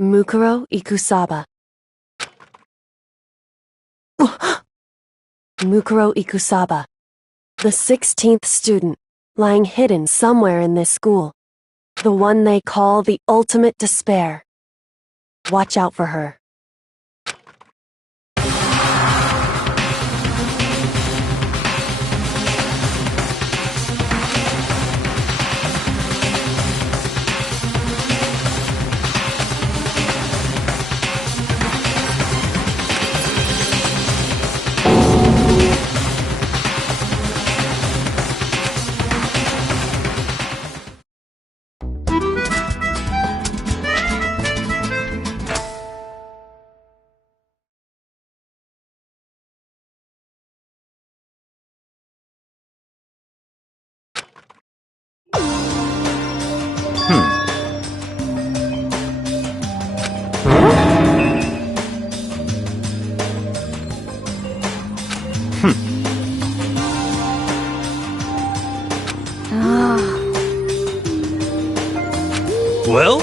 Mukuro Ikusaba. Mukuro Ikusaba. The 16th student, lying hidden somewhere in this school. The one they call the ultimate despair. Watch out for her. Well?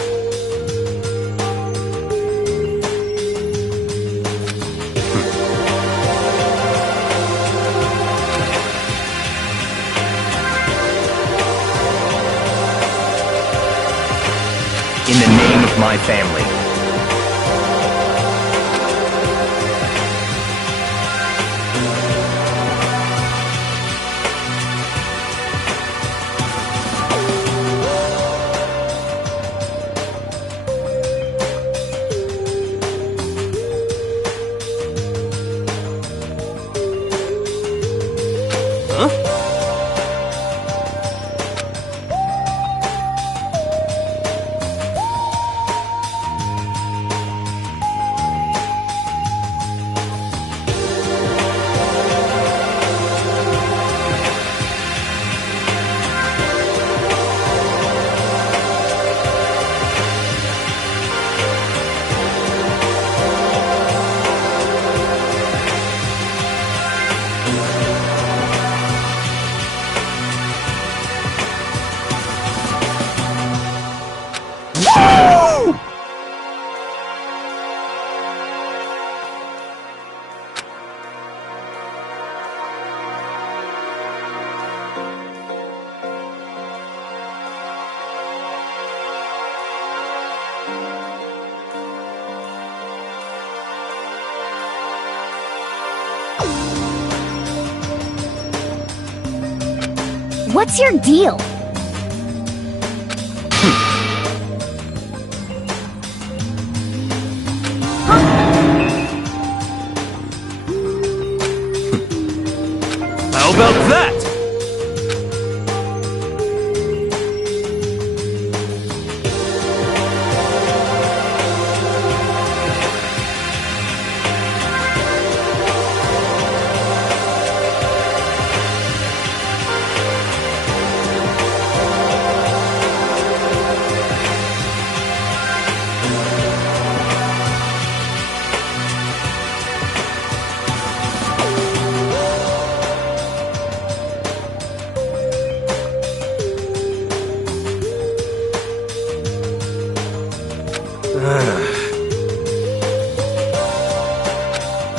In the name of my family. What's your deal? How about that?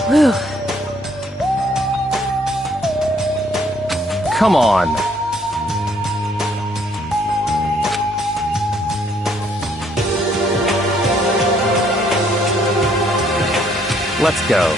Whew. Come on. Let's go.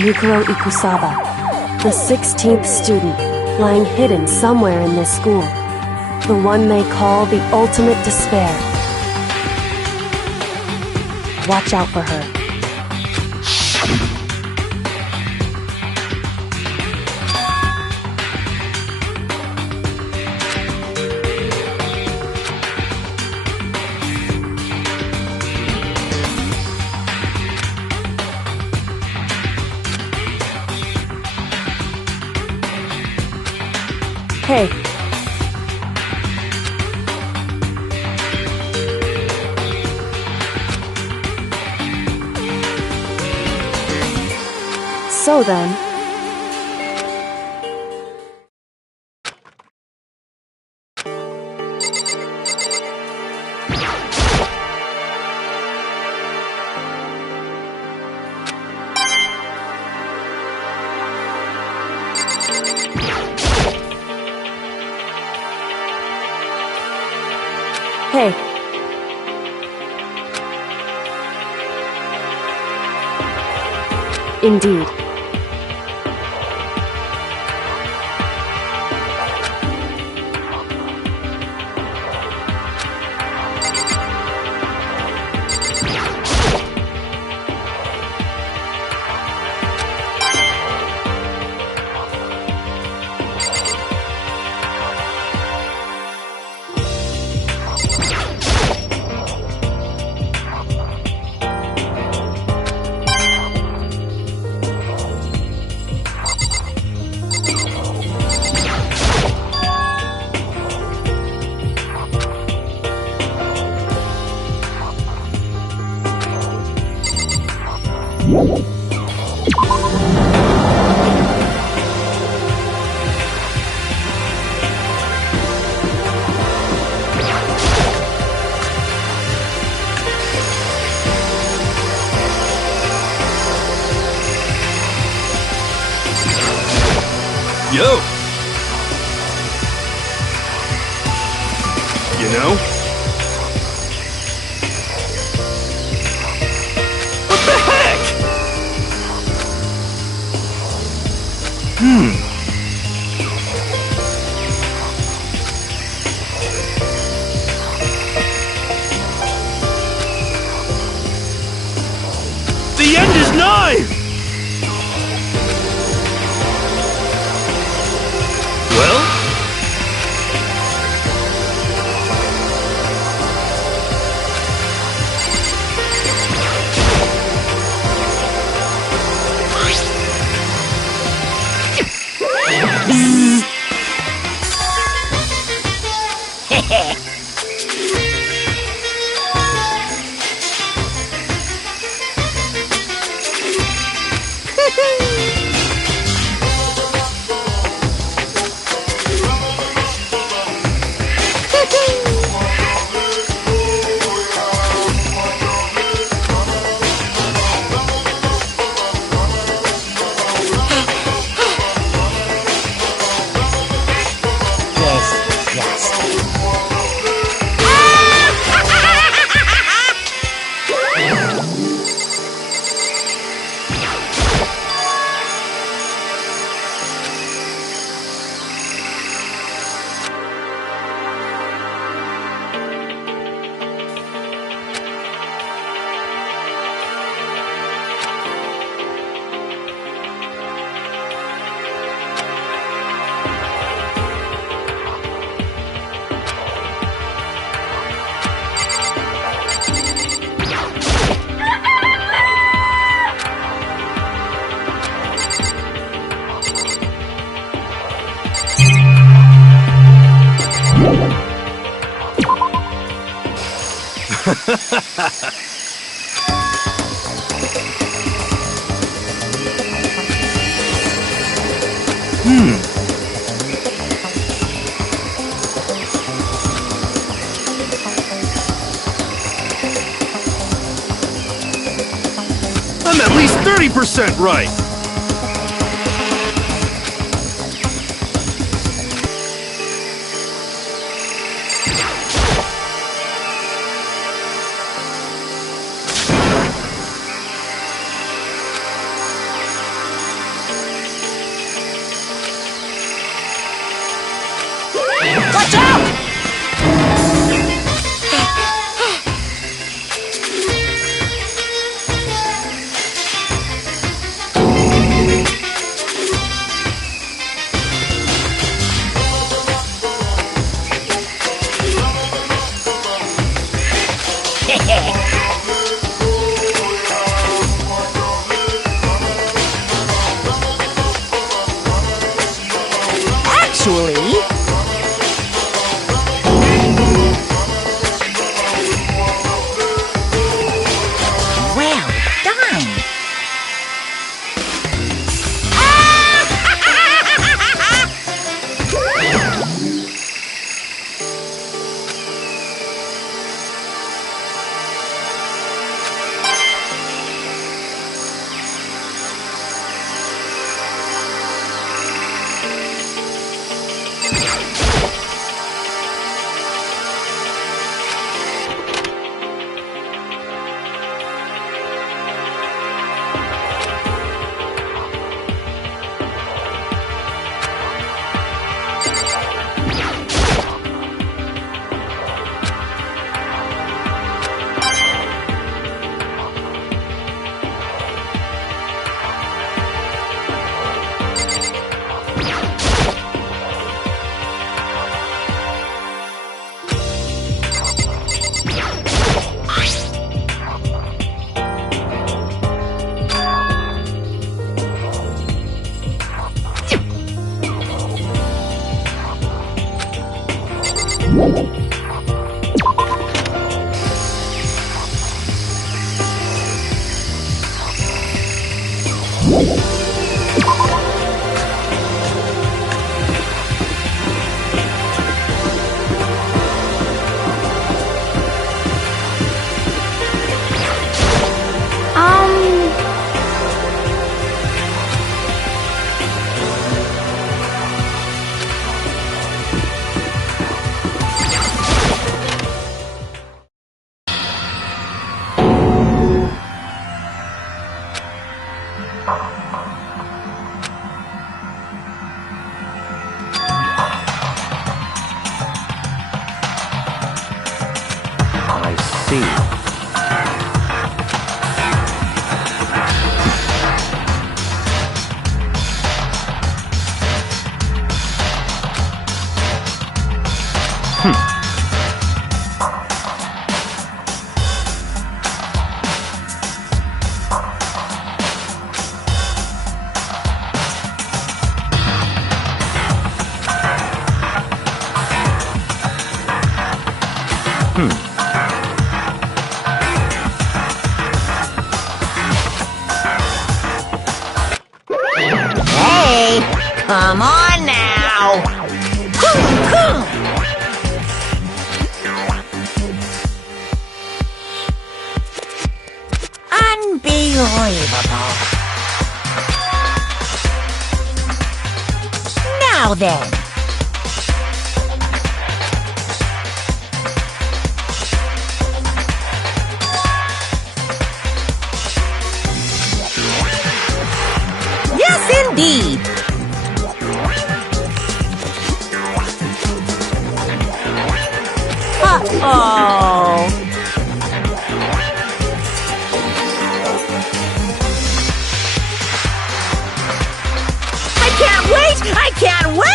Mikuro Ikusaba, the 16th student, lying hidden somewhere in this school. The one they call the ultimate despair. Watch out for her. Hey. So then, hey. Indeed. Yo! You know? What the heck? The end is nigh! Well? I'm at least 30% right! Watch out! Actually... well done! I see. Hey, come on now! Unbelievable. Now then. Yes, indeed. Uh-oh. I can't wait! I can't wait!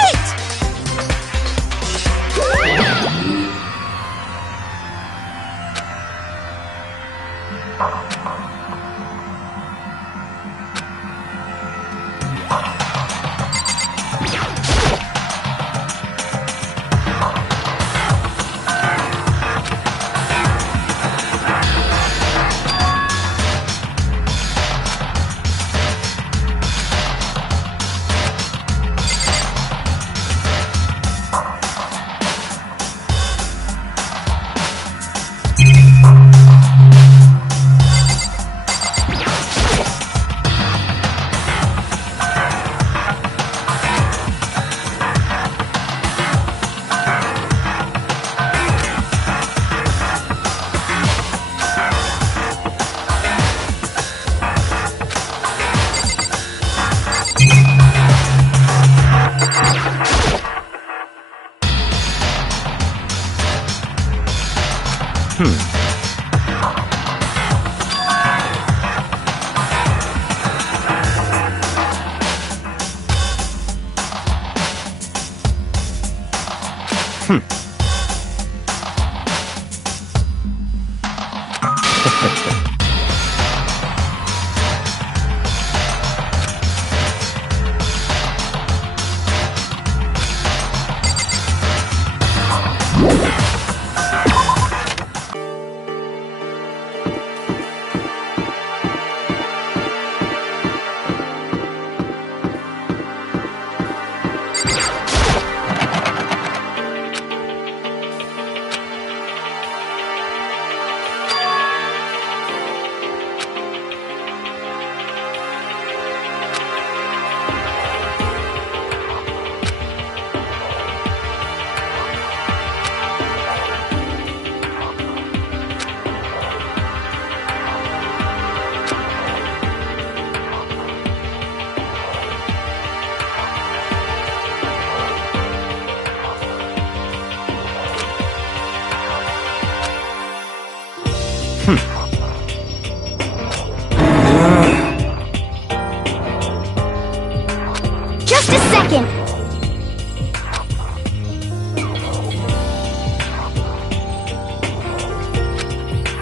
second.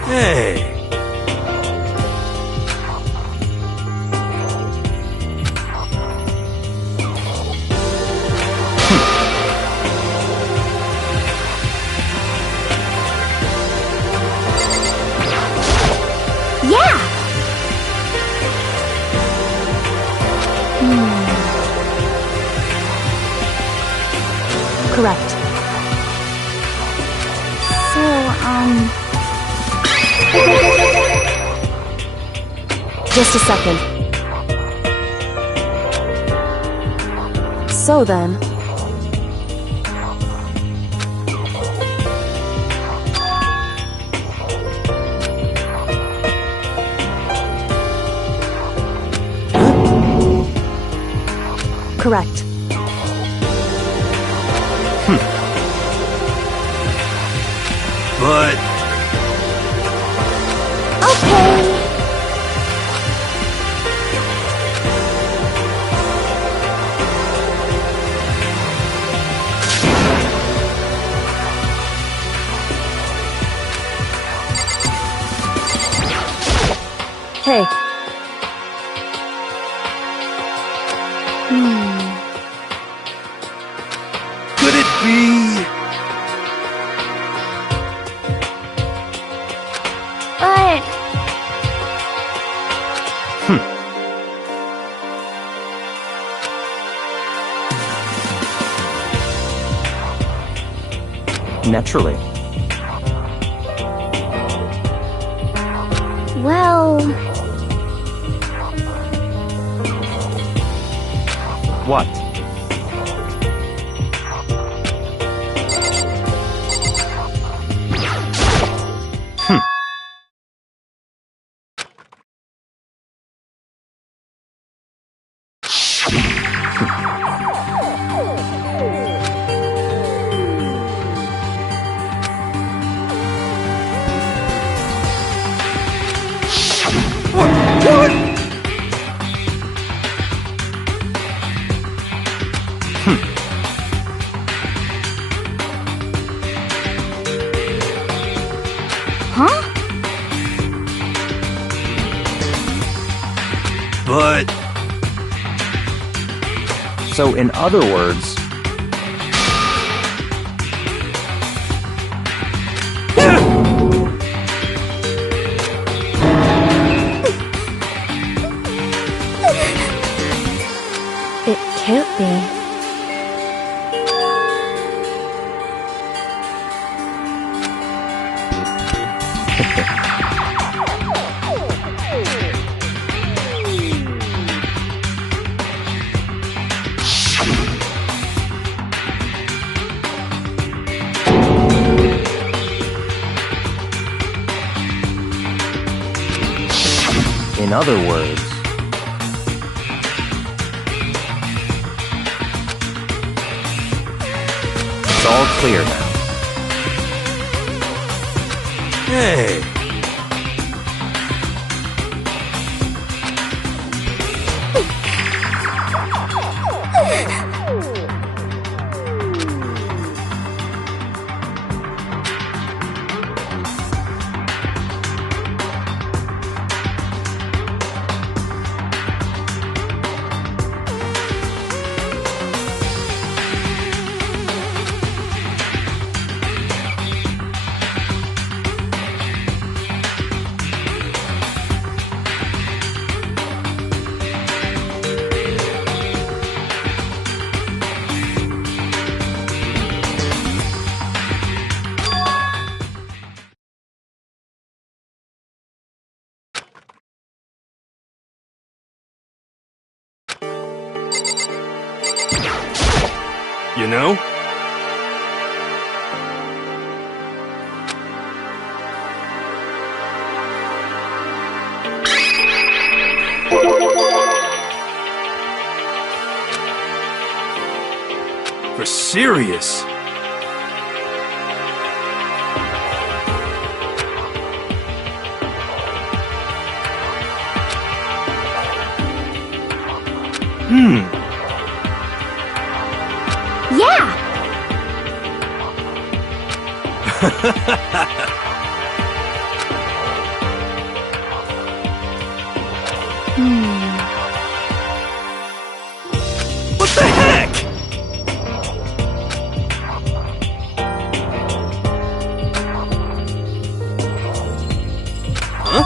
Hey. Yeah! Correct. So, Just a second. So then... Correct. But... okay. Hey, could it be... But... Naturally. well... What? Huh? But... So in other words, it can't be. in other words, it's all clear now. Hey. You know? For serious. Yeah! What the heck? Huh?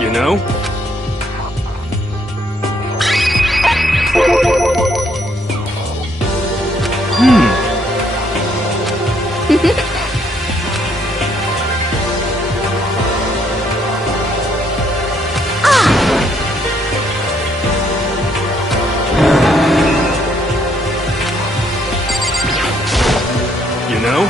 You know? You know?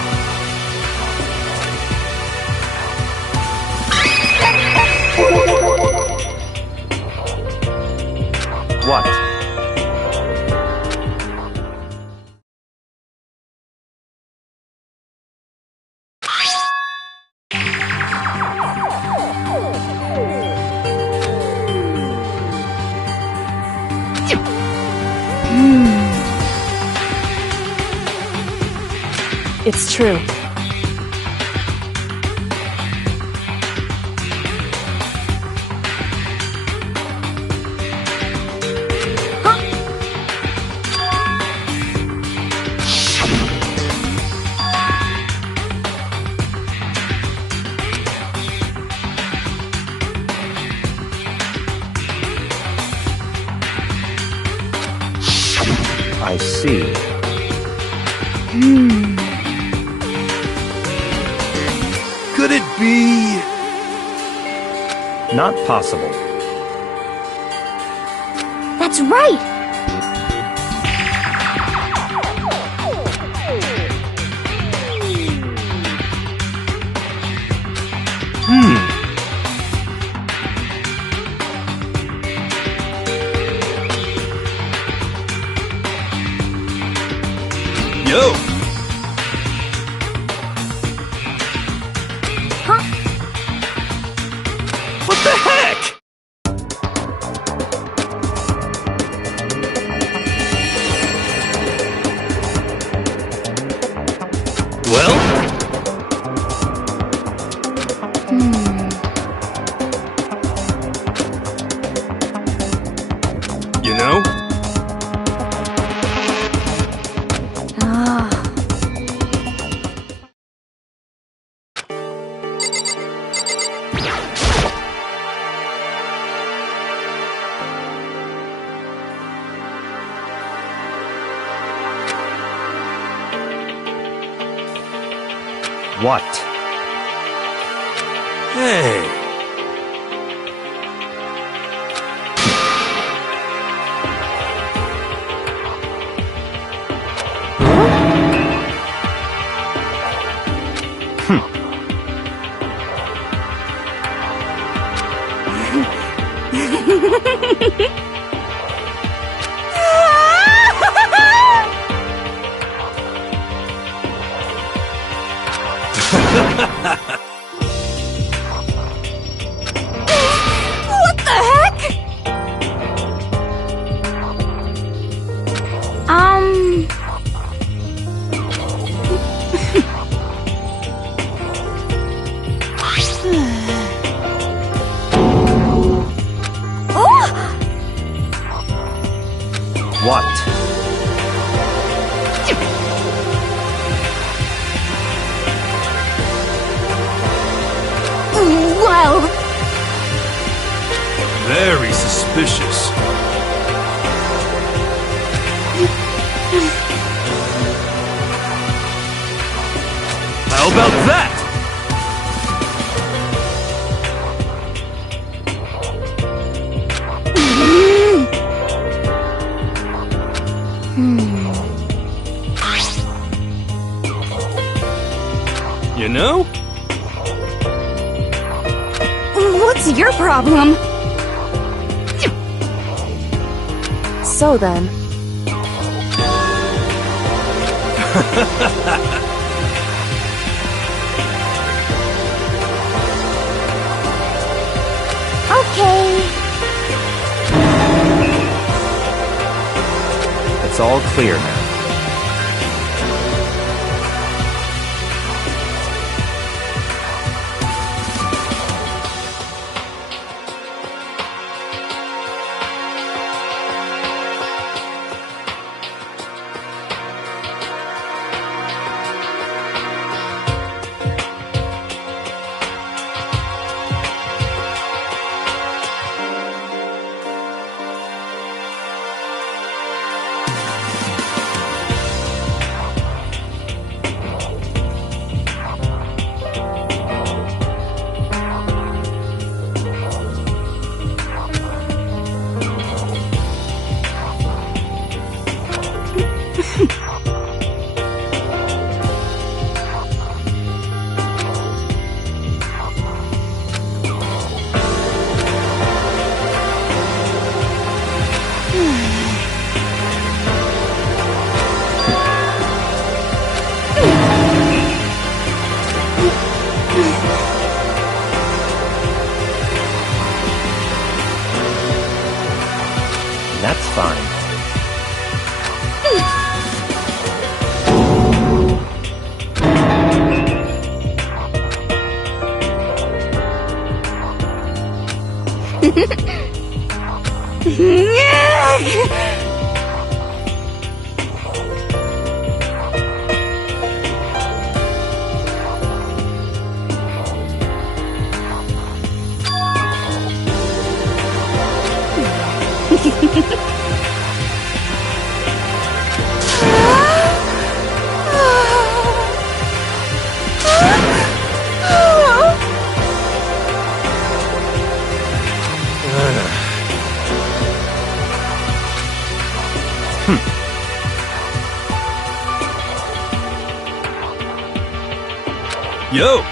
What? It's true. I see. Could it be... Not possible. That's right! Yo! Huh? What the heck? Well? You know? What? Hey. What the heck? Oh! What? Well, Very suspicious. How about that? You know? what's your problem? So then, Okay. It's all clear now. That's fine. Yo!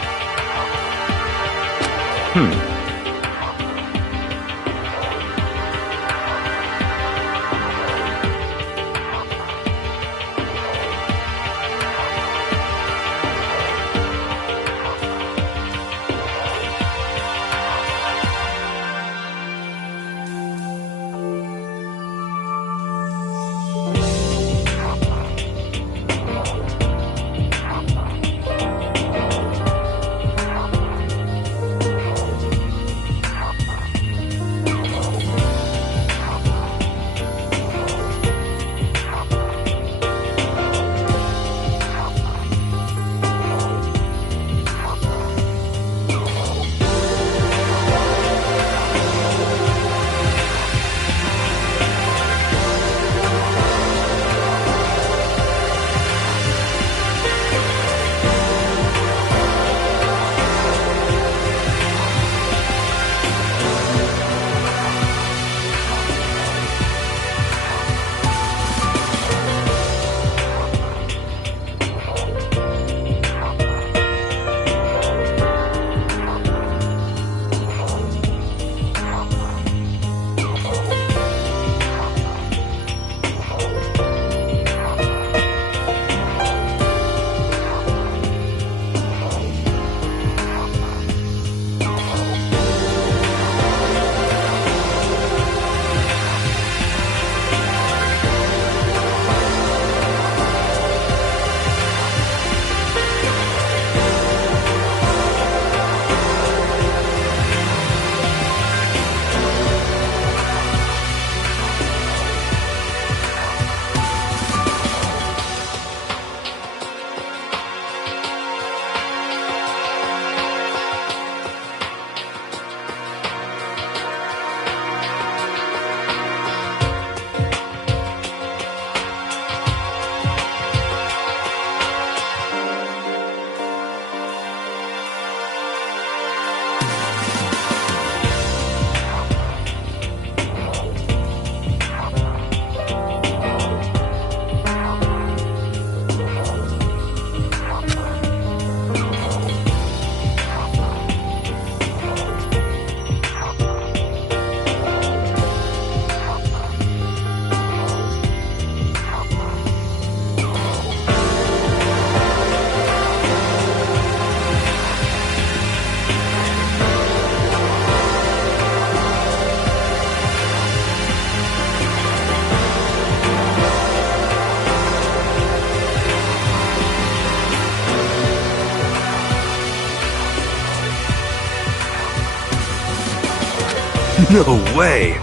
No way.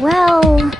Well...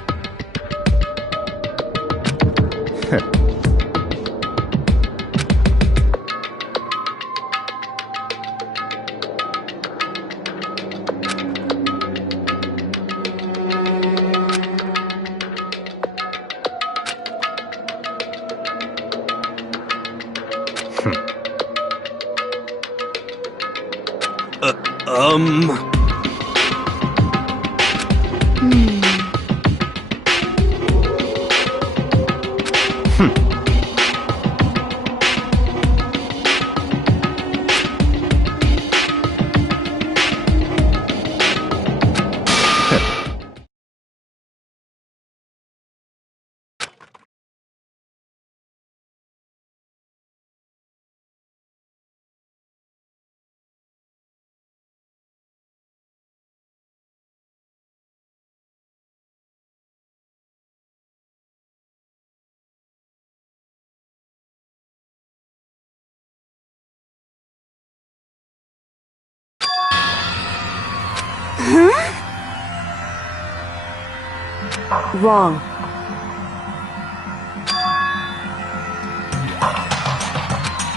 Wrong.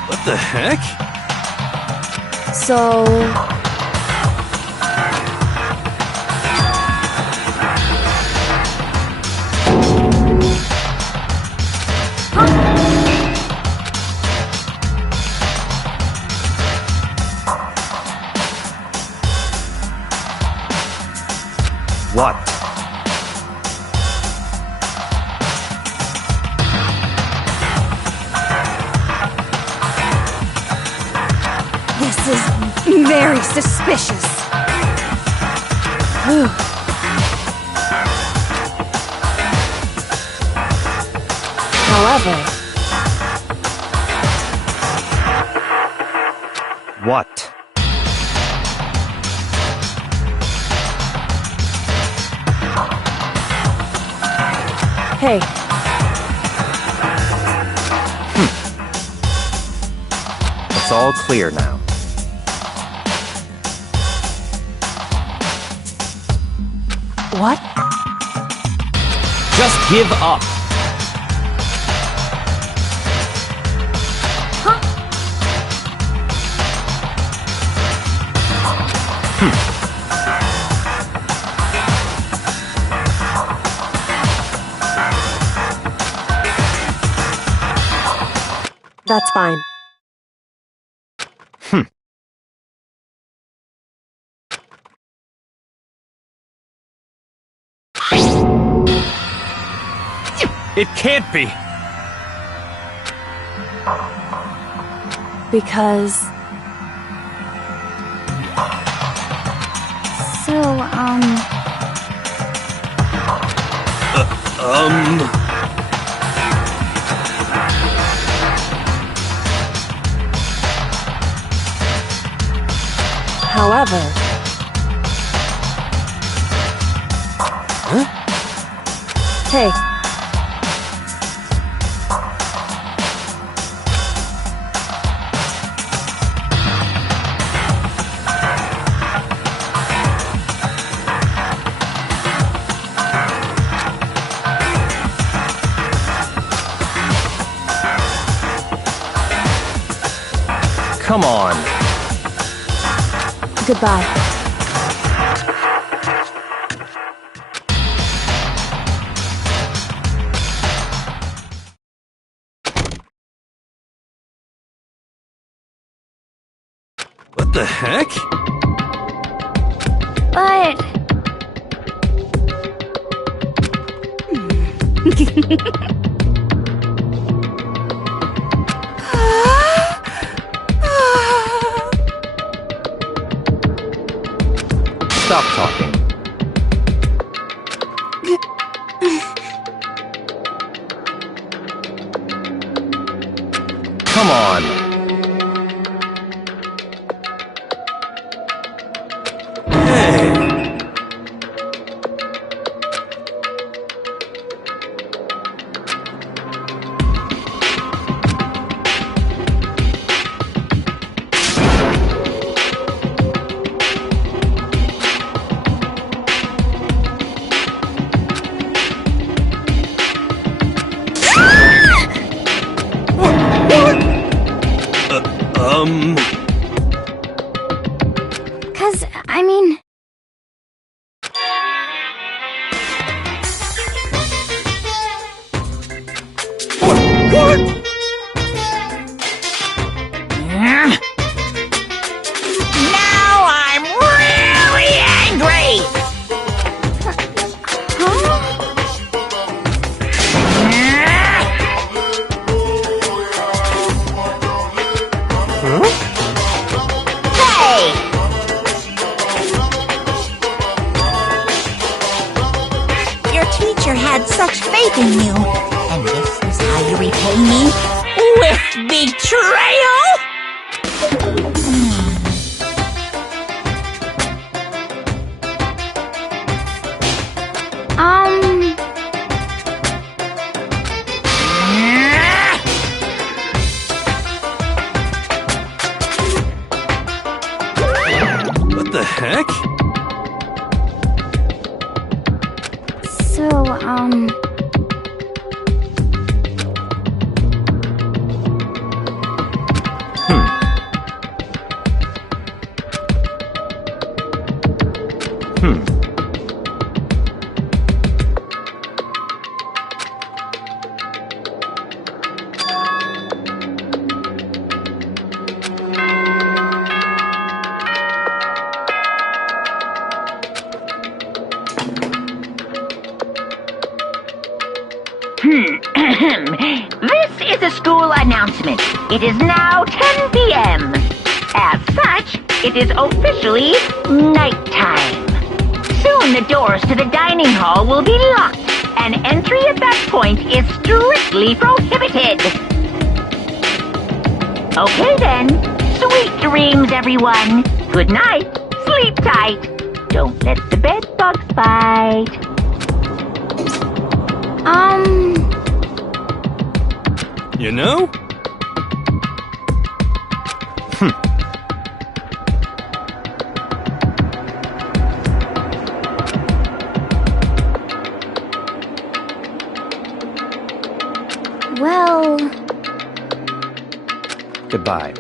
What the heck? So... What? This is very suspicious. However... What? Hey, It's all clear now. what? Just give up. That's fine. It can't be. Because... So, However... Hey, Come on. goodbye. What the heck? but... Stop talking. Come on. Hey! Cause, I mean... What? Now I'm really angry! Hey! Your teacher had such faith in you, and this is how you repay me? With betrayal? What the heck? So, This is a school announcement. It is now 10 p.m. As such, it is officially nighttime. Soon the doors to the dining hall will be locked, and entry at that point is strictly prohibited. Okay then. Sweet dreams, everyone. Good night. Sleep tight. Don't let the bed bugs bite. You know? well... Goodbye.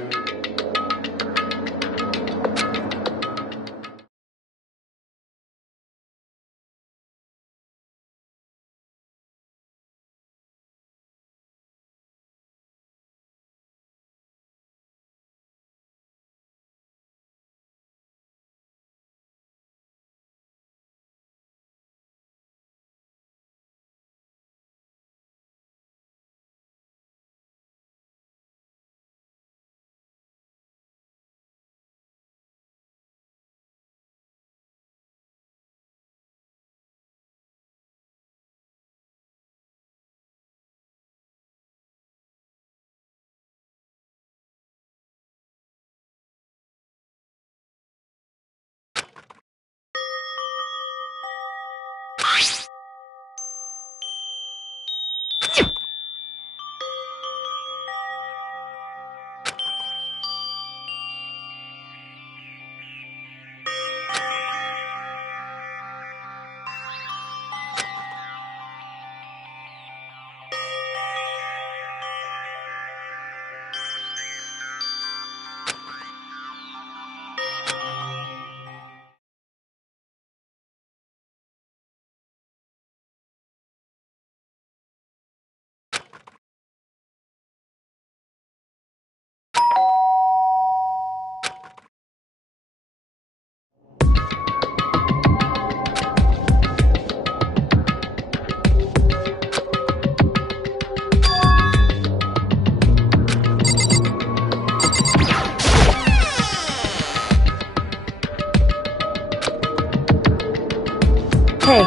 Hey,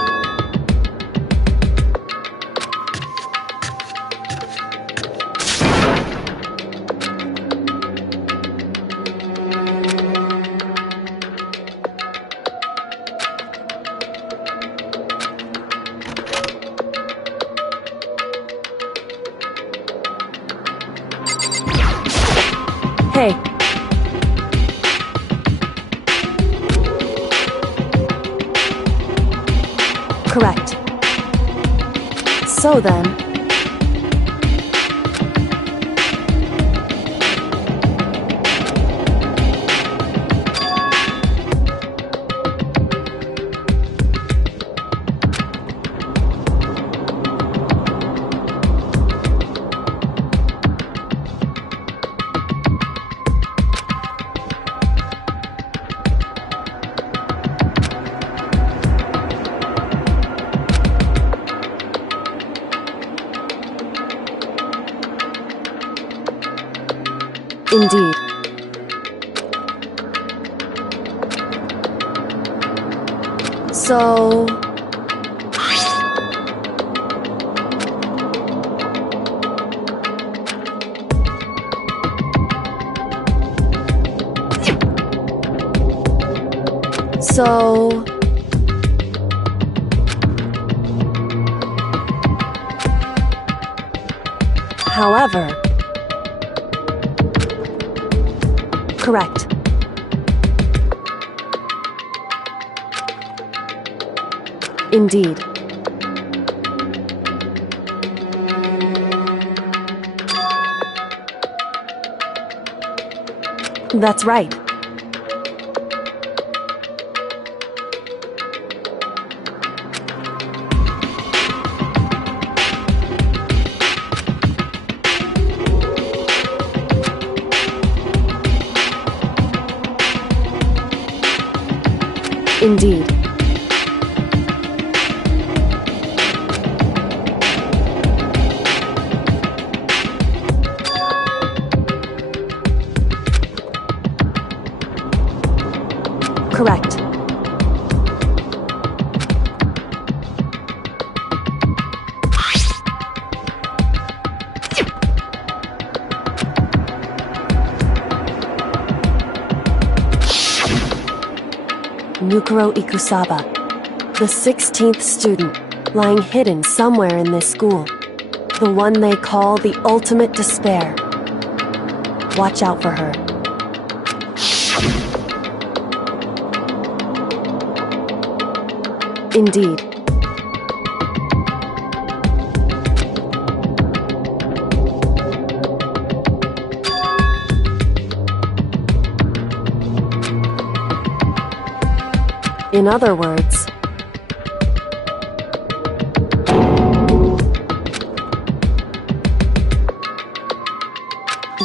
Hey. Correct. So then... Indeed. So... So... However... Correct. Indeed. That's right. Indeed. Correct. Nukuro Ikusaba, the 16th student, lying hidden somewhere in this school. The one they call the ultimate despair. Watch out for her. Indeed. In other words,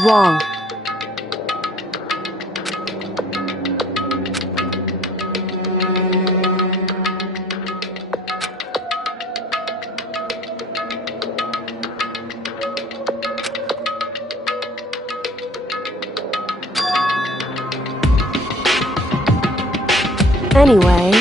wrong. Anyway...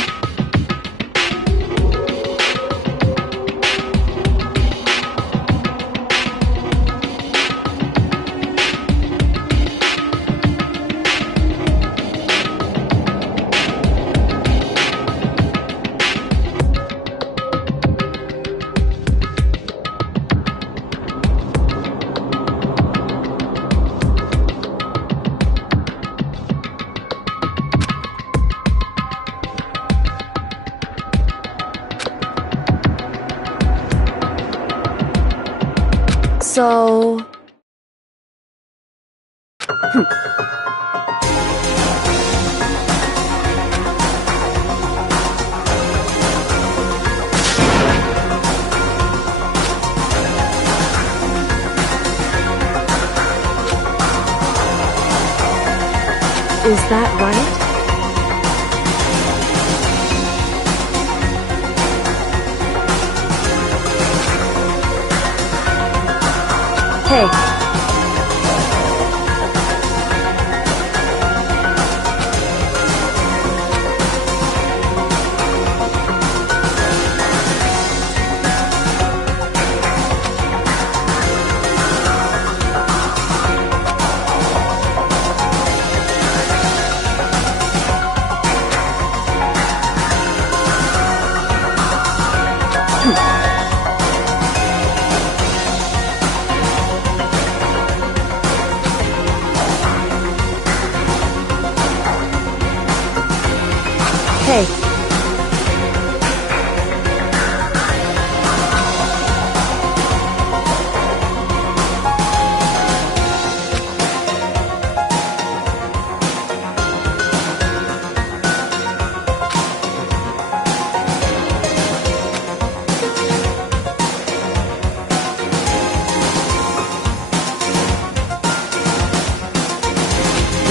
So... Is that right? Hey.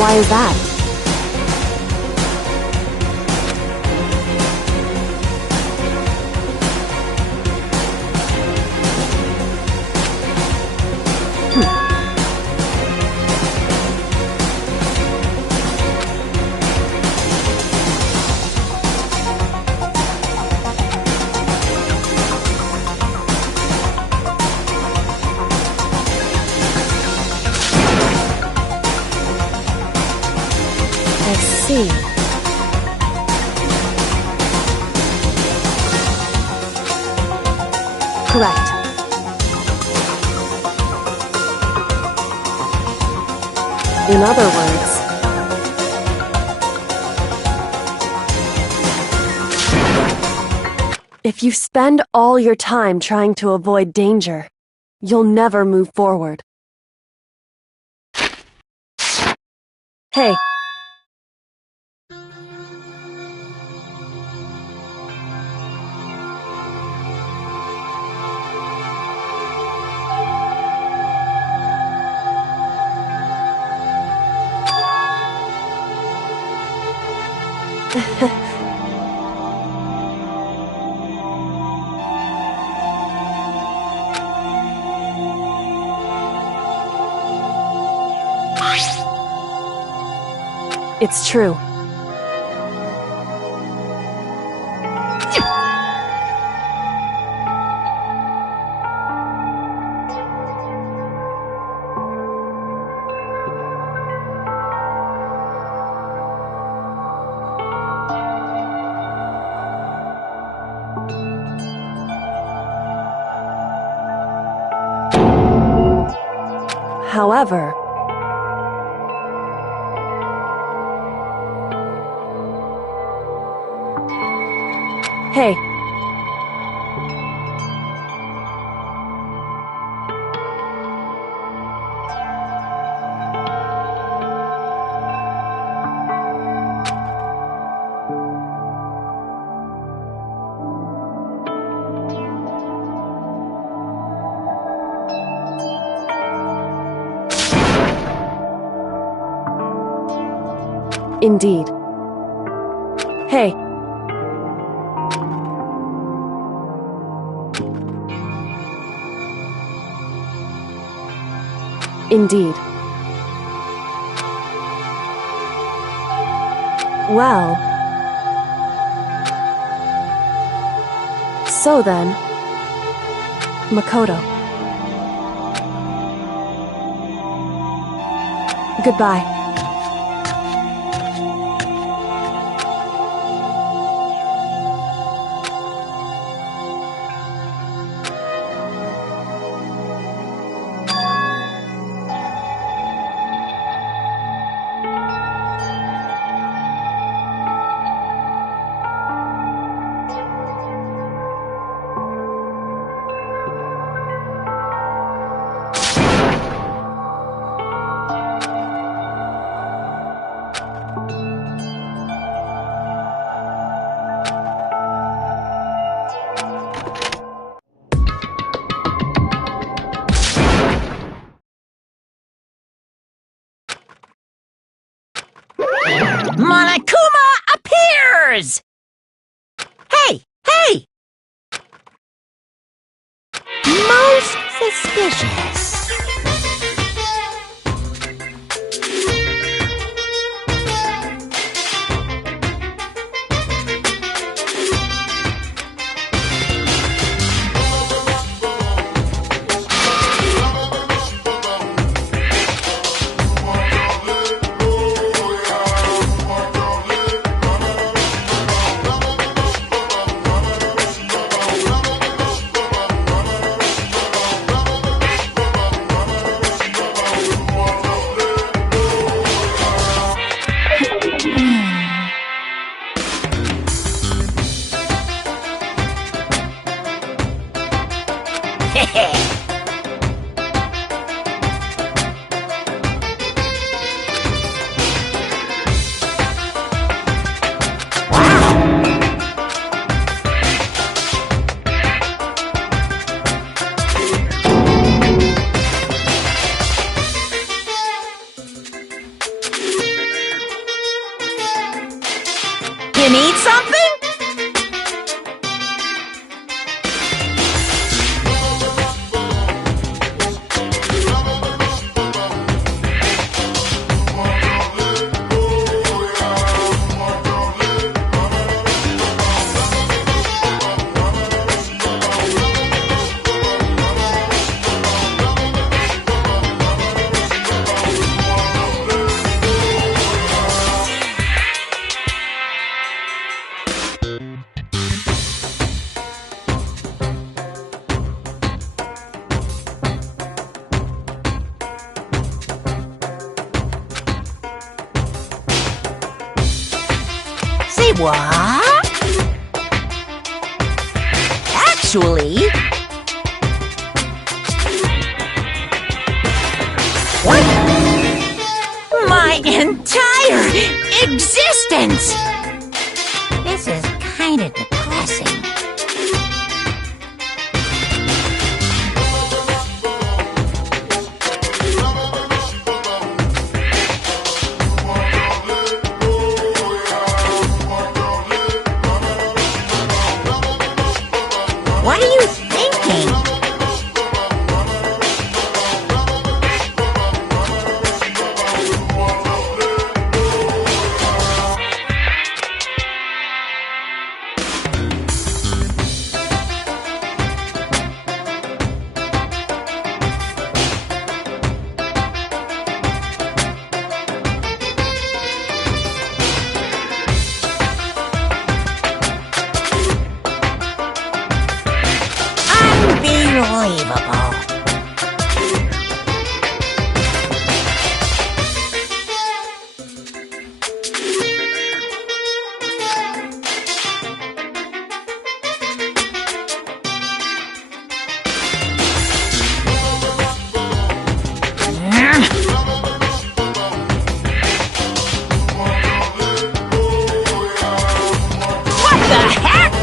Why is that? I see. Correct. In other words, if you spend all your time trying to avoid danger, you'll never move forward. Hey. It's true. However, hey. Indeed. Hey. Indeed. Well. So then, Makoto. Goodbye. Monokuma appears! Hey! Hey! Most suspicious. What? Actually... What? My entire existence! This is kinda depressing. What are you thinking? Unbelievable. What the heck?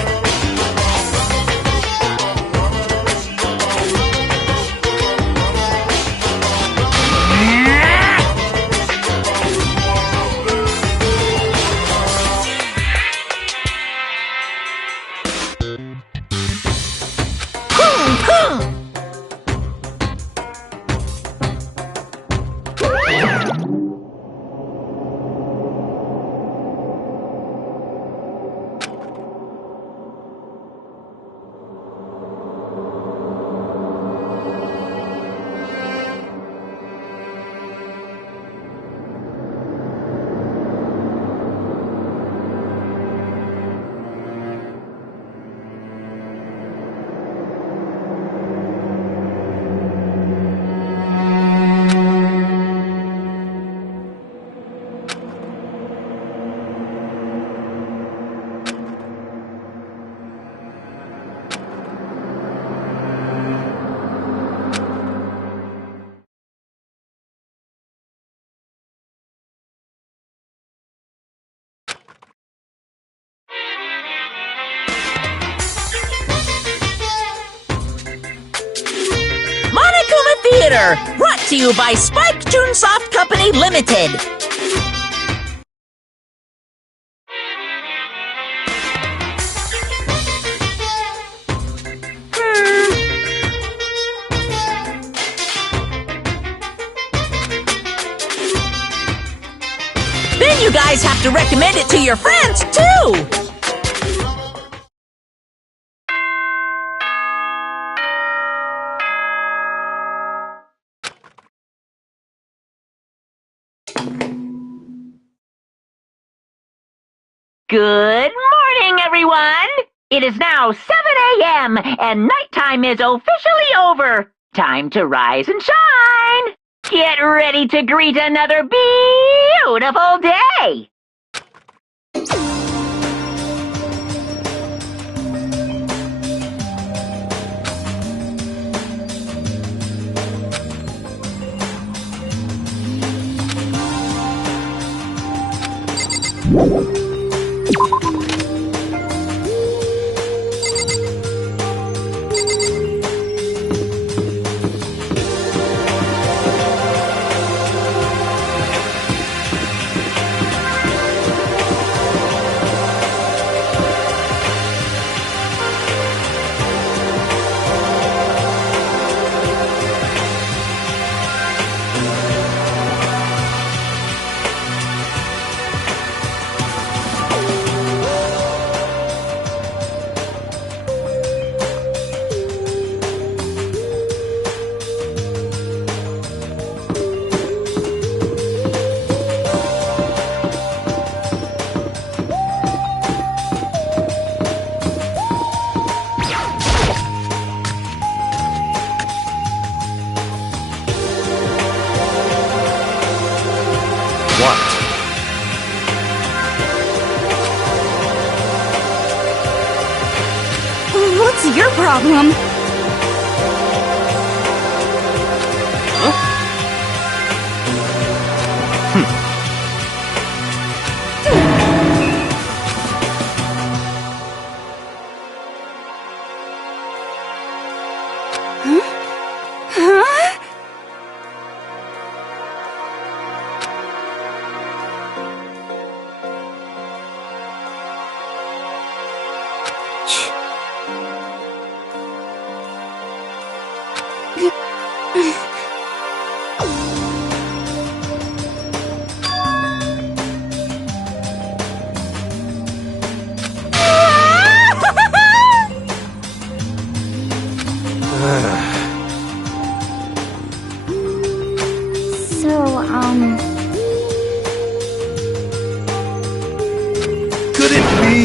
Theater, brought to you by Spike Toonsoft Company Limited. Then you guys have to recommend it to your friends, too! Good morning, everyone! It is now 7 a.m. and nighttime is officially over. Time to rise and shine! Get ready to greet another beautiful day! problem? Could it be?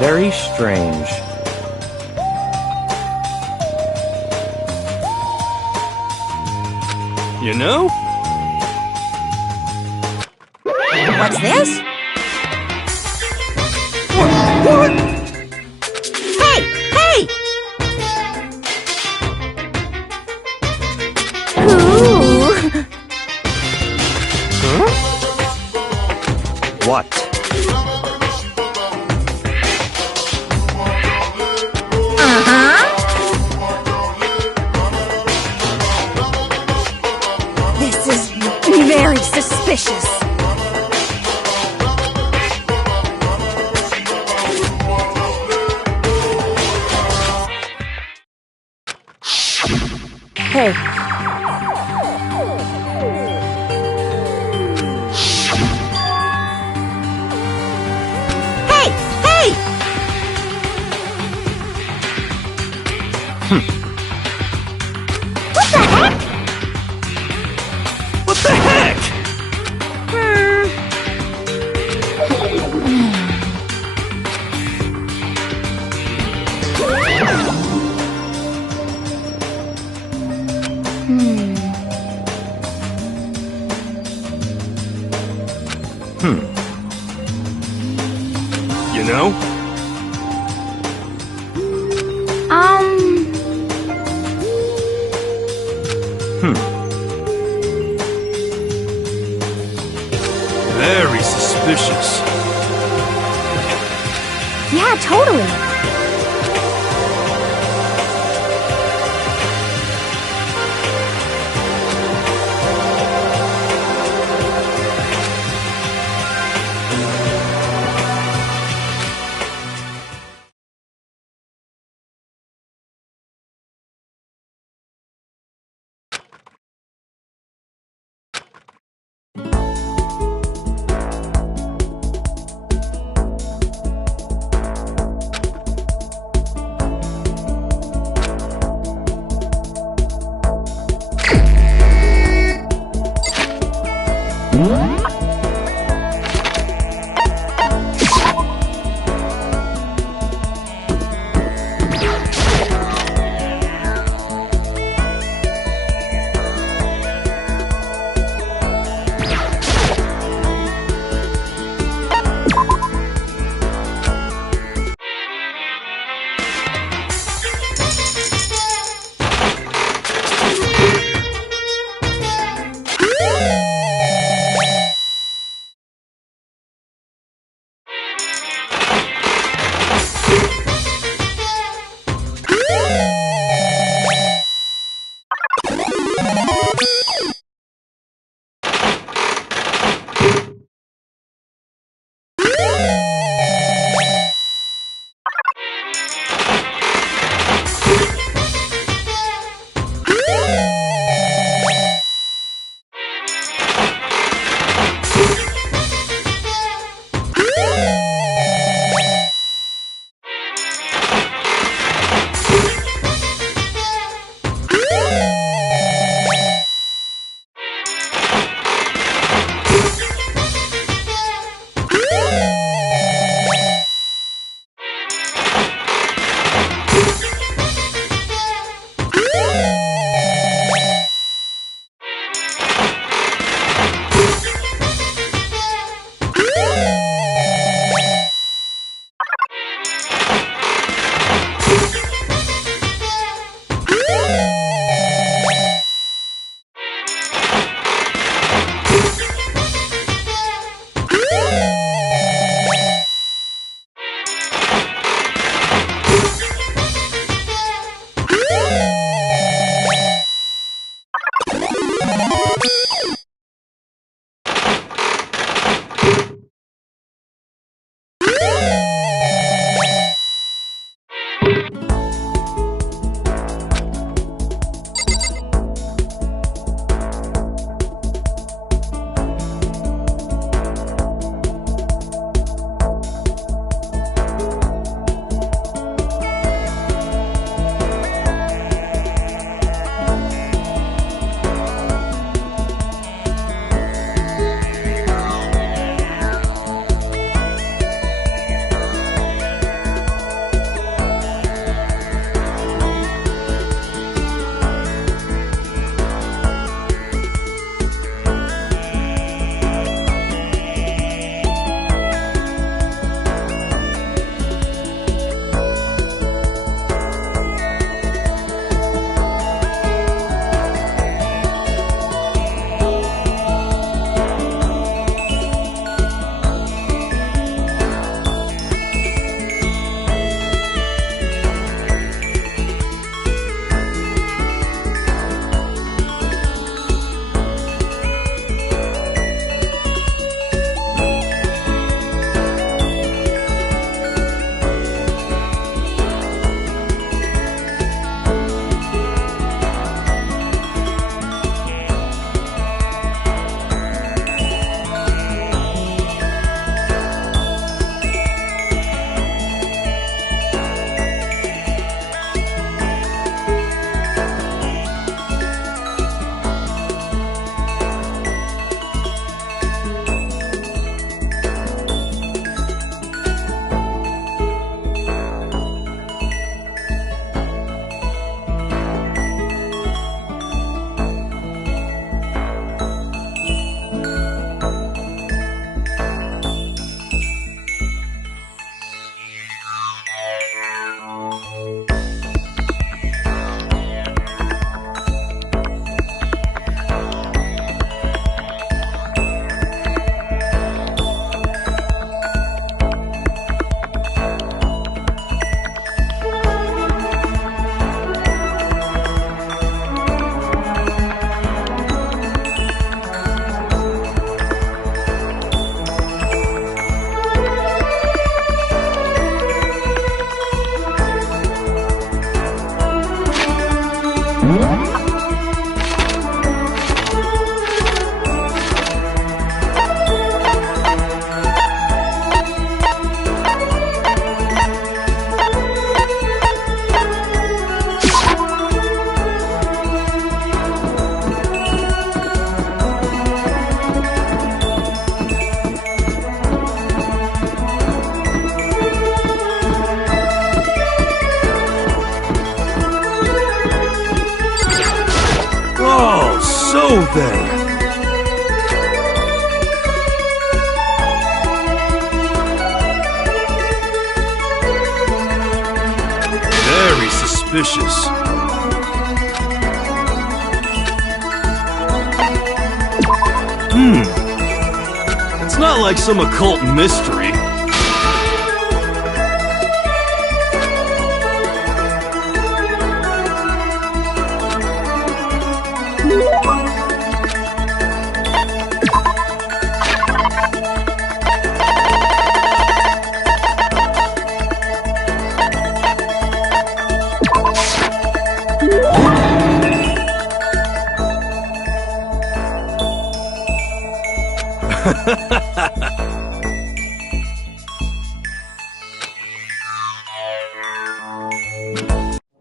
Very strange. You know? What's this? What? Hey! Hey! Ooh! What? This is very suspicious. Hey, Hey! Hey! What the heck? What the heck? You know? Very suspicious. Yeah, totally. then. Very suspicious. It's not like some occult mystery.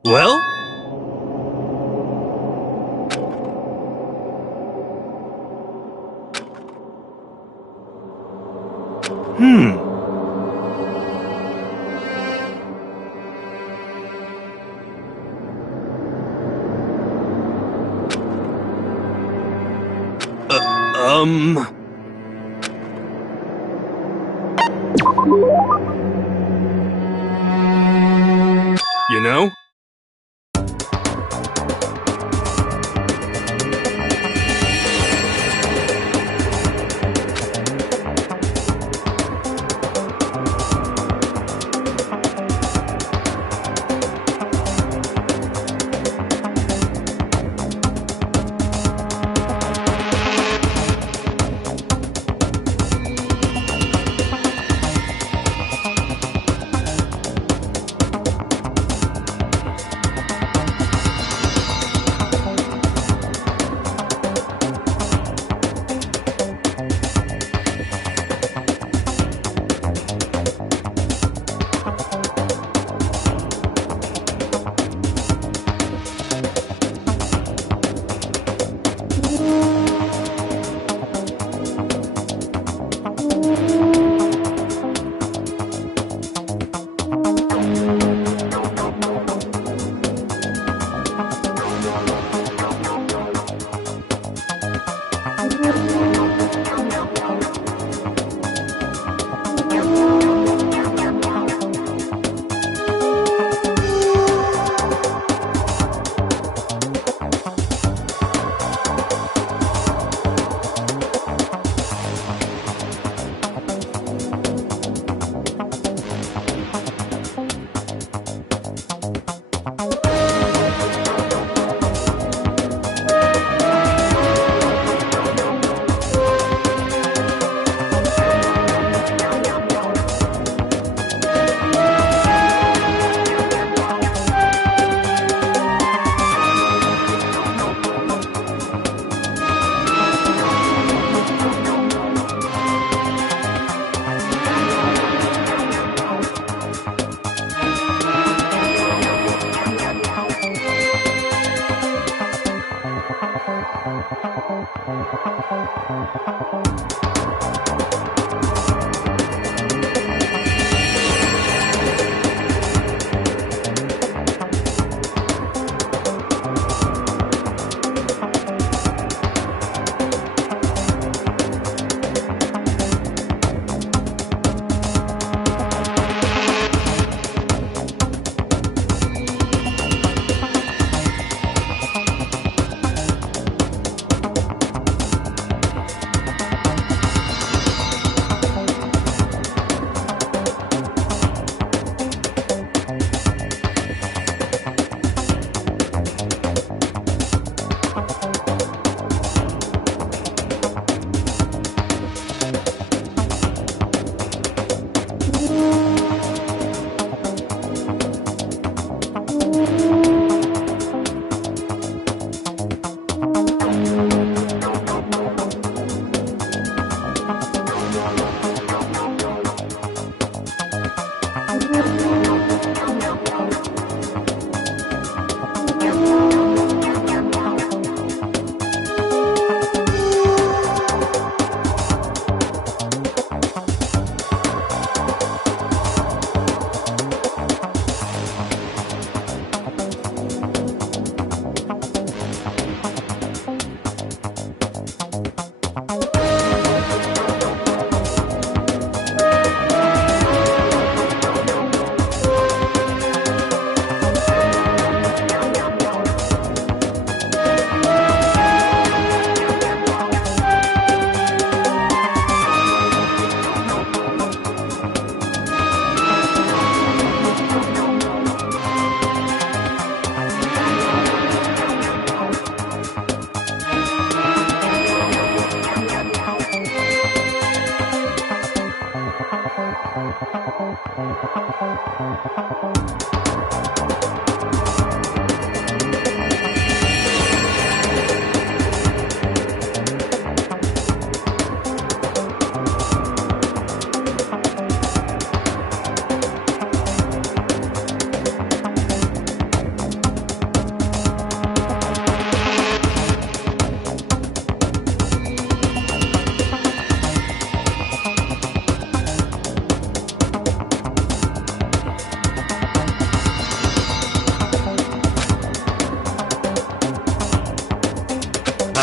Well? You know?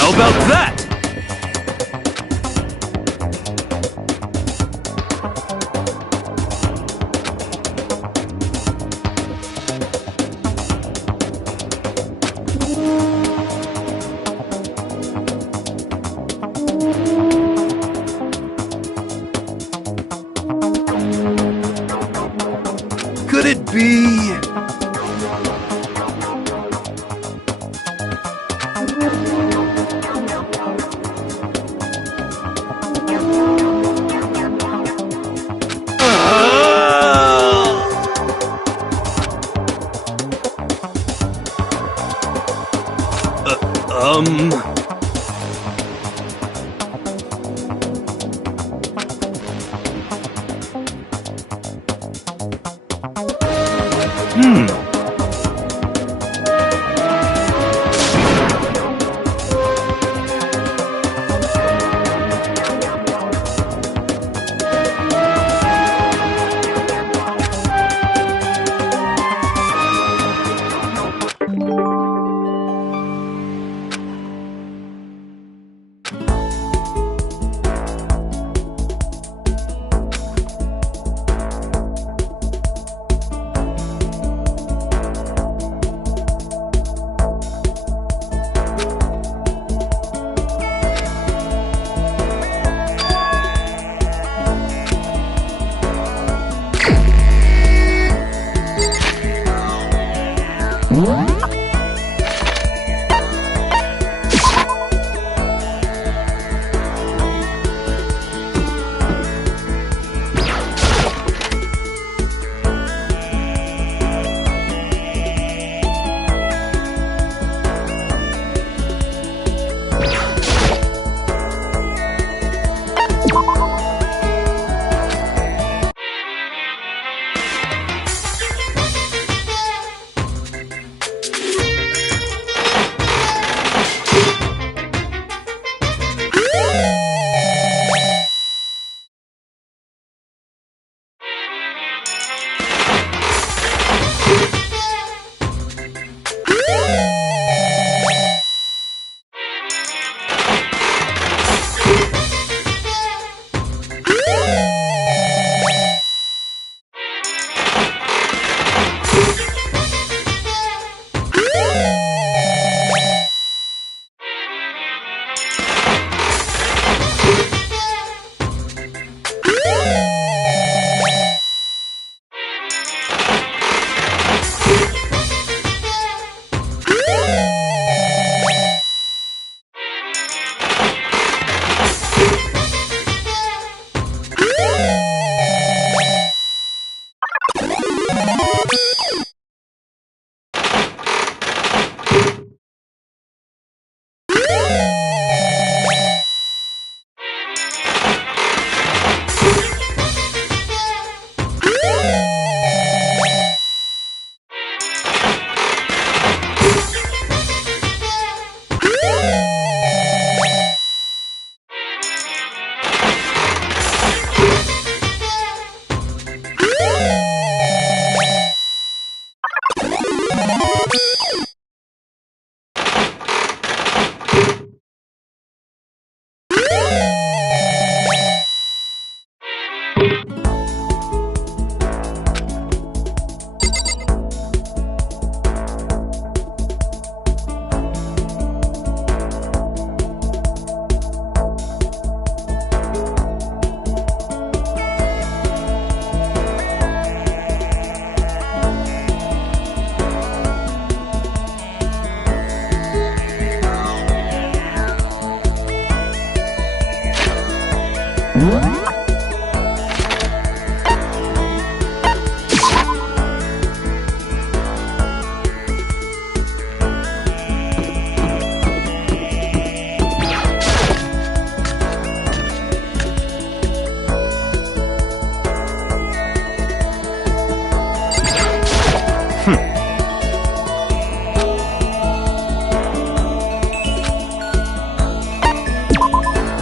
How about that? Could it be...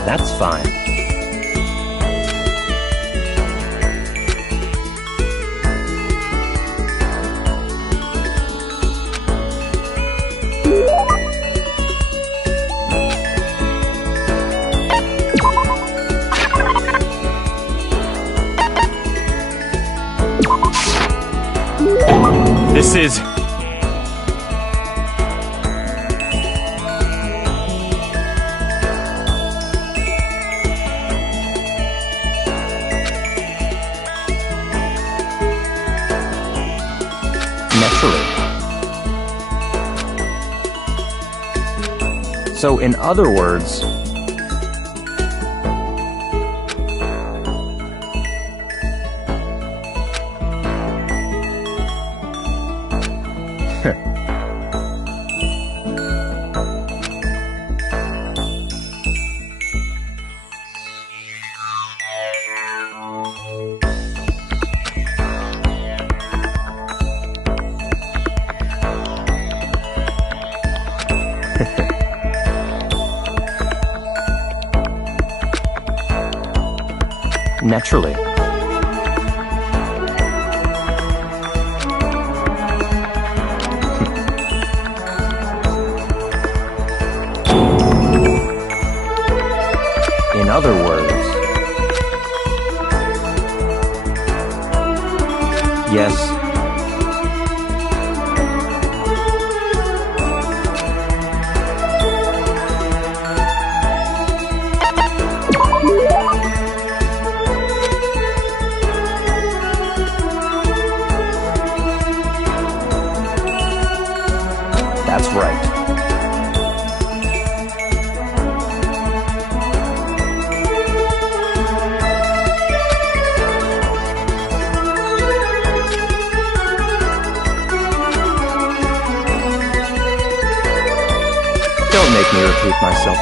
That's fine. This is... Naturally. So, in other words... Naturally. In other words... Yes. That's right. Don't make me repeat myself.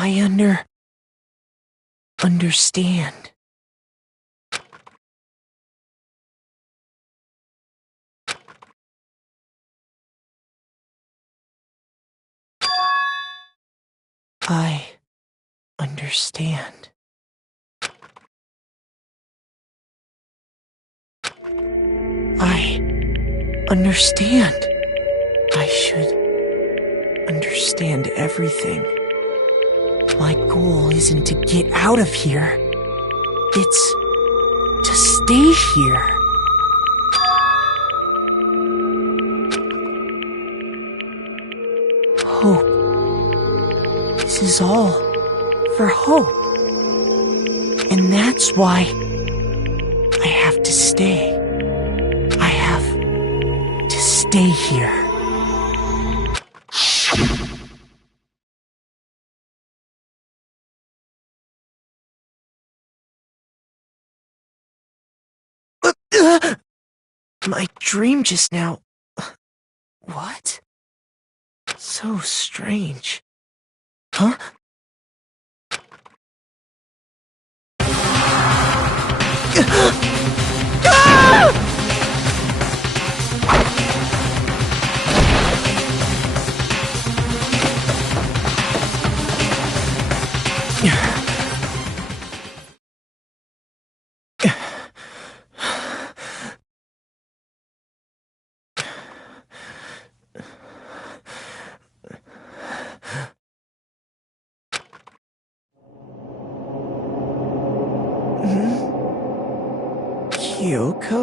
I understand. I understand. I understand. I should understand everything. My goal isn't to get out of here. It's to stay here. Hope. This is all for hope. And that's why I have to stay. I have to stay here. My dream just now. What? So strange. Huh? Kyoko?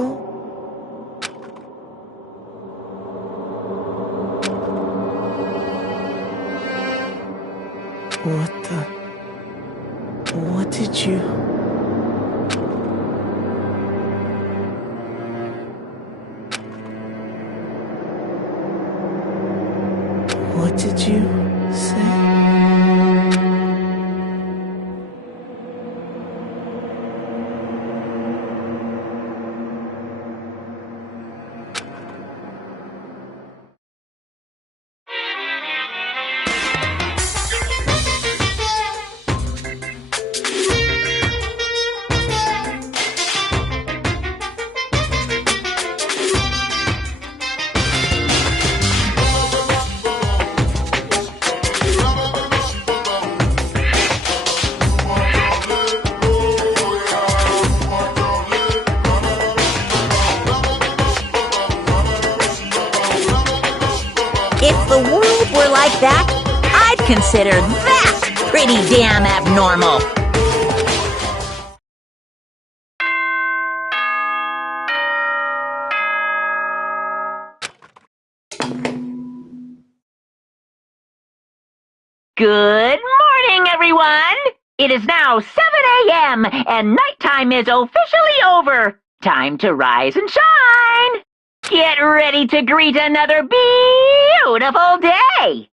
What did you... What did you say? If the world were like that, I'd consider that pretty damn abnormal. Good morning, everyone! It is now 7 a.m., and nighttime is officially over. Time to rise and shine! Get ready to greet another beautiful day!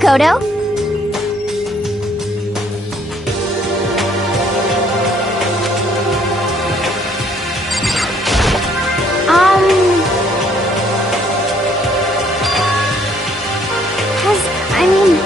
Makoto? I mean...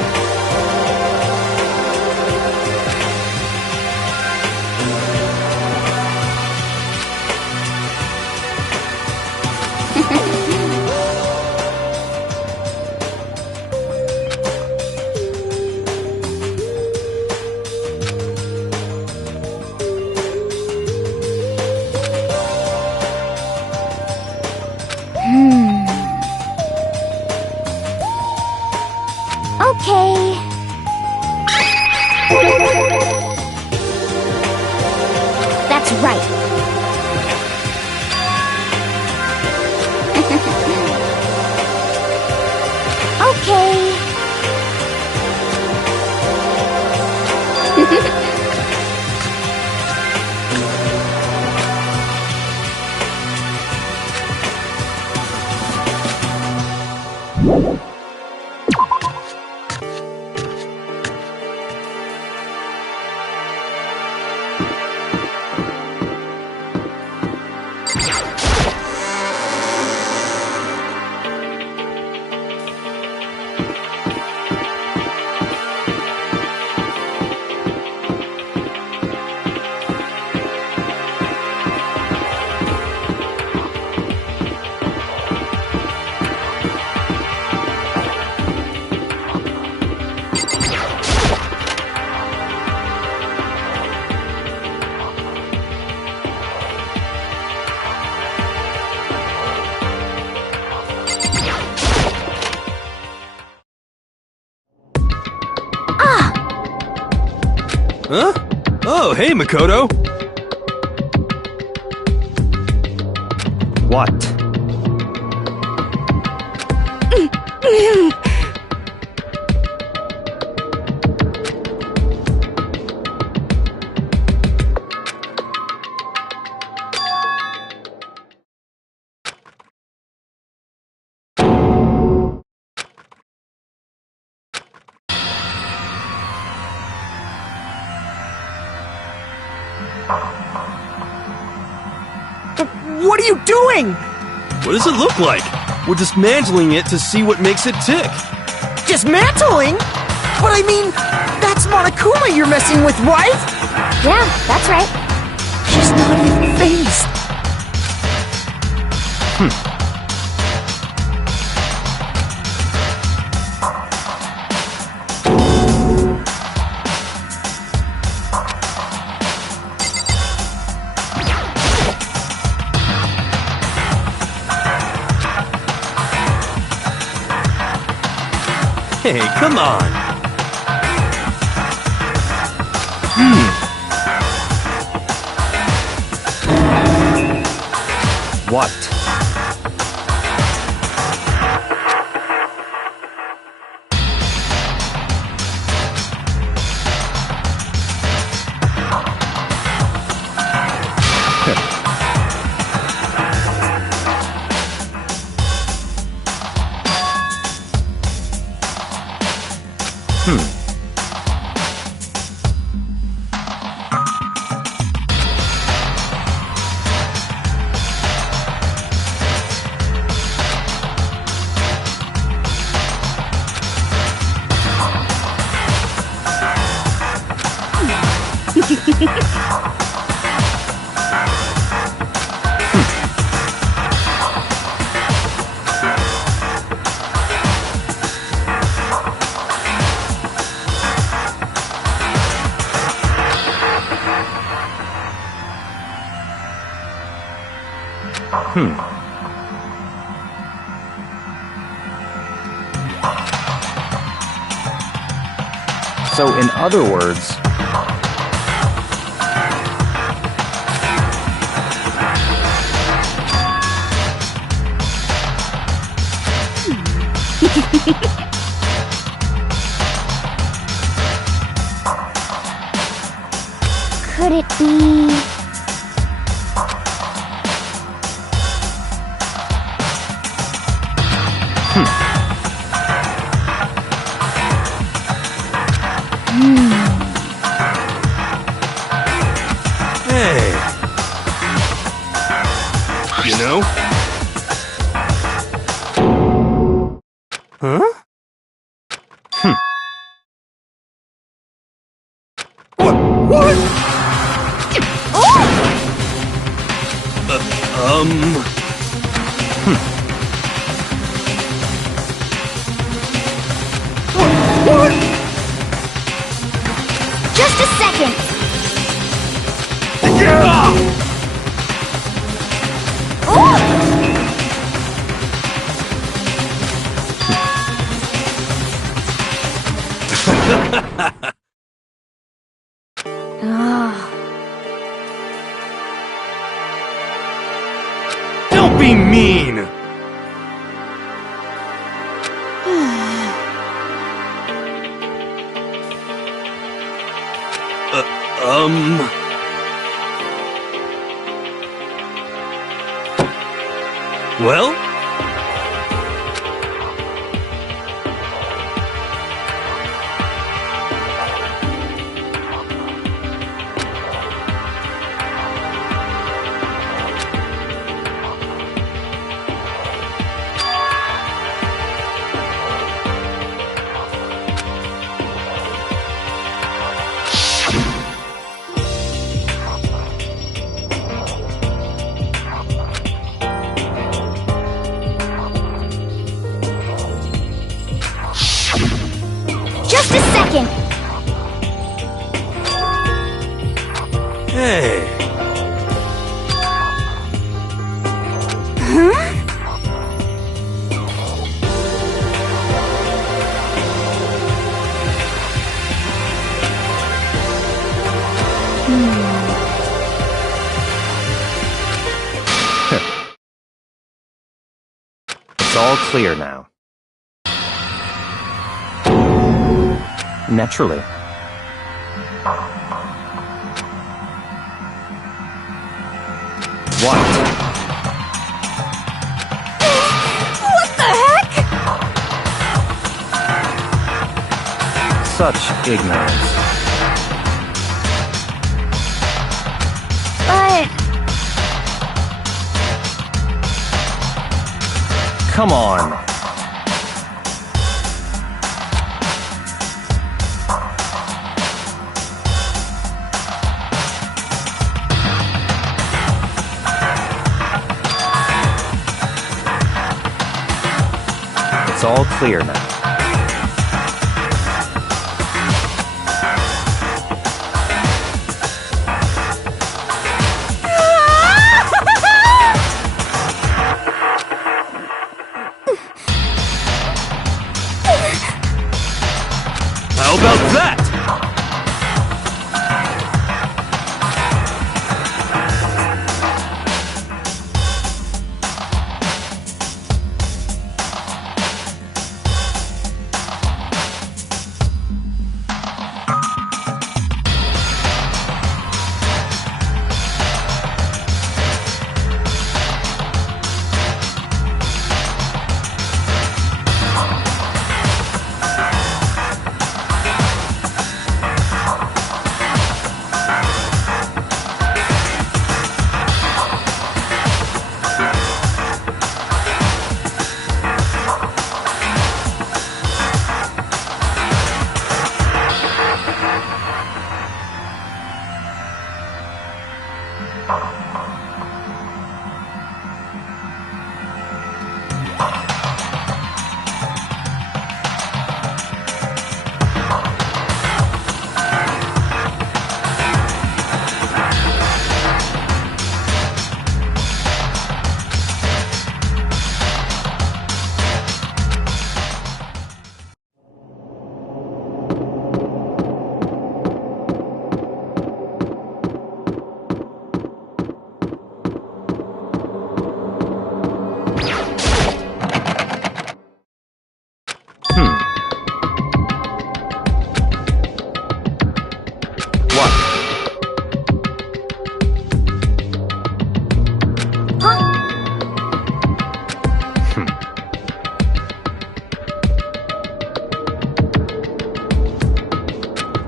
Okay. That's right. Okay. Huh? Oh, hey, Makoto. What? What are you doing? What does it look like? We're dismantling it to see what makes it tick. Dismantling? But I mean, that's Monokuma you're messing with, right? Yeah, that's right. She's not even phased. Hey, come on. What? So, in other words, Could it be... Hey. You know? Huh? What? What? What? Just a second. Yeah! Don't be mean! Well? Just a second. Hey. It's all clear now. Naturally. What? What the heck? Such ignorance. But Come on. It's all clear now. How about that?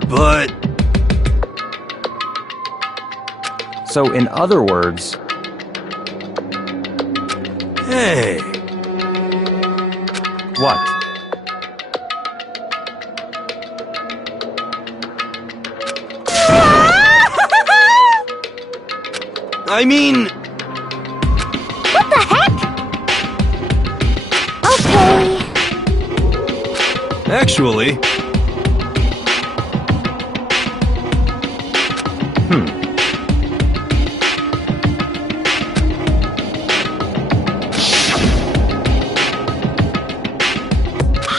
but... So, in other words, Hey, what? I mean... What the heck? Okay. Actually...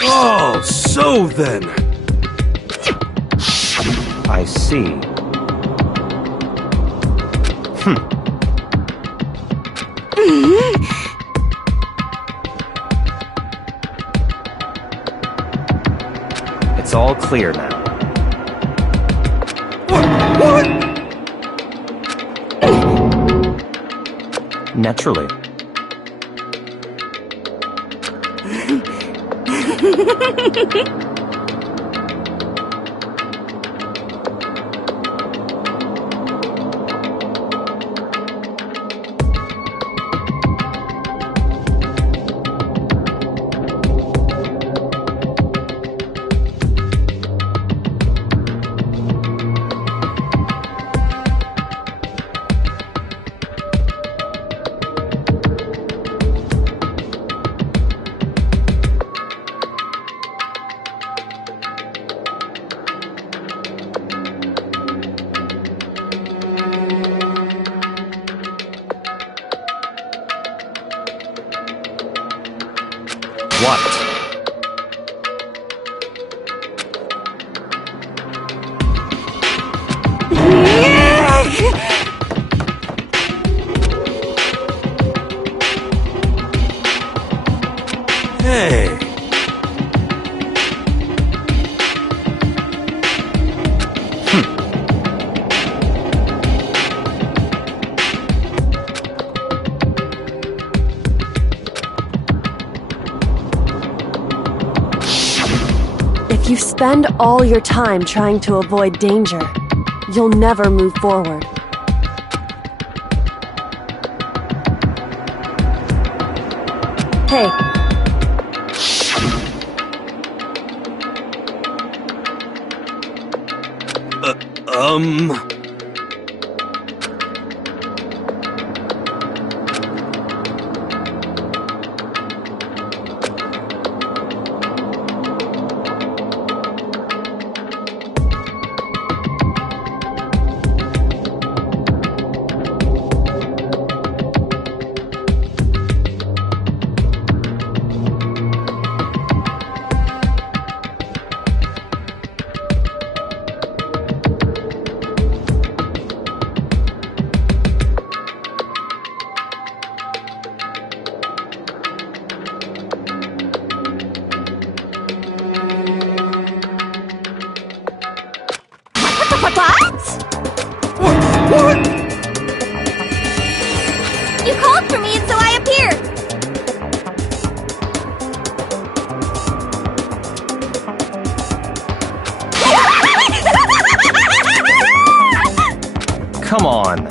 Oh, so then... I see. It's all clear now. What? Naturally. What? Hey... If you spend all your time trying to avoid danger, you'll never move forward. Hey, What? You called for me and so I appeared. Come on.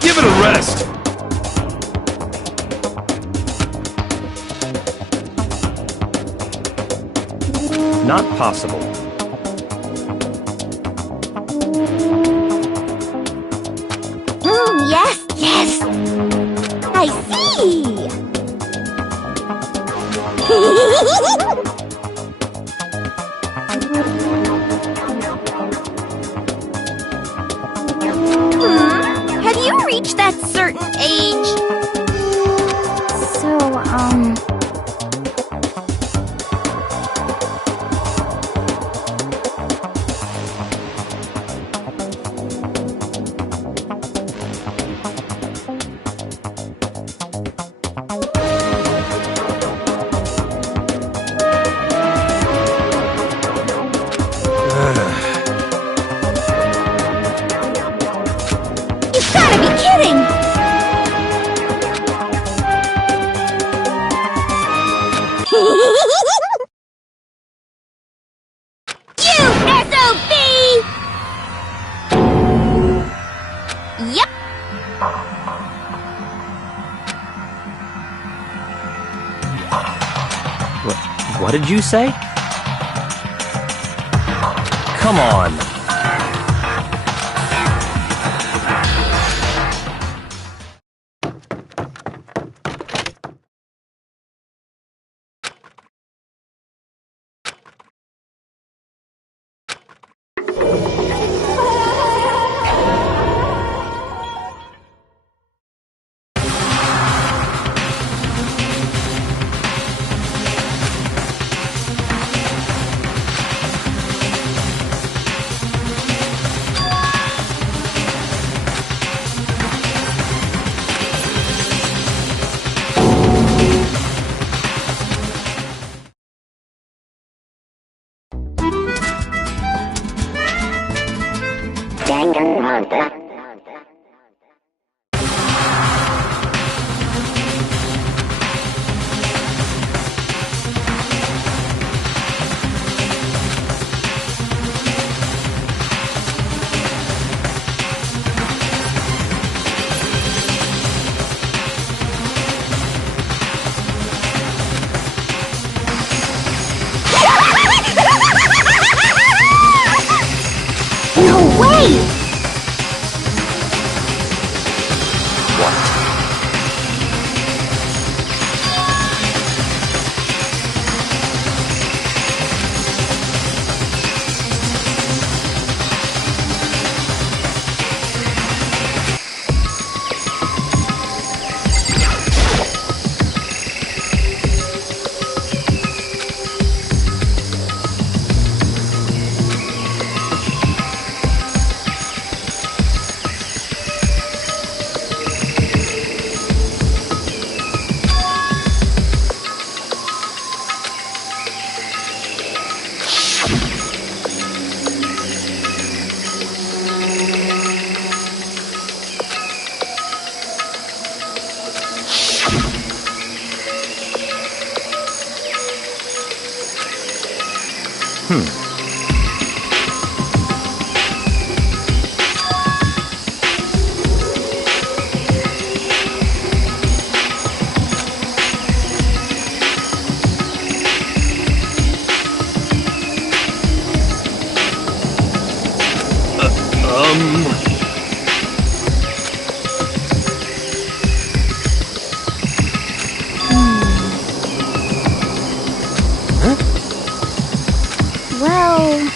Give it a rest! Not possible. Yes, yes. I see. Have you reached that certain age? So, What did you say? Come on. Danganronpa. No way! Well...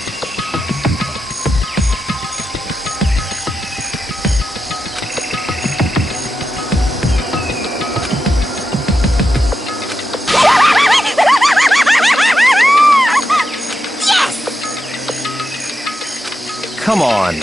Come on.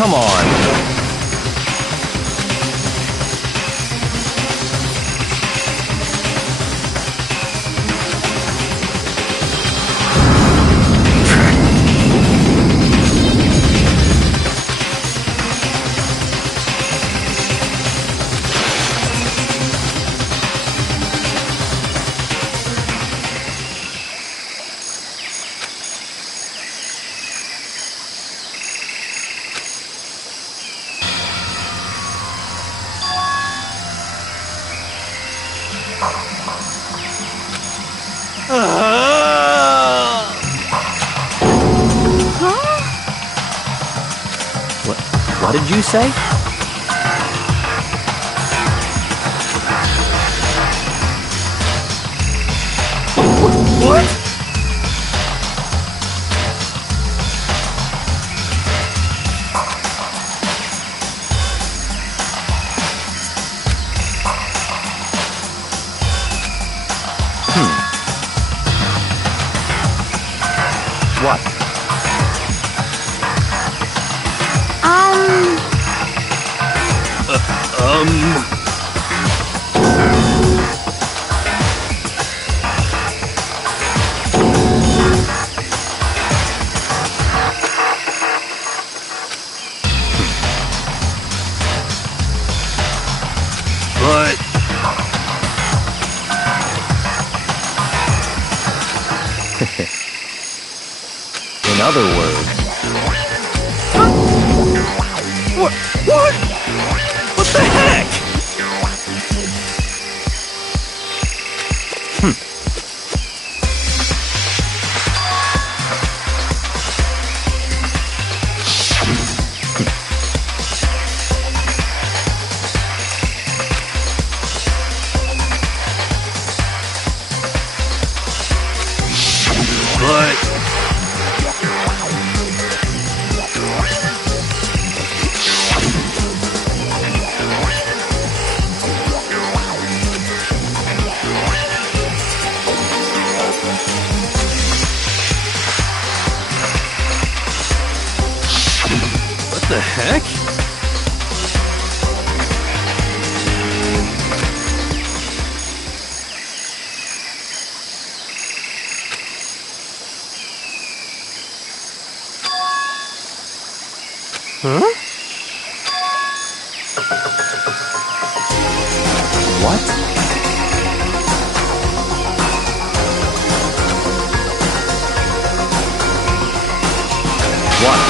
Come on. What did you say? What? What? In other words, What? What? What the heck? But what the heck? Huh? what? What?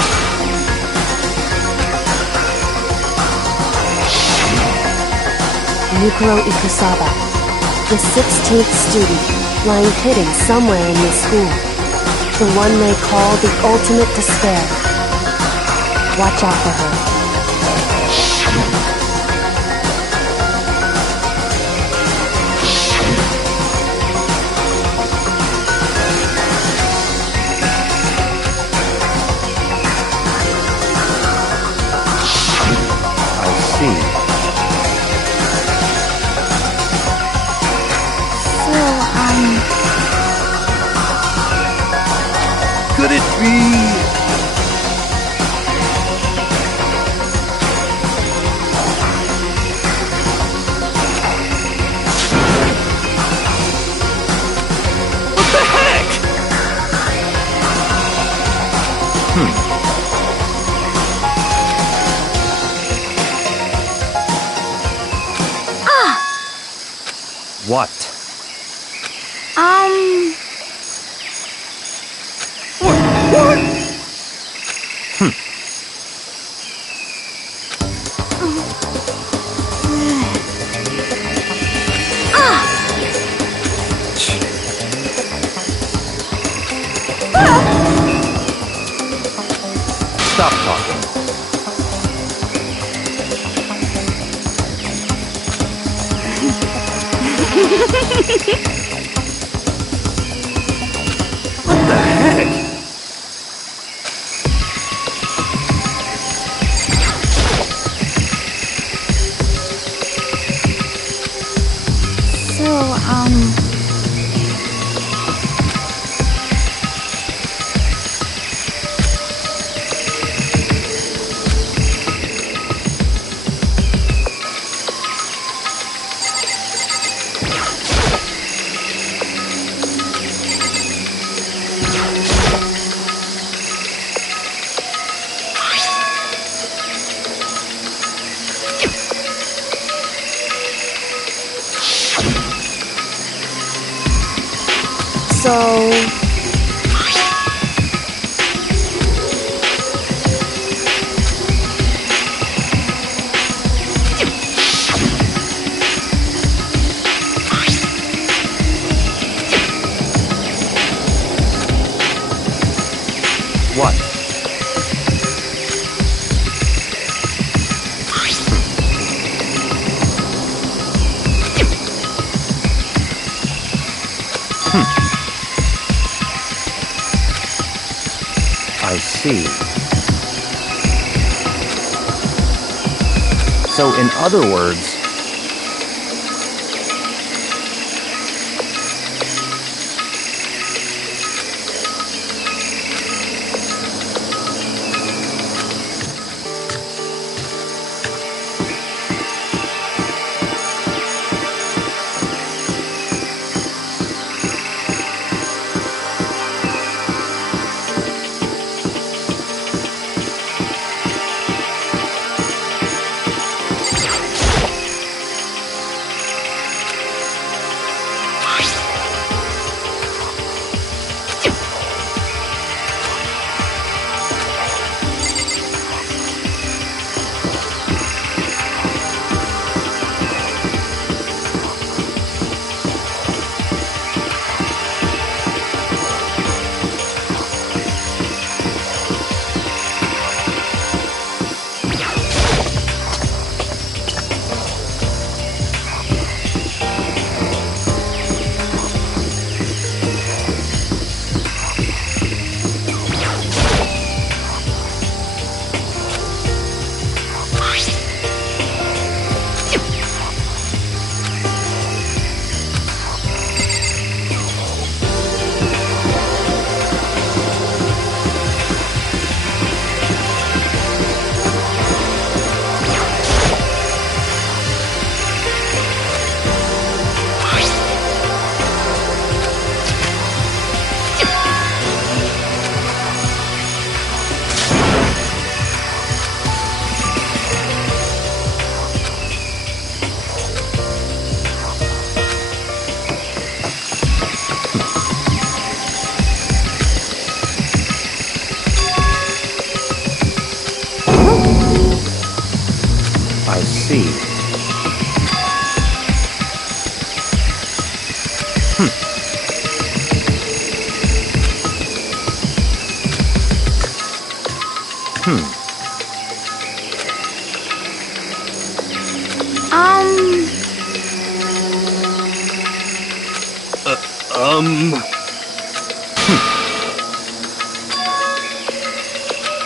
Nukuro Ikusaba, the 16th student, lying hidden somewhere in this school. The one they call the ultimate despair. Watch out for her. I see. Could it be? What the heck? What? What? Stop talking. What the heck? So... What? I see. So, in other words,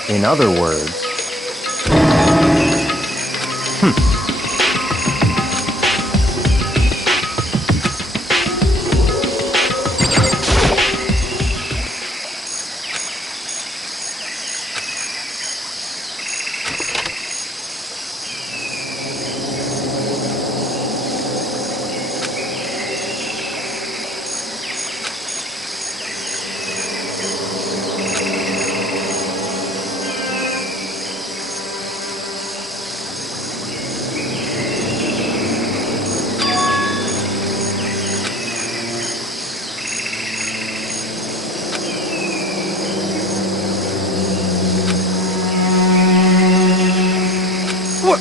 In other words, What?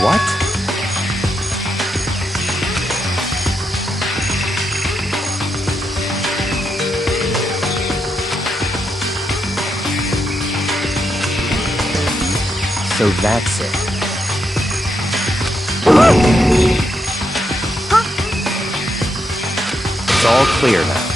what? So that's it. It's all clear now.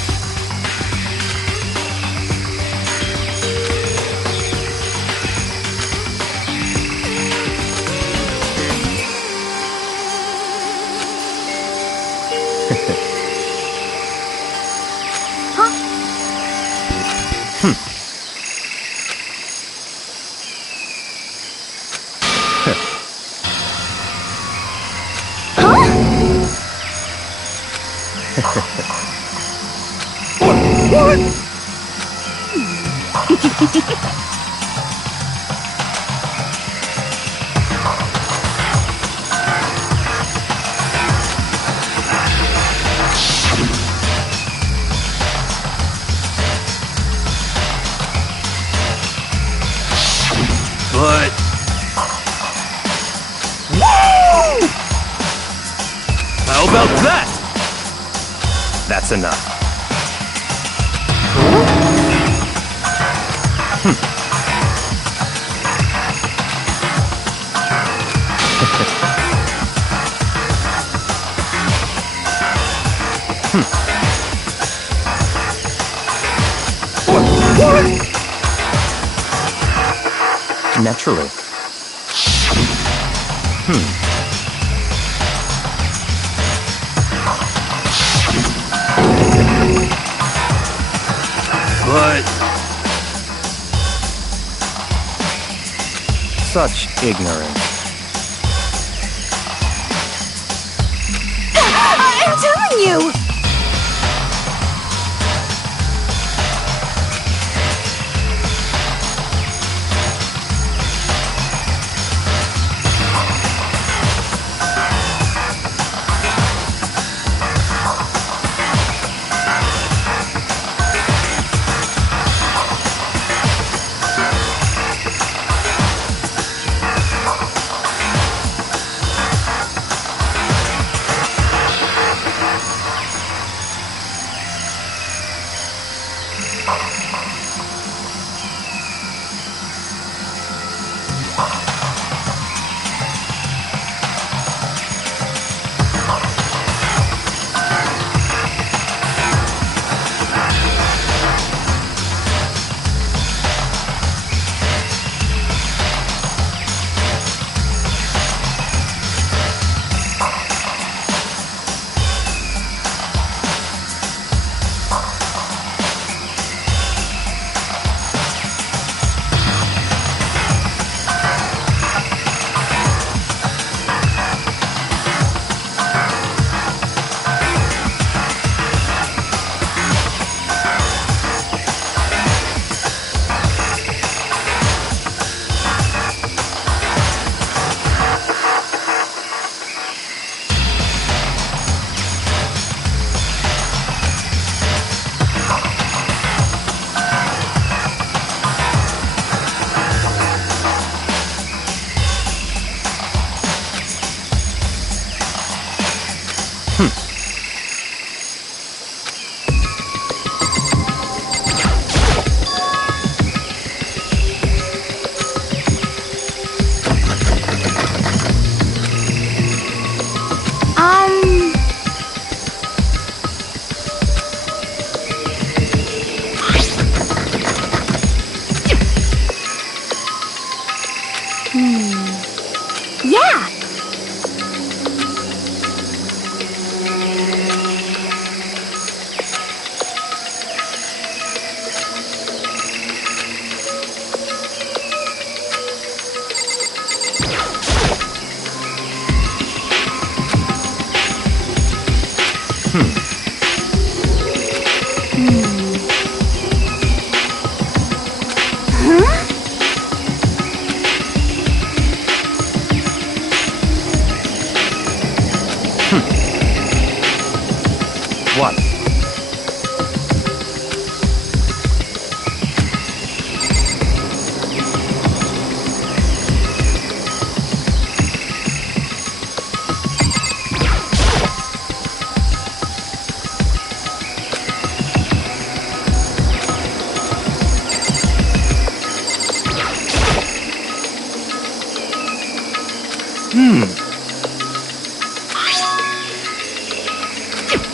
But... Woo! How about that? That's enough. Naturally. But... Such ignorance. I'm telling you!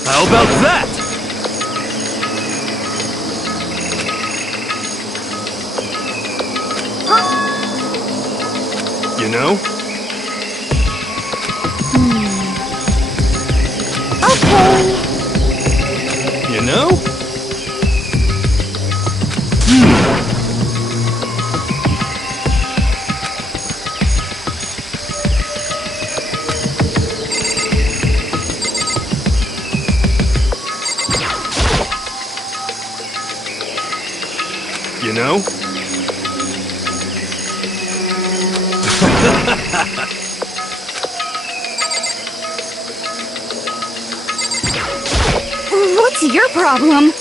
How about that? You know? Okay. You know? You know? What's your problem?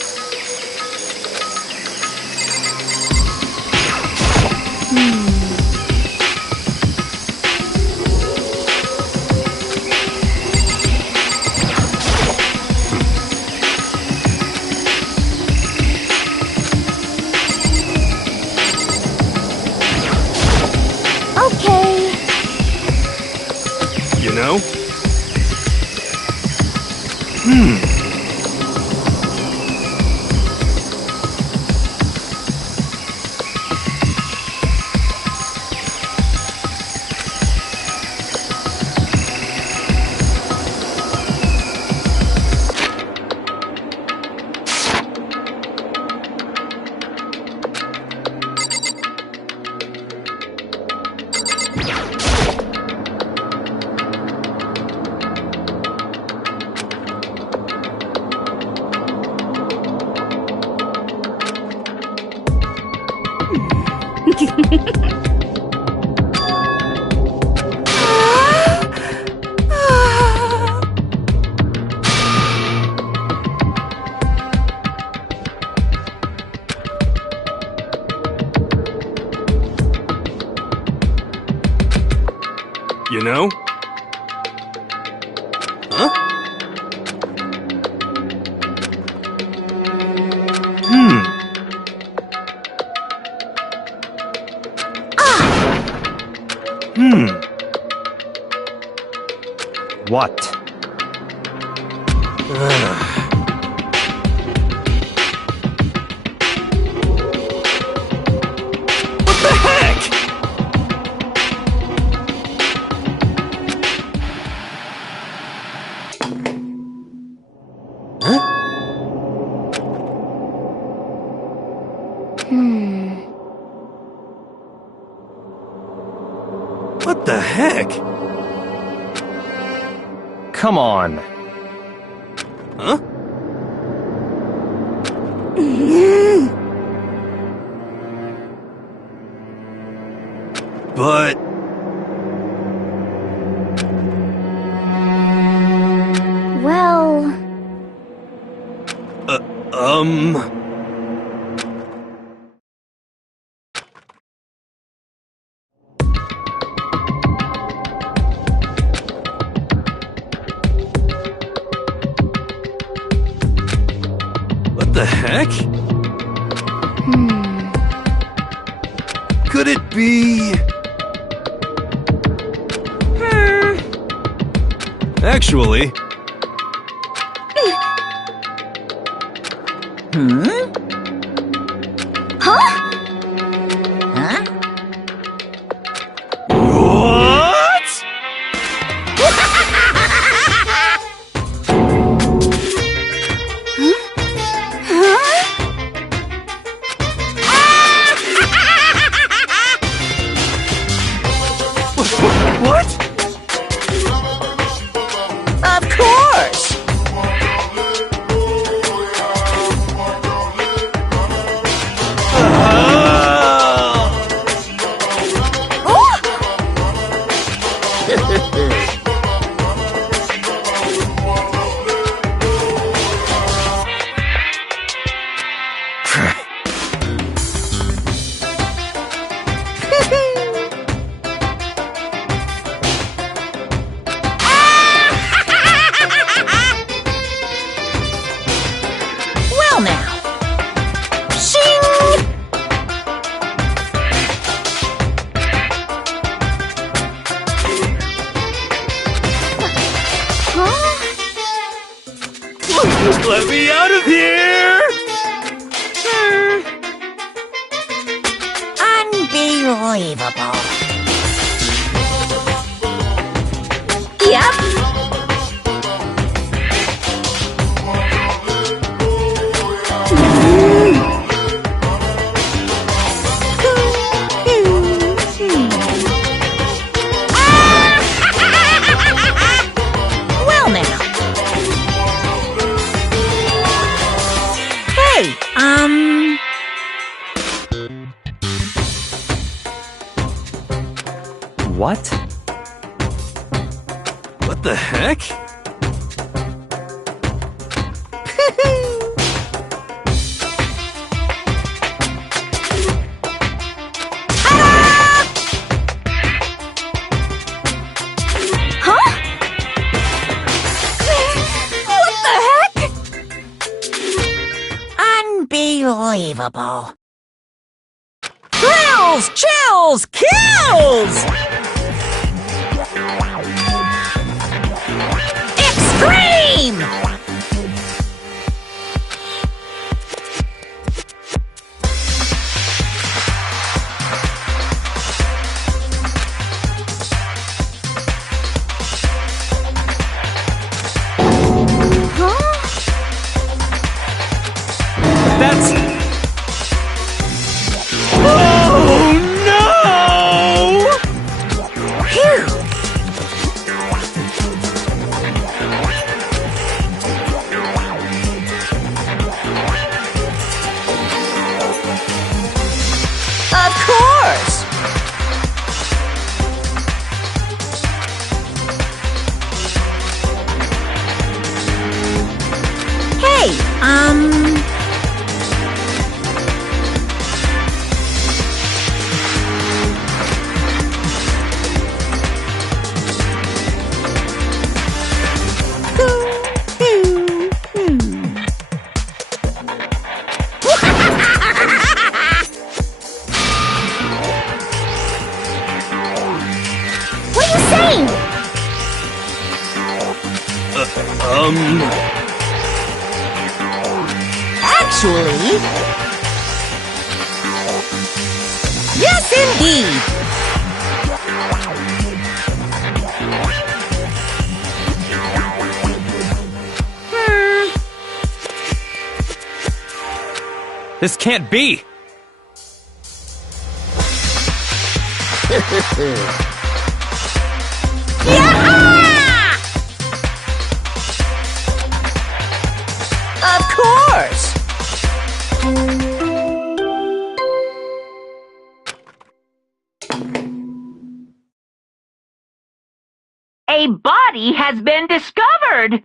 Okay. You know? You know? Huh? What? What the heck? What the heck? Come on. Huh? But... Well... What the heck? Could it be... Actually... What? What? Of course! Let me out of here! Unbelievable. Yep. Well now. Hey, What? What the heck? Unbelievable. Thrills, chills, kills! Extreme! That's... Oh, no! Phew! Of course! Hey, what are you saying? Actually, yes, indeed. This can't be! Yeah! Of course. A body has been discovered!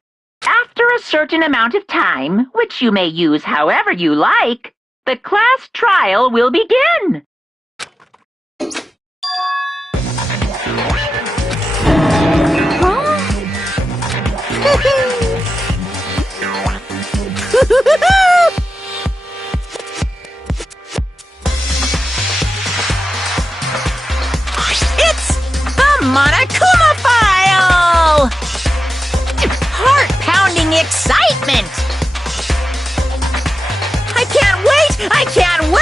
After a certain amount of time, which you may use however you like, the class trial will begin. It's the Monokuma File! Heart-pounding excitement! I can't wait! I can't wait!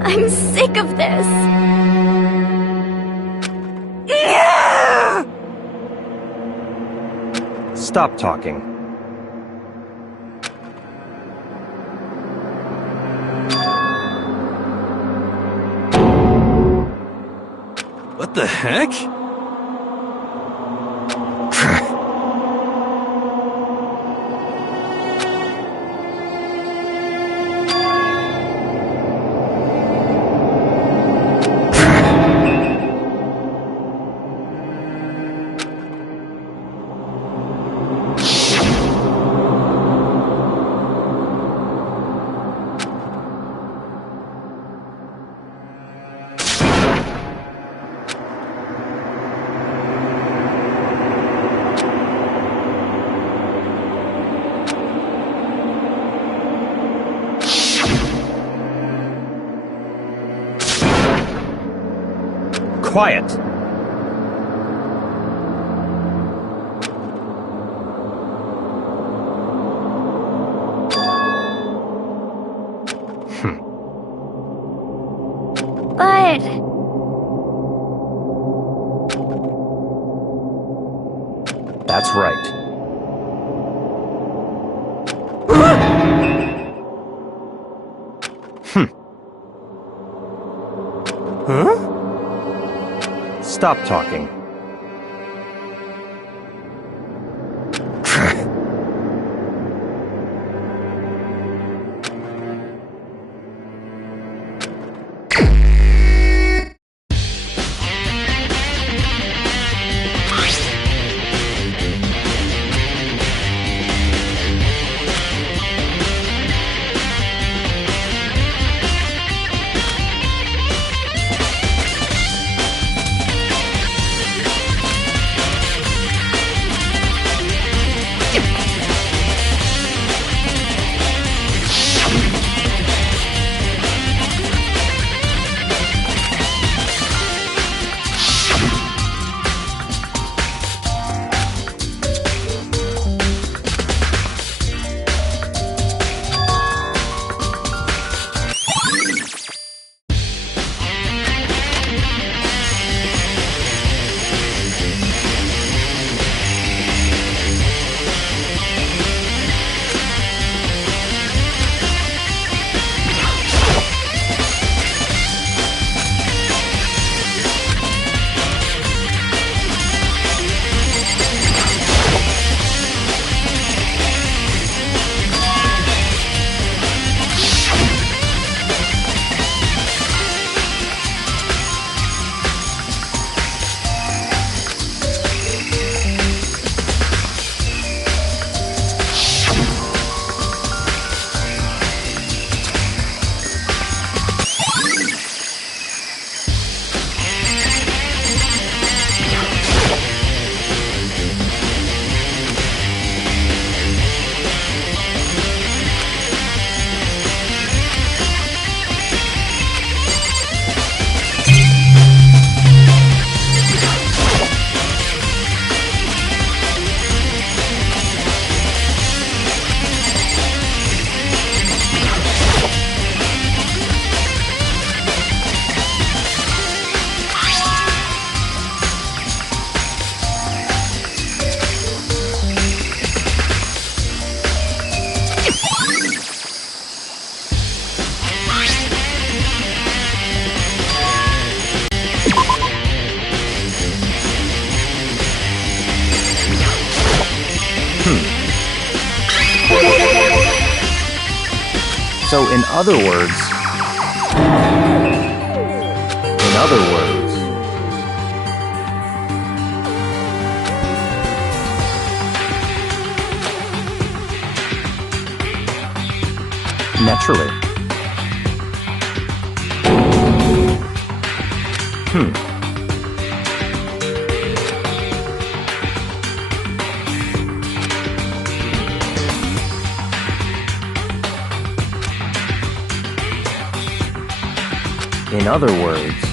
I'm sick of this. Stop talking. What the heck? quiet. But That's right. Stop talking. So, in other words, naturally. In other words,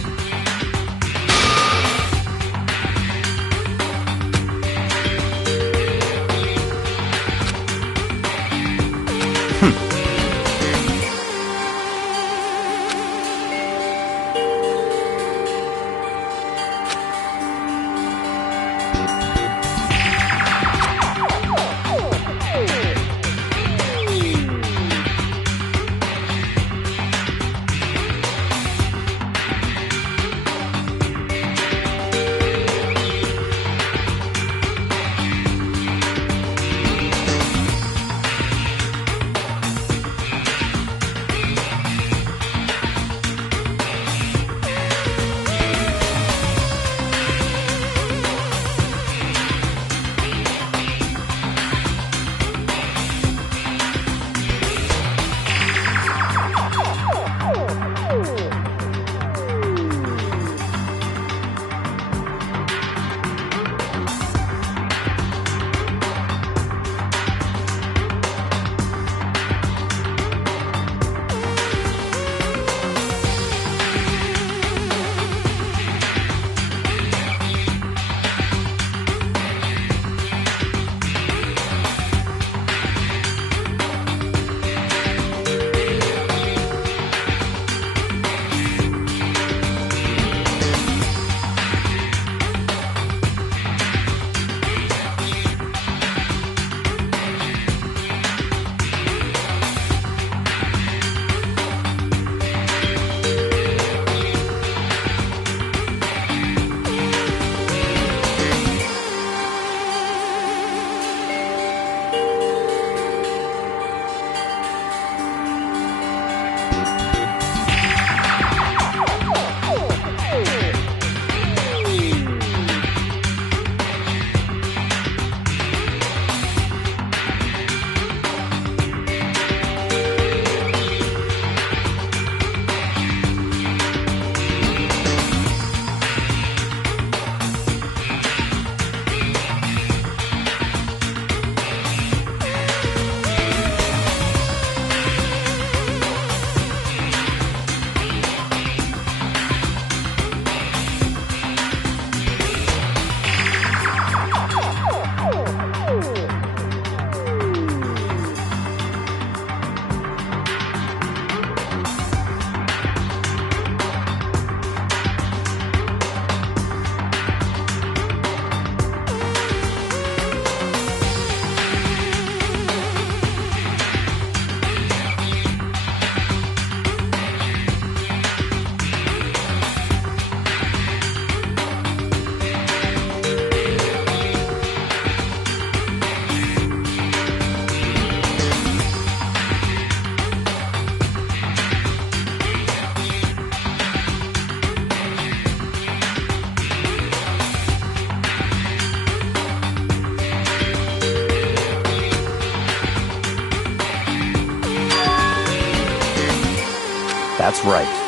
That's right.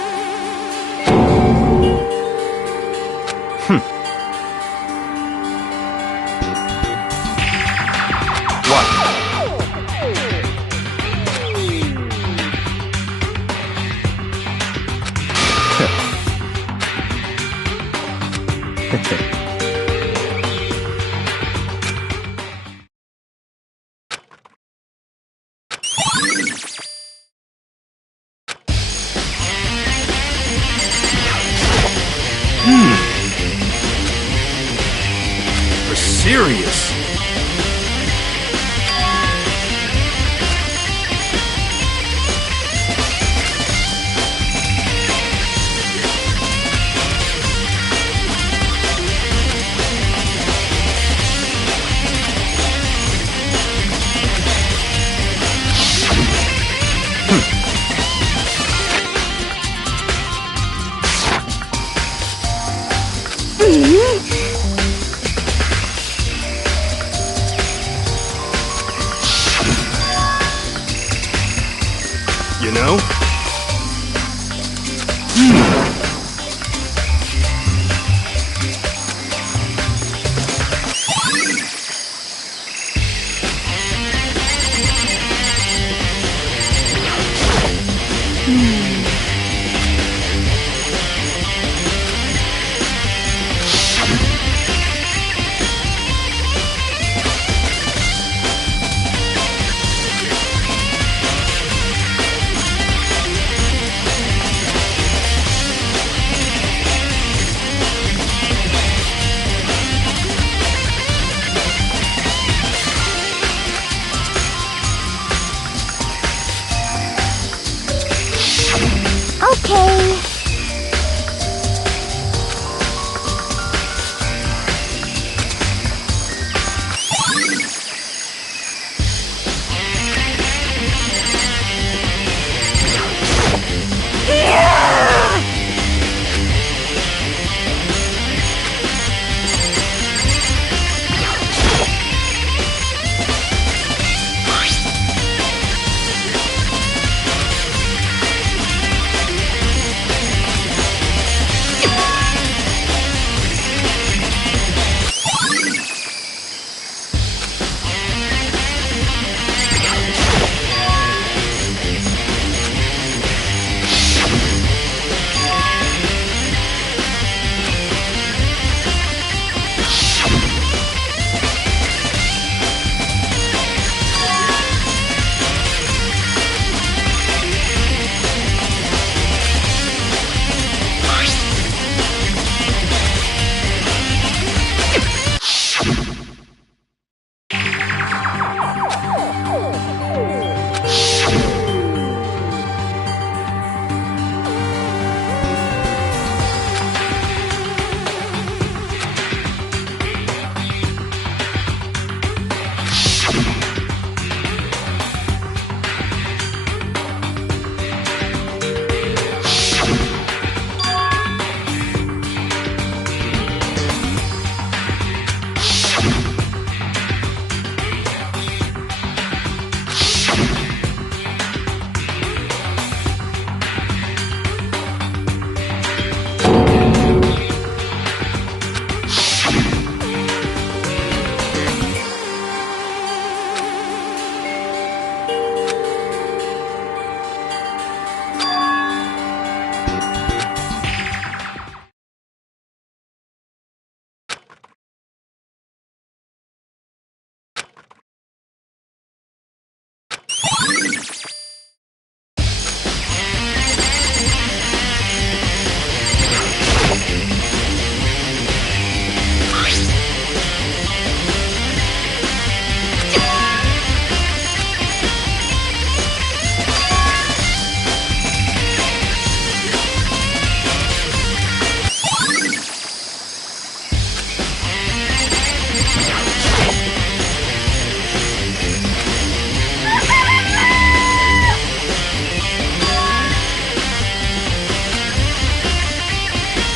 You're serious. You know? Okay.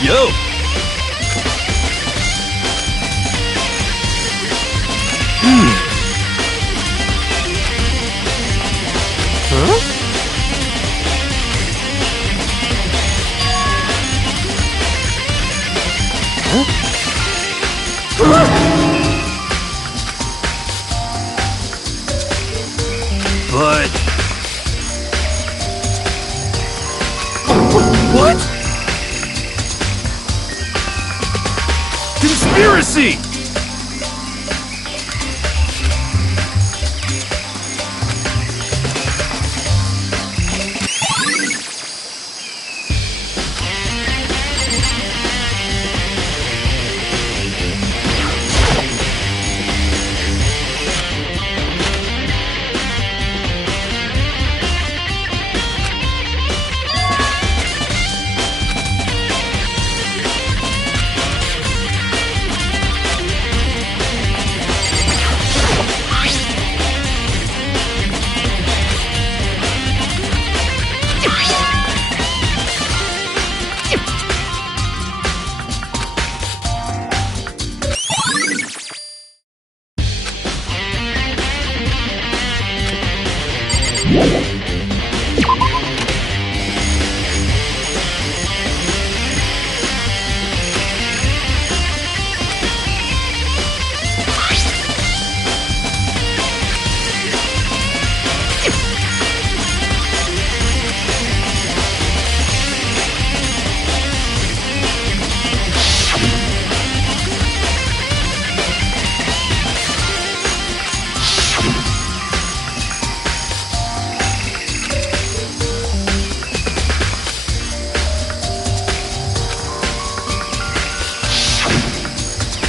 Yo! Huh? But... What? Conspiracy!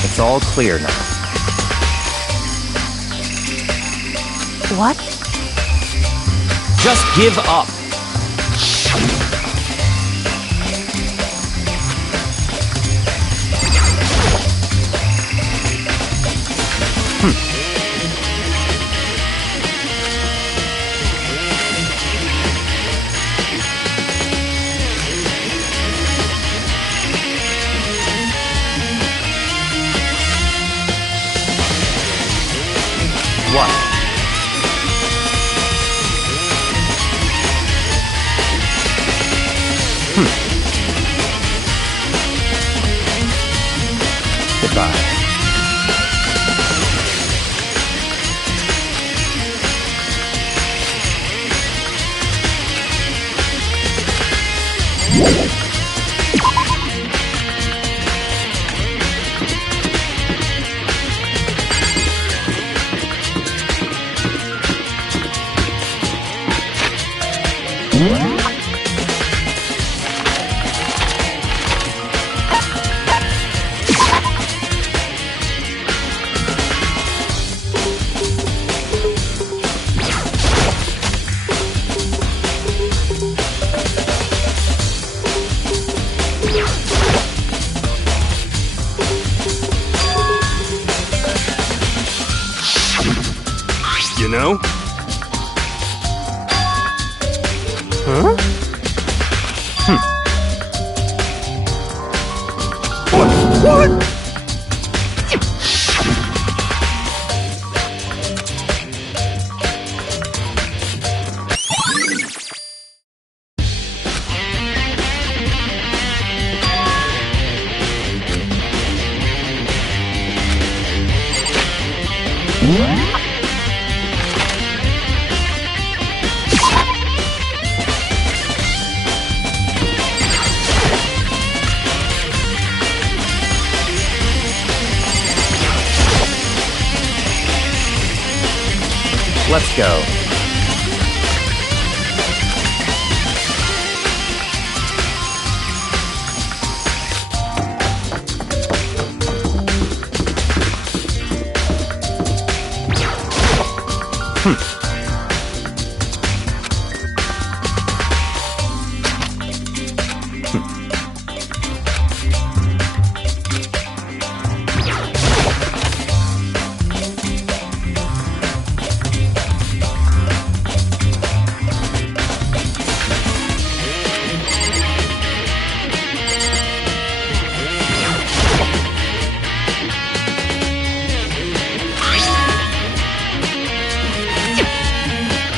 It's all clear now. What? Just give up. What? Goodbye. You know? Huh? What? Let's go.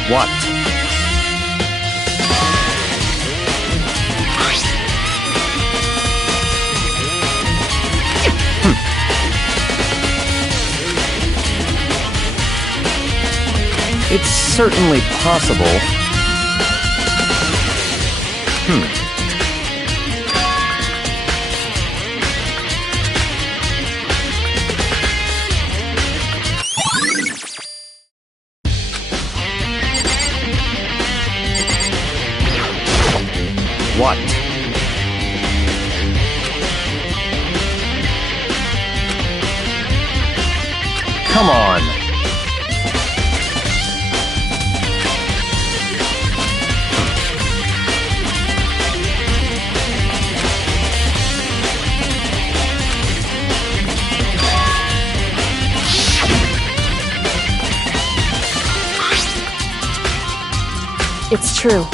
What? It's certainly possible. What? Come on! It's true.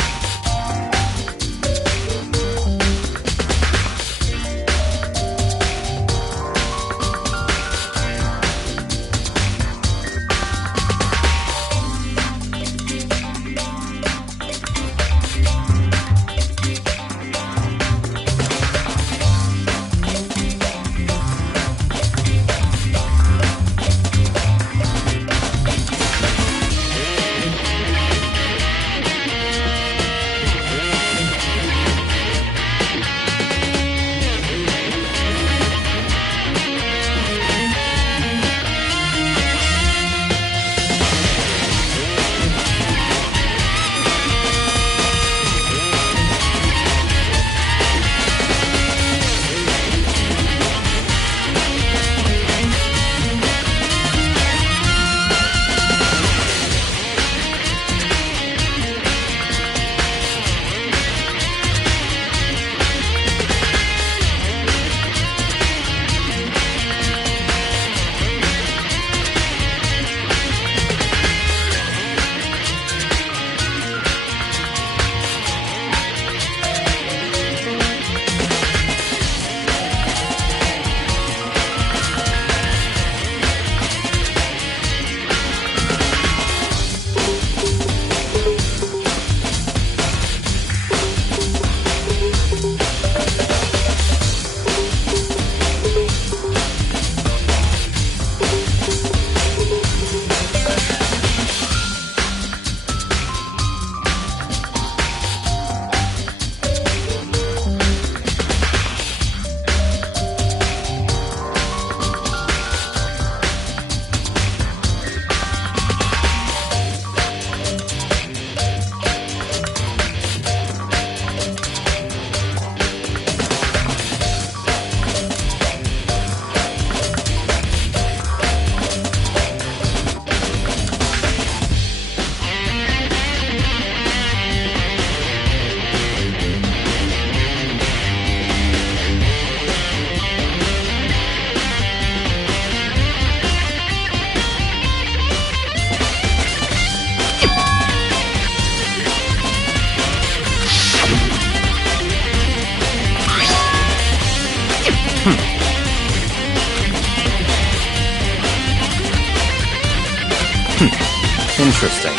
Interesting.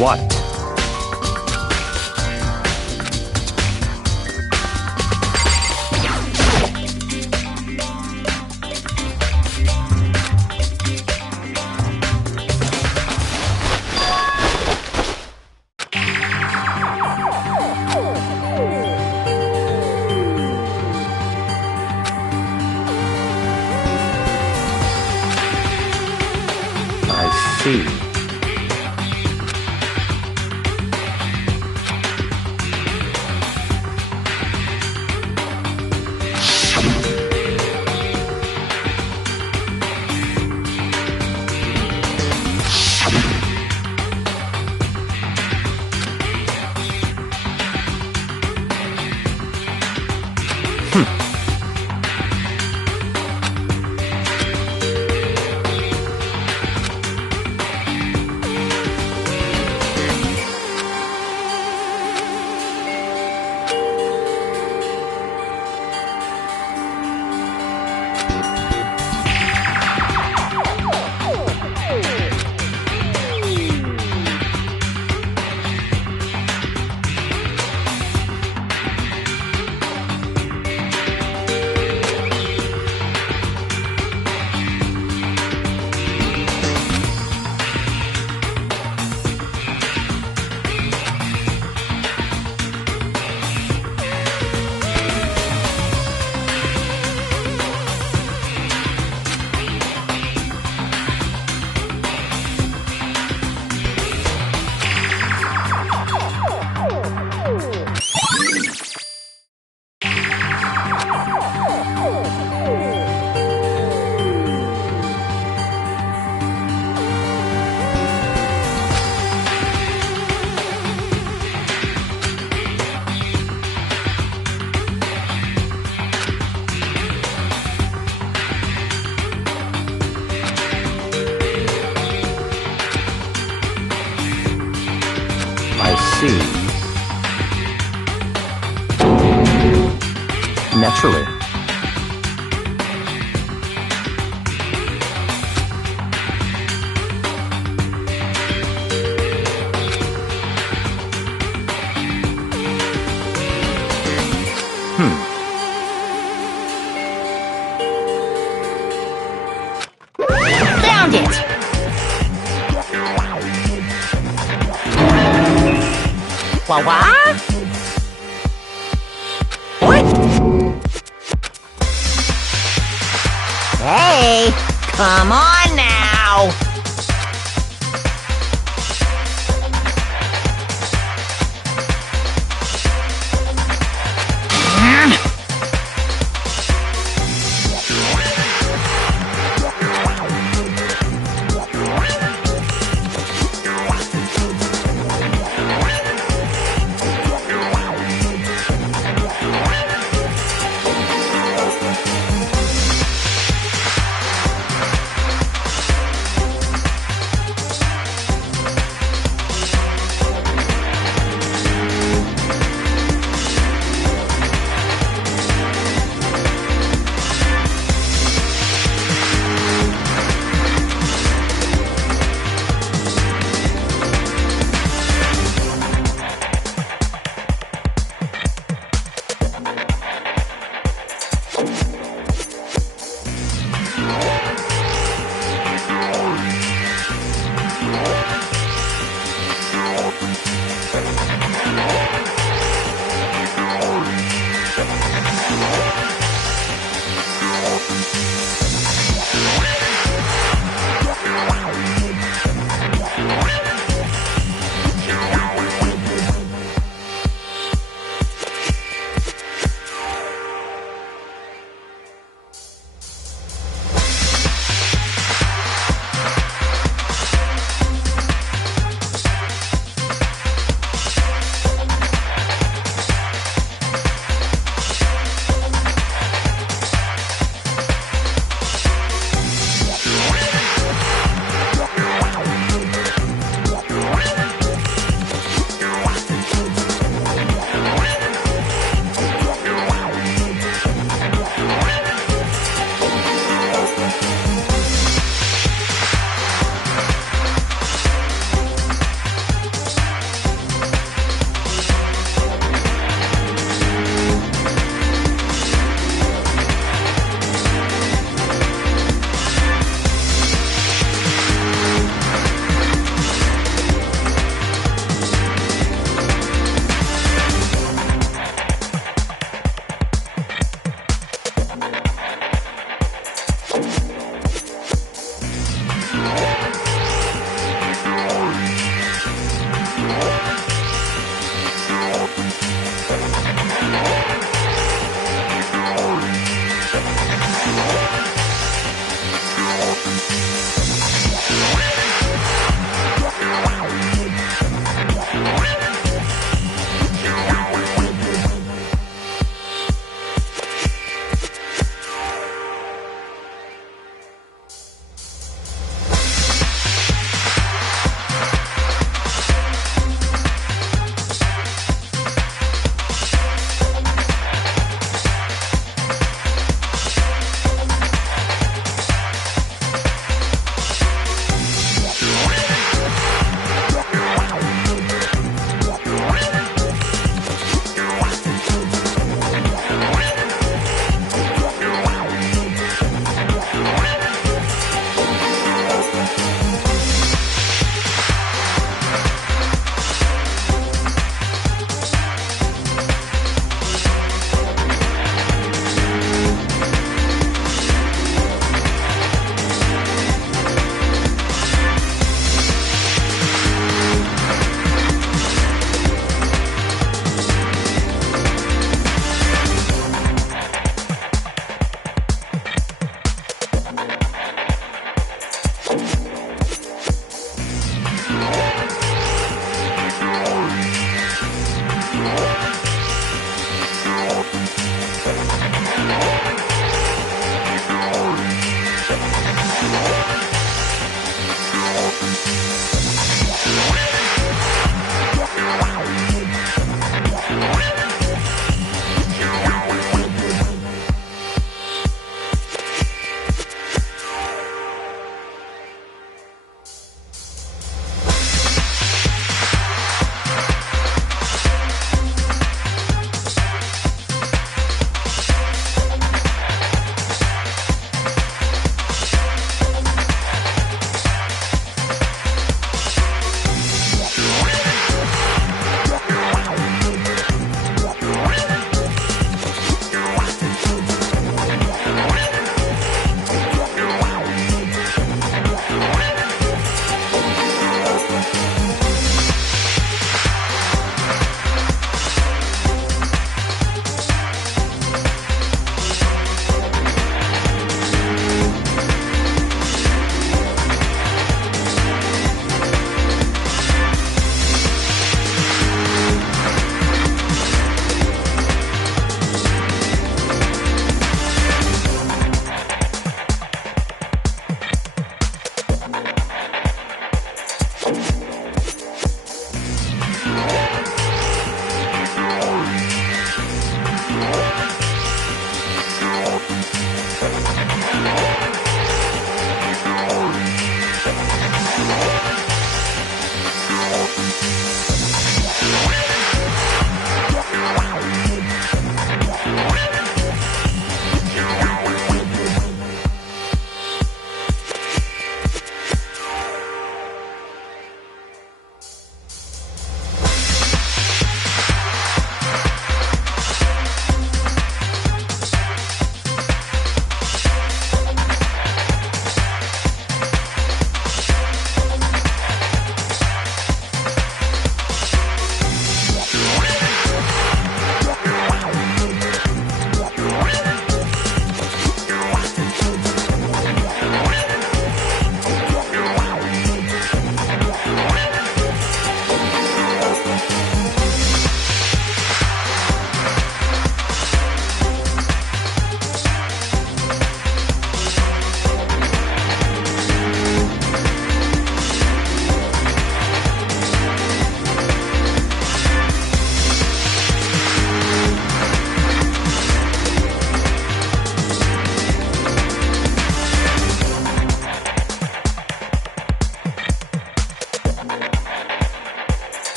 What? I see. I see. Naturally. Found it! What? What? Hey, come on now!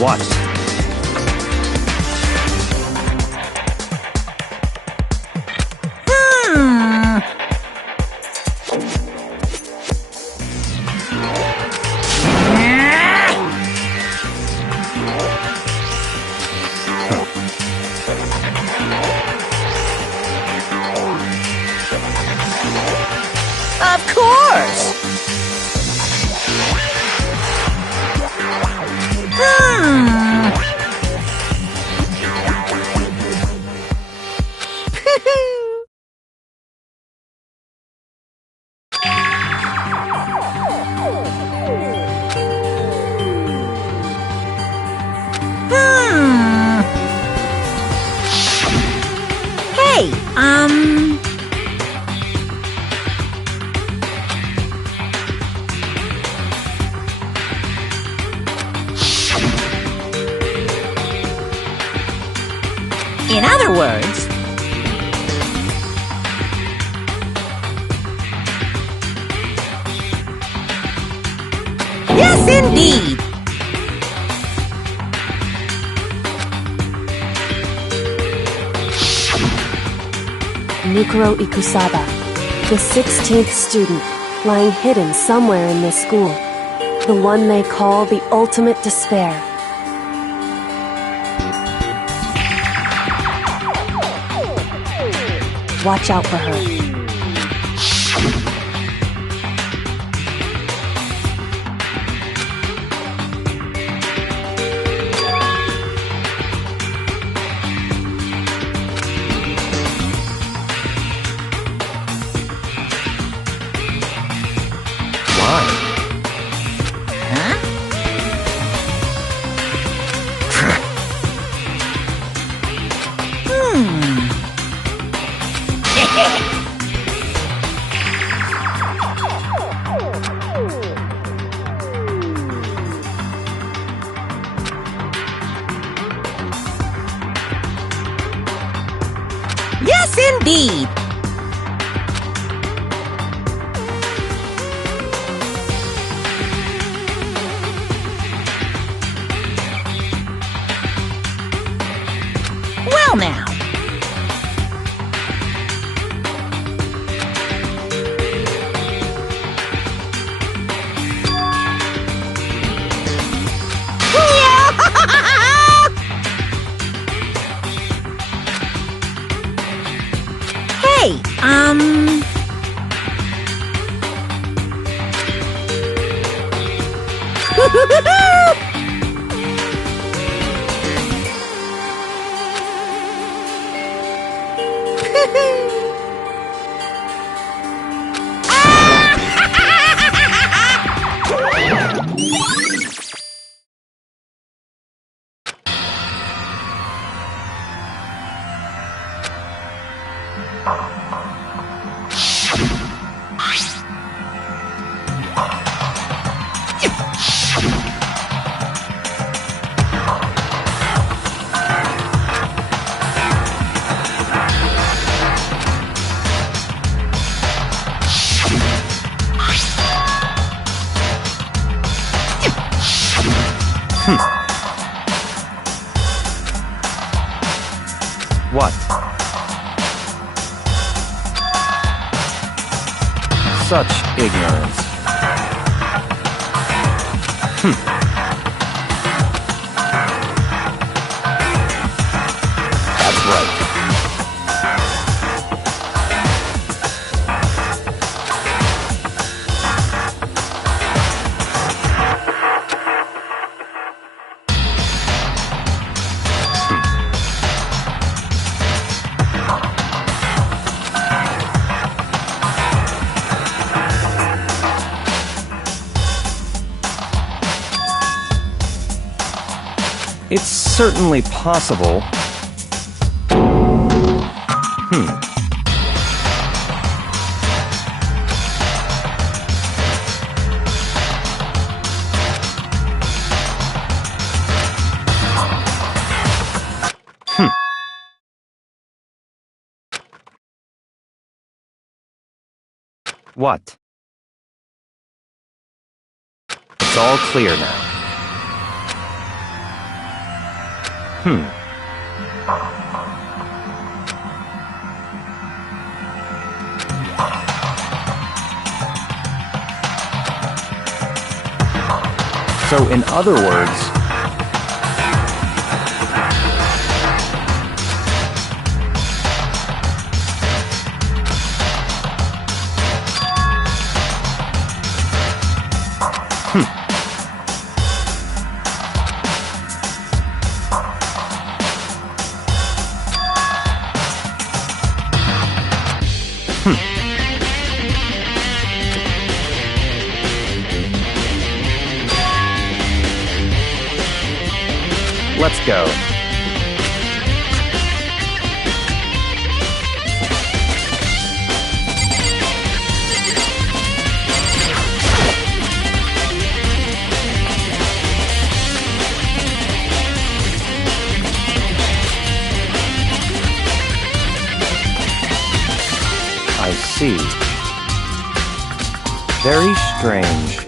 What? Of course! Hey, in other words, yes, indeed. Nukuro Ikusaba, the 16th student, lying hidden somewhere in this school. The one they call the ultimate despair. Watch out for her. Yes, indeed. Well, now. Hey, What? Such ignorance. That's right. It's certainly possible. What? It's all clear now. So, in other words, let's go. I see. Very strange.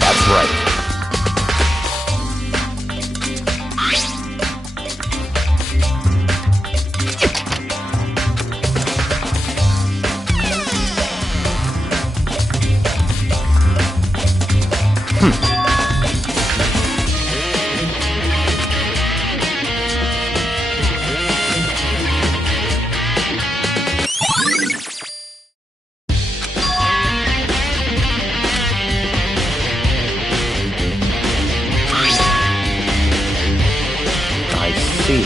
That's right. I see.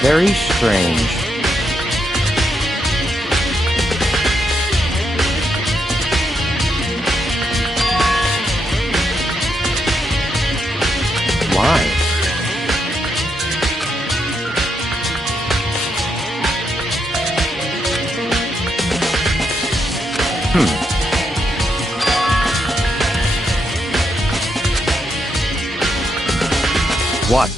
Very strange. Why? What?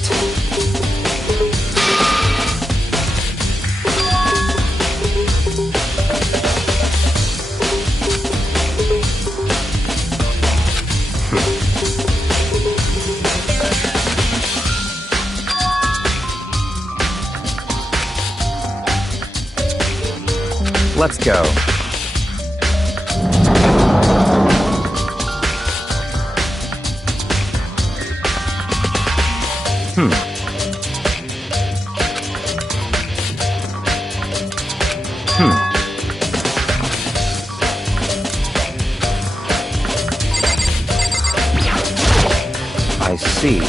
Let's go. I see.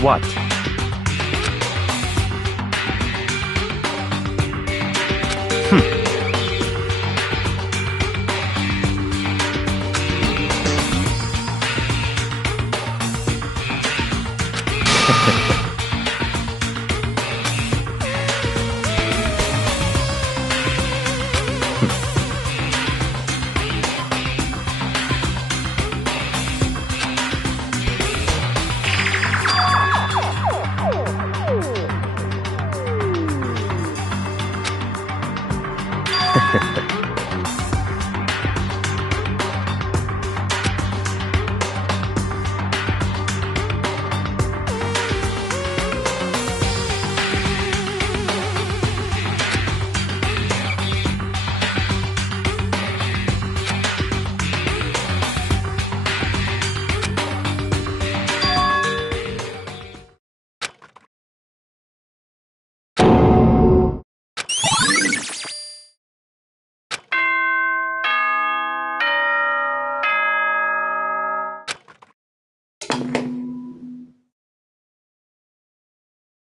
What?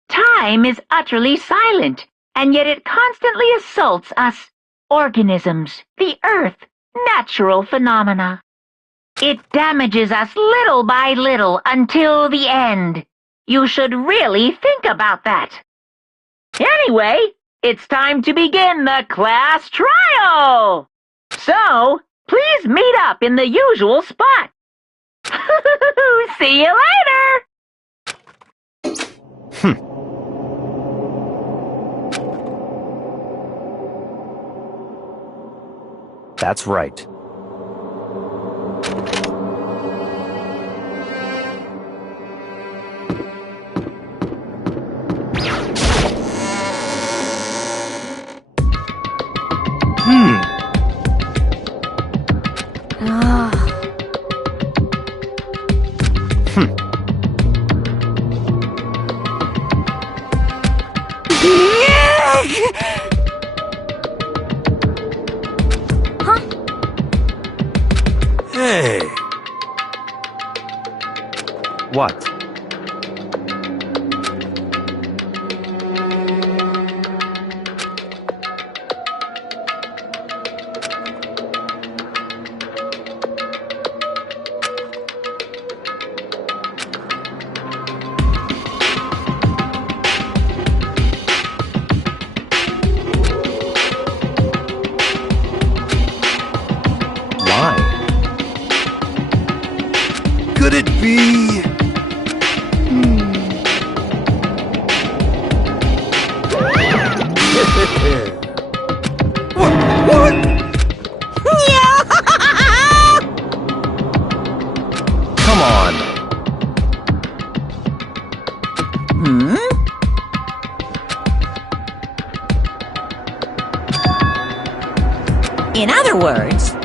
Time is utterly silent, and yet it constantly assaults us, organisms, the earth, natural phenomena. It damages us little by little until the end. You should really think about that. Anyway, it's time to begin the class trial. So, please meet up in the usual spot. See you later! That's right. Hey! What? Could it be? What? Come on. In other words...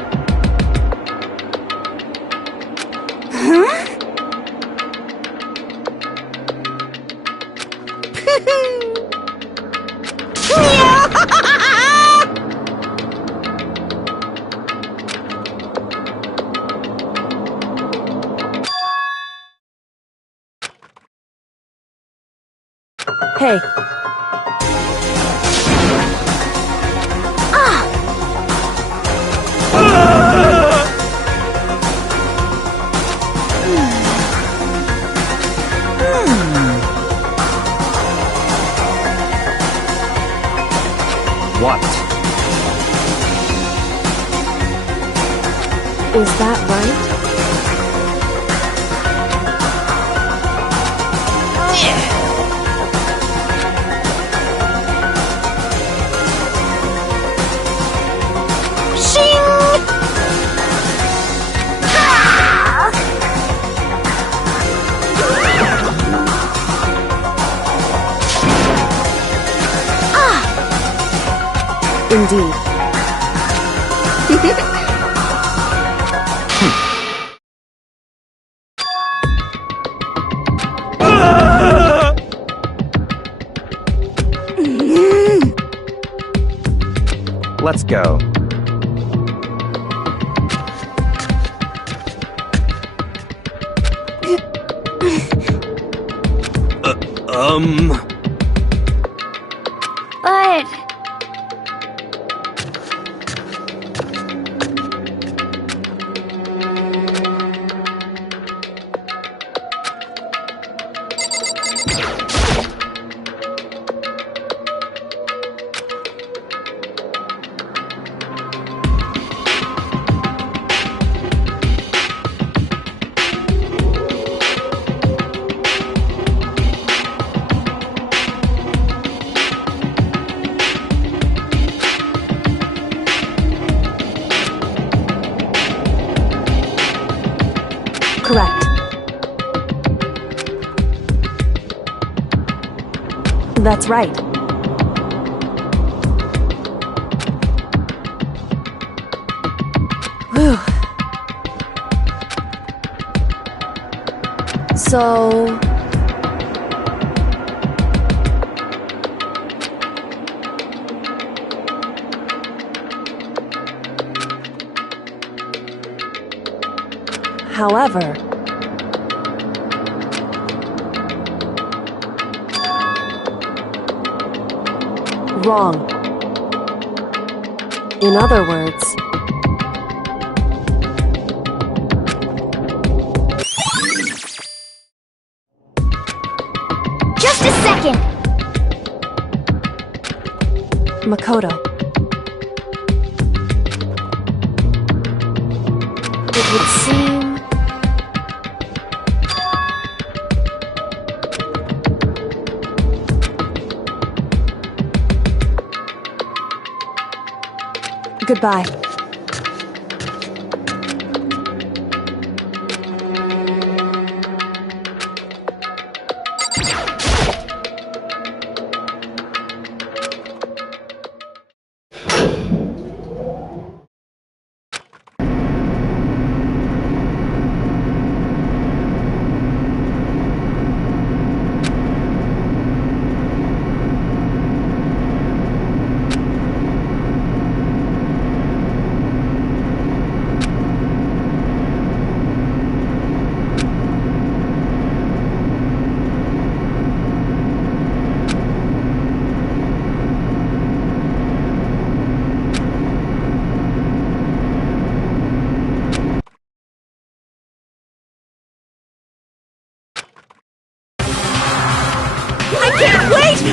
Hey. What? Is that right? Indeed. Let's go. But... Correct. That's right. Whew. So... However... Wrong. In other words... Just a second! Makoto. It would seem... Goodbye.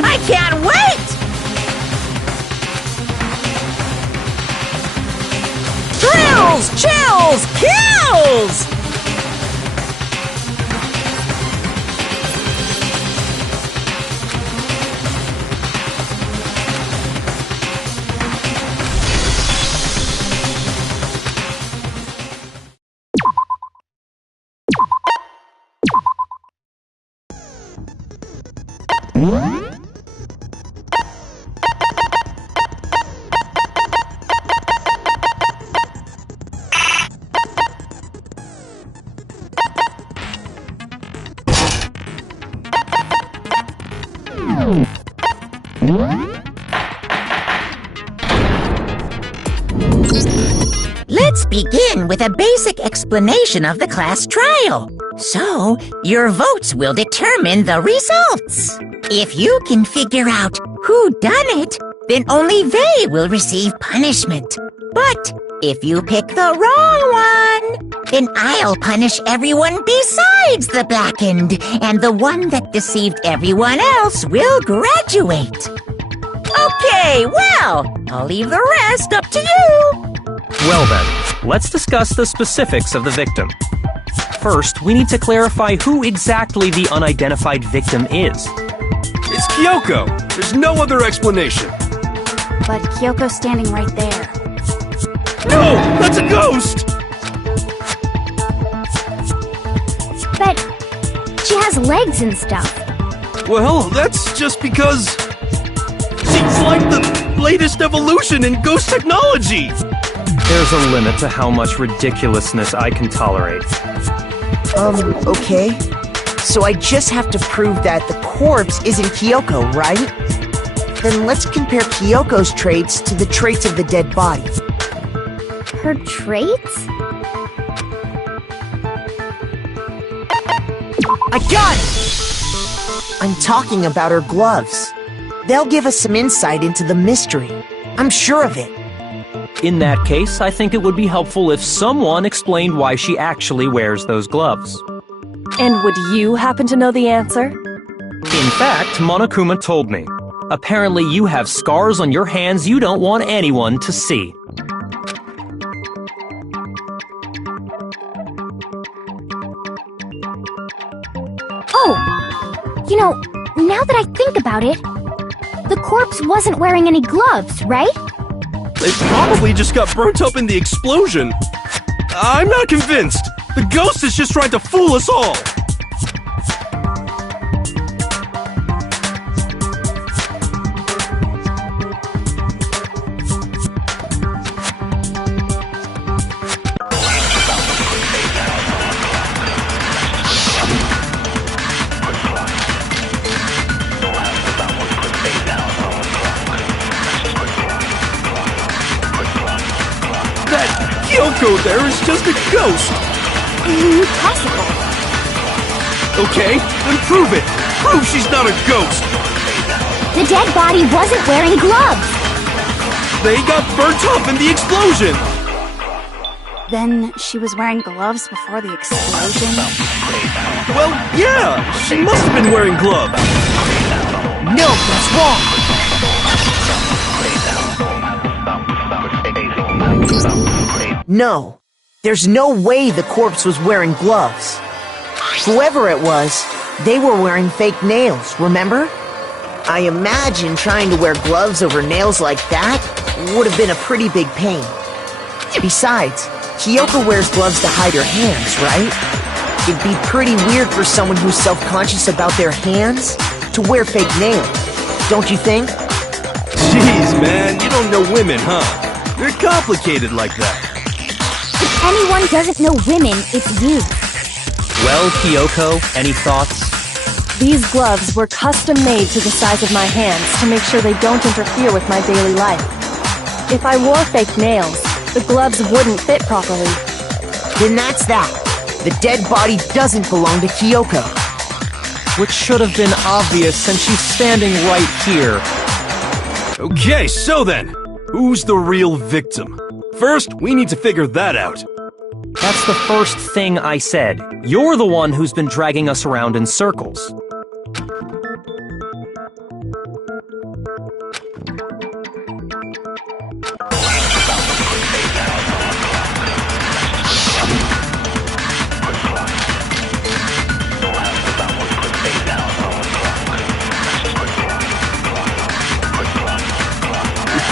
I can't wait! Thrills, chills, kills! Let's begin with a basic explanation of the class trial. So, your votes will determine the results. If you can figure out who done it, then only they will receive punishment. But if you pick the wrong one, then I'll punish everyone besides the blackened, and the one that deceived everyone else will graduate. Okay, well, I'll leave the rest up to you. Well then, let's discuss the specifics of the victim. First, we need to clarify who exactly the unidentified victim is. It's Kyoko. There's no other explanation. But Kyoko's standing right there. No! That's a ghost! But she has legs and stuff. Well, that's just because... she's like the latest evolution in ghost technology! There's a limit to how much ridiculousness I can tolerate. Okay. So I just have to prove that the corpse isn't Kyoko, right? Then let's compare Kyoko's traits to the traits of the dead body. Her traits? I got it! I'm talking about her gloves. They'll give us some insight into the mystery. I'm sure of it. In that case, I think it would be helpful if someone explained why she actually wears those gloves. And would you happen to know the answer? In fact, Monokuma told me. Apparently you have scars on your hands you don't want anyone to see. Oh! You know, now that I think about it, the corpse wasn't wearing any gloves, right? It probably just got burnt up in the explosion. I'm not convinced. The ghost is just trying to fool us all. Kyoko there is just a ghost! Impossible. Okay, then prove it! Prove she's not a ghost! The dead body wasn't wearing gloves. They got burnt up in the explosion! Then she was wearing gloves before the explosion? Well, yeah! She must have been wearing gloves! No, that's wrong! No, there's no way the corpse was wearing gloves. Whoever it was, they were wearing fake nails, remember? I imagine trying to wear gloves over nails like that would have been a pretty big pain. Besides, Kyoko wears gloves to hide her hands, right? It'd be pretty weird for someone who's self-conscious about their hands to wear fake nails, don't you think? Jeez, man, you don't know women, huh? They're complicated like that. If anyone doesn't know women, it's you. Well, Kyoko, any thoughts? These gloves were custom made to the size of my hands to make sure they don't interfere with my daily life. If I wore fake nails, the gloves wouldn't fit properly. Then that's that. The dead body doesn't belong to Kyoko. Which should have been obvious since she's standing right here. Okay, so then, who's the real victim? First, we need to figure that out. That's the first thing I said. You're the one who's been dragging us around in circles.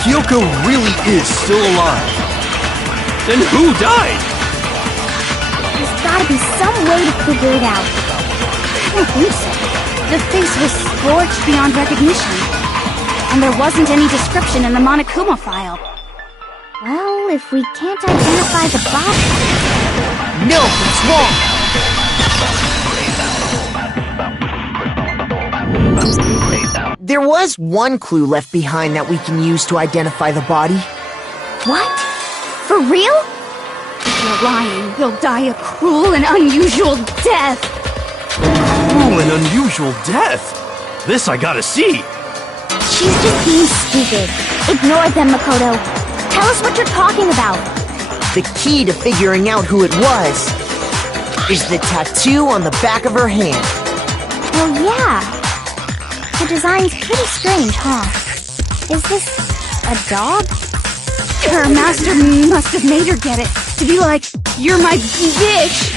Kyoko really is still alive. Then who died? There's gotta be some way to figure it out. I don't think so. The face was scorched beyond recognition. And there wasn't any description in the Monokuma file. Well, if we can't identify the body... No, it's wrong! There was one clue left behind that we can use to identify the body. What? For real? If you're lying, you'll die a cruel and unusual death. Cruel and unusual death? This I gotta see. She's just being stupid. Ignore them, Makoto. Tell us what you're talking about. The key to figuring out who it was is the tattoo on the back of her hand. Well, yeah. The design's pretty strange, huh? Is this a dog? Her master must have made her get it. To be like, you're my bitch.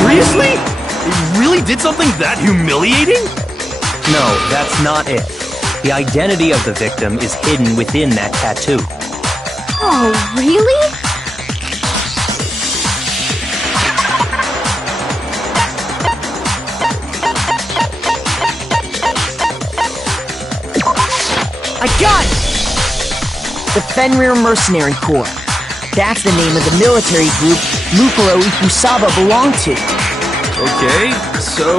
Seriously? They really did something that humiliating? No, that's not it. The identity of the victim is hidden within that tattoo. Oh, really? I got it! The Fenrir Mercenary Corps. That's the name of the military group Mukuro Ikusaba belonged to. Okay, so...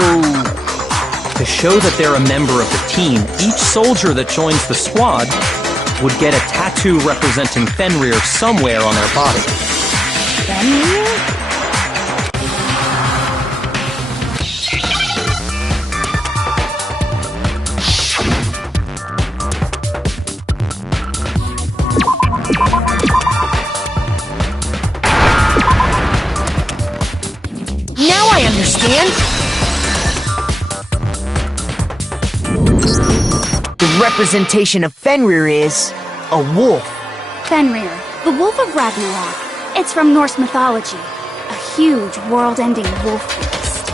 To show that they're a member of the team, each soldier that joins the squad would get a tattoo representing Fenrir somewhere on their body. Fenrir? And the representation of Fenrir is a wolf. Fenrir, the Wolf of Ragnarok. It's from Norse mythology. A huge, world-ending wolf beast.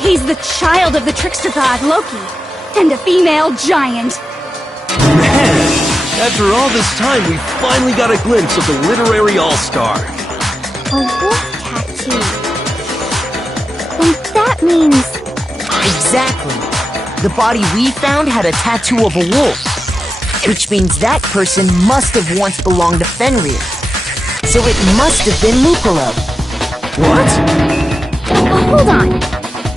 He's the child of the trickster god Loki, and a female giant. Man, after all this time, we finally got a glimpse of the literary all-star. A wolf tattoo. And that means... Exactly. The body we found had a tattoo of a wolf, which means that person must have once belonged to Fenrir. So it must have been Mukuro. What? Hold on.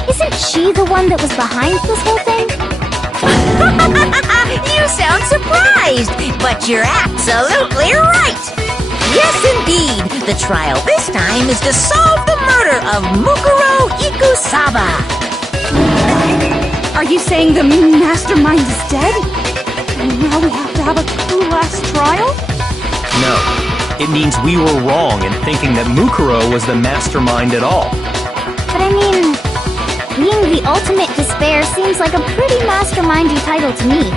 Isn't she the one that was behind this whole thing? You sound surprised, but you're absolutely right. Yes, indeed. The trial this time is to solve the murder of Mukuro Ikusaba. Are you saying the mastermind is dead? And now we have to have a last trial? No. It means we were wrong in thinking that Mukuro was the mastermind at all. But I mean, being the ultimate despair seems like a pretty mastermindy title to me.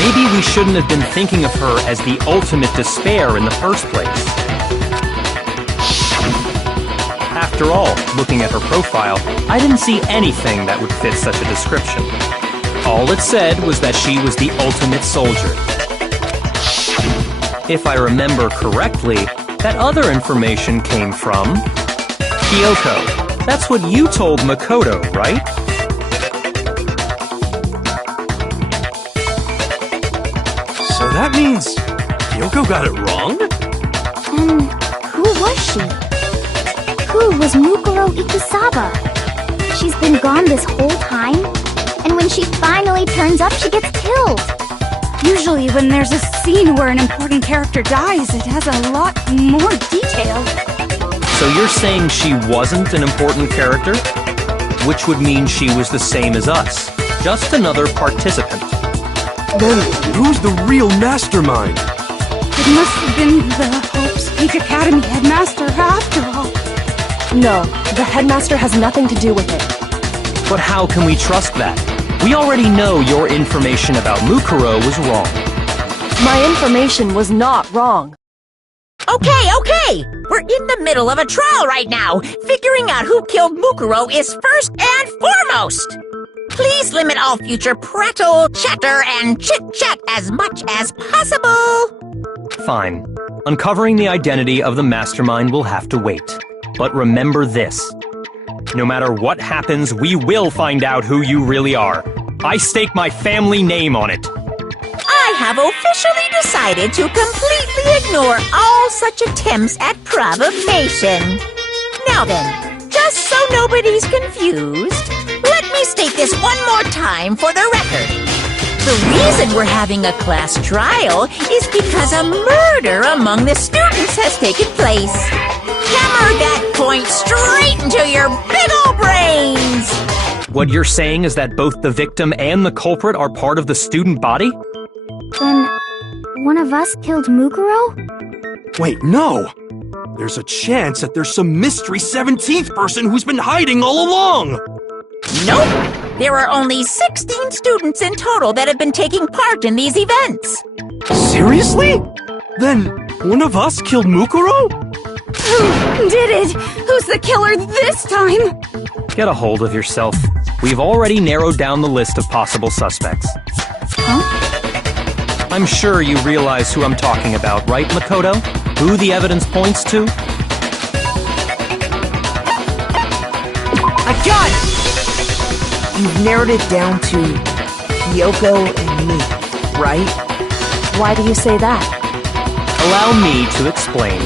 Maybe we shouldn't have been thinking of her as the ultimate despair in the first place. After all, looking at her profile, I didn't see anything that would fit such a description. All it said was that she was the ultimate soldier. If I remember correctly, that other information came from Kyoko. That's what you told Makoto, right? So that means Kyoko got it wrong? And who was she? Who was Mukuro Ikusaba? She's been gone this whole time, and when she finally turns up, she gets killed. Usually when there's a scene where an important character dies, it has a lot more detail. So you're saying she wasn't an important character? Which would mean she was the same as us. Just another participant. Then who's the real mastermind? It must have been the Hope's Peak Academy headmaster after all. No, the headmaster has nothing to do with it. But how can we trust that? We already know your information about Mukuro was wrong. My information was not wrong. Okay. We're in the middle of a trial right now. Figuring out who killed Mukuro is first and foremost. Please limit all future prattle, chatter, and chit-chat as much as possible. Fine. Uncovering the identity of the mastermind will have to wait. But remember this. No matter what happens, we will find out who you really are. I stake my family name on it. I have officially decided to completely ignore all such attempts at provocation. Now then, just so nobody's confused, let me state this one more time for the record. The reason we're having a class trial is because a murder among the students has taken place. Hammer that point straight into your big ol' brains! What you're saying is that both the victim and the culprit are part of the student body? Then, one of us killed Mukuro? Wait, no! There's a chance that there's some mystery 17th person who's been hiding all along! Nope! There are only 16 students in total that have been taking part in these events. Seriously? Then one of us killed Mukuro? Who did it? Who's the killer this time? Get a hold of yourself. We've already narrowed down the list of possible suspects. Huh? I'm sure you realize who I'm talking about, right, Makoto? Who the evidence points to? I got it! You've narrowed it down to Kyoko and me, right? Why do you say that? Allow me to explain.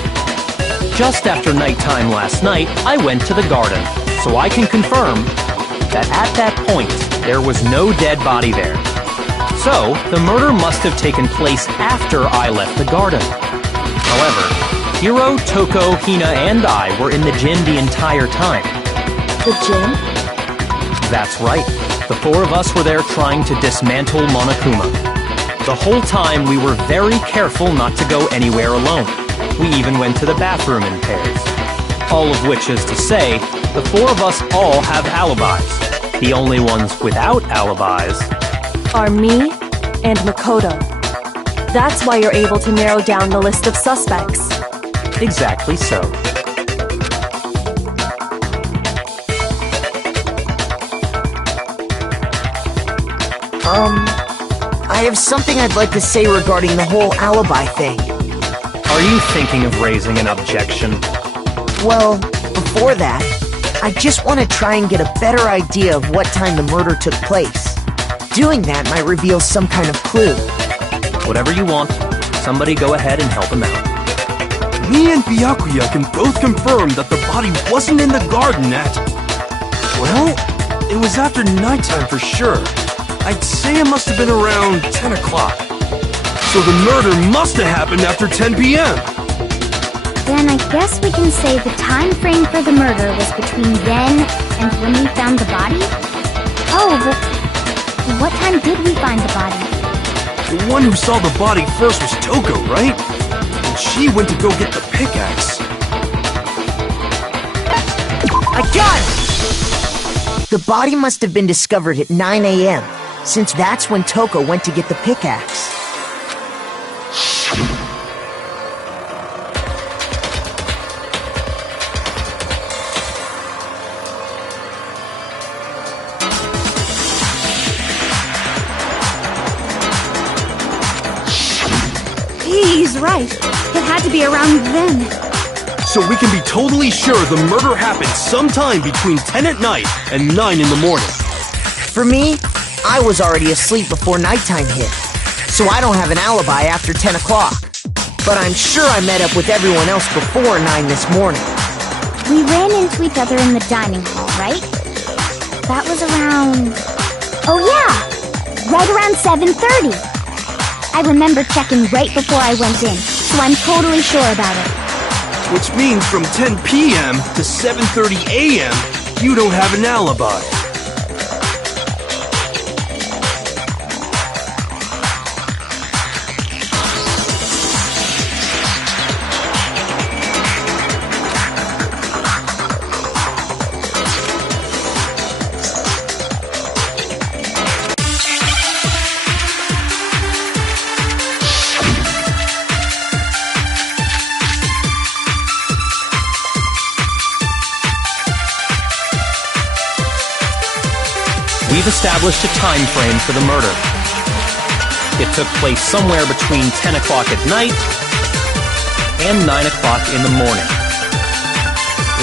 Just after nighttime last night, I went to the garden, so I can confirm that at that point, there was no dead body there. So, the murder must have taken place after I left the garden. However, Hiro, Toko, Hina, and I were in the gym the entire time. The gym? That's right. The four of us were there trying to dismantle Monokuma. The whole time we were very careful not to go anywhere alone. We even went to the bathroom in pairs. All of which is to say, The four of us all have alibis. The only ones without alibis Are me and Makoto. That's why you're able to narrow down the list of suspects. exactly so. I have something I'd like to say regarding the whole alibi thing. Are you thinking of raising an objection? Well, before that, I just want to try and get a better idea of what time the murder took place. Doing that might reveal some kind of clue. Whatever you want. Somebody go ahead and help him out. Me and Byakuya can both confirm that the body wasn't in the garden at... Well, it was after nighttime for sure. I'd say it must have been around 10 o'clock. So the murder must have happened after 10 p.m. Then I guess we can say the time frame for the murder was between then and when we found the body? Oh, but what time did we find the body? The one who saw the body first was Toko, right? And she went to go get the pickaxe. I got it! The body must have been discovered at 9 a.m., since that's when Toko went to get the pickaxe. He's right. It had to be around then. So we can be totally sure the murder happened sometime between 10 at night and 9 in the morning. For me, I was already asleep before nighttime hit, so I don't have an alibi after 10 o'clock. But I'm sure I met up with everyone else before 9 this morning. We ran into each other in the dining hall, right? That was around... Oh yeah! Right around 7:30. I remember checking right before I went in, so I'm totally sure about it. Which means from 10 p.m. to 7:30 a.m., you don't have an alibi. We've established a time frame for the murder. It took place somewhere between 10 o'clock at night and 9 o'clock in the morning.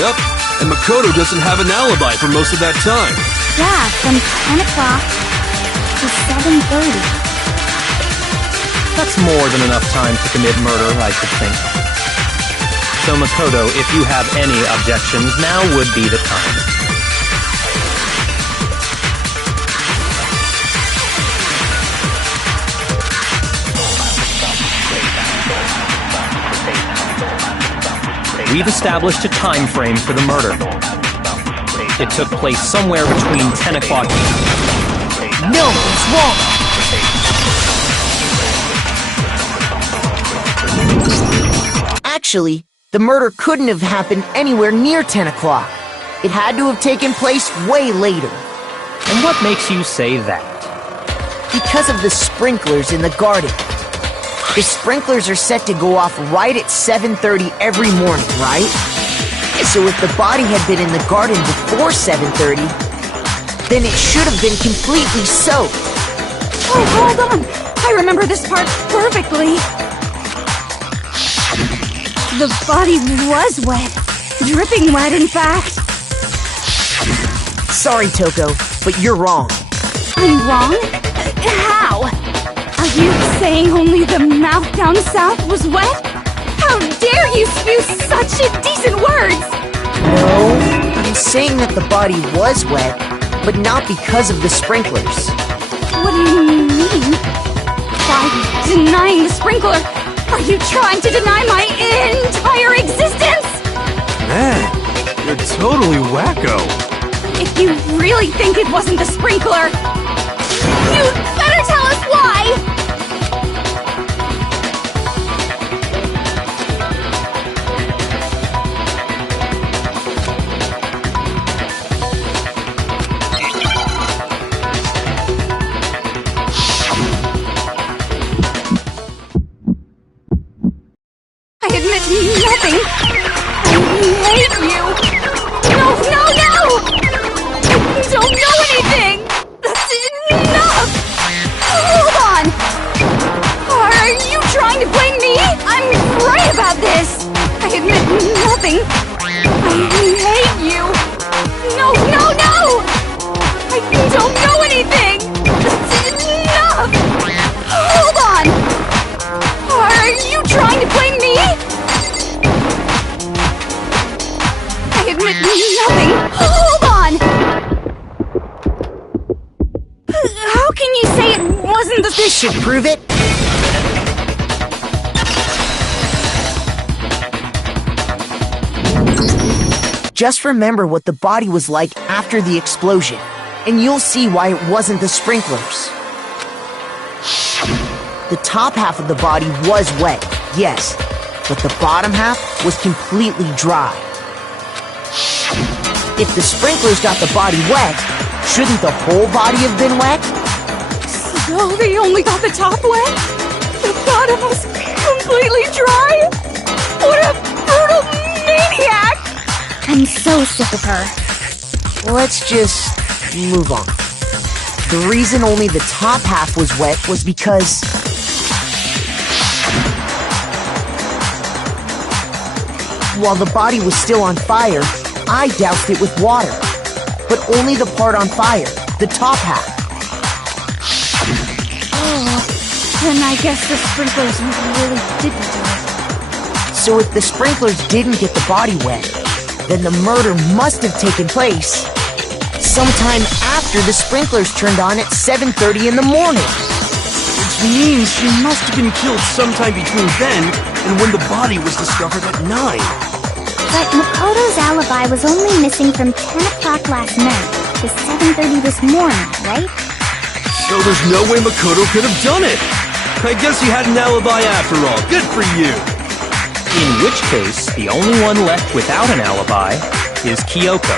Yep, and Makoto doesn't have an alibi for most of that time. Yeah, from 10 o'clock to 7:30. That's more than enough time to commit murder, I should think. So Makoto, if you have any objections, now would be the time. We've established a time frame for the murder. It took place somewhere between 10 o'clock... No, it's wrong! Actually, the murder couldn't have happened anywhere near 10 o'clock. It had to have taken place way later. And what makes you say that? Because of the sprinklers in the garden. The sprinklers are set to go off right at 7:30 every morning, right? So if the body had been in the garden before 7:30, then it should have been completely soaked. Oh, hold on! I remember this part perfectly. The body was wet. Dripping wet, in fact. Sorry, Toko, but you're wrong. I'm wrong? How? Are you saying only the mouth down south was wet? How dare you spew such indecent words! No, I'm saying that the body was wet, but not because of the sprinklers. What do you mean? By denying the sprinkler, are you trying to deny my entire existence? Man, you're totally wacko. If you really think it wasn't the sprinkler, you'd better tell us why! admit nothing. I hate you. No, no, no! I don't know anything! That's enough! Hold on! Are you trying to blame me? I'm right about this! I admit nothing. I hate you. No, no, no! I don't know anything! That's enough! Hold on! Are you trying to blame me? I admit nothing. Hold on! How can you say it wasn't the— This should prove it. Just remember what the body was like after the explosion, and you'll see why it wasn't the sprinklers. The top half of the body was wet, yes, but the bottom half was completely dry. If the sprinklers got the body wet, shouldn't the whole body have been wet? So they only got the top wet? The bottom was completely dry? What a brutal maniac! I'm so sick of her. Let's just move on. The reason only the top half was wet was because while the body was still on fire, I doused it with water. But only the part on fire, the top half. Oh, then I guess the sprinklers really didn't do it. So if the sprinklers didn't get the body wet, then the murder must have taken place sometime after the sprinklers turned on at 7:30 in the morning. Which means she must have been killed sometime between then and when the body was discovered at 9. But Makoto's alibi was only missing from 10 o'clock last night to 7:30 this morning, right? So there's no way Makoto could have done it. I guess you had an alibi after all. Good for you. In which case, the only one left without an alibi is Kyoko.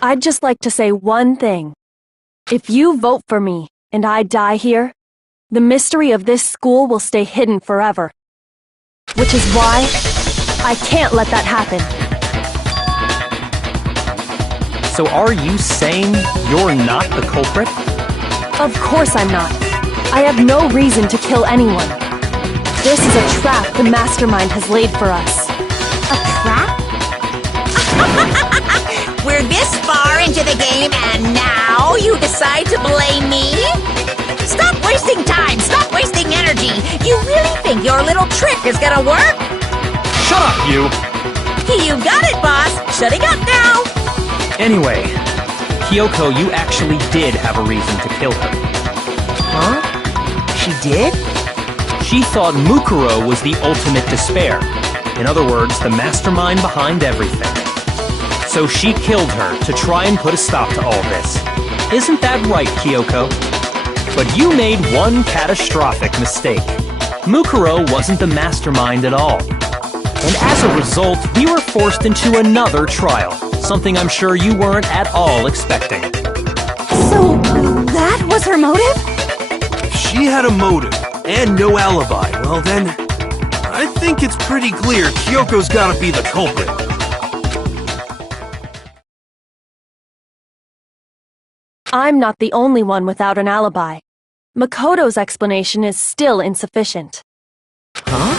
I'd just like to say one thing. If you vote for me and I die here, the mystery of this school will stay hidden forever. Which is why I can't let that happen. So are you saying you're not the culprit? Of course I'm not. I have no reason to kill anyone. This is a trap the mastermind has laid for us. A trap? We're this far into the game and now you decide to blame me? Stop wasting time! Stop wasting energy! You really think your little trick is gonna work? Shut up, you! You got it, boss! Shutting up now! Anyway, Kyoko, you actually did have a reason to kill her. Huh? She did? She thought Mukuro was the ultimate despair. In other words, the mastermind behind everything. So she killed her to try and put a stop to all this. Isn't that right, Kyoko? But you made one catastrophic mistake. Mukuro wasn't the mastermind at all. And as a result, we were forced into another trial, something I'm sure you weren't at all expecting. So, that was her motive? If she had a motive and no alibi, well then, I think it's pretty clear Kyoko's gotta be the culprit. I'm not the only one without an alibi. Makoto's explanation is still insufficient. Huh?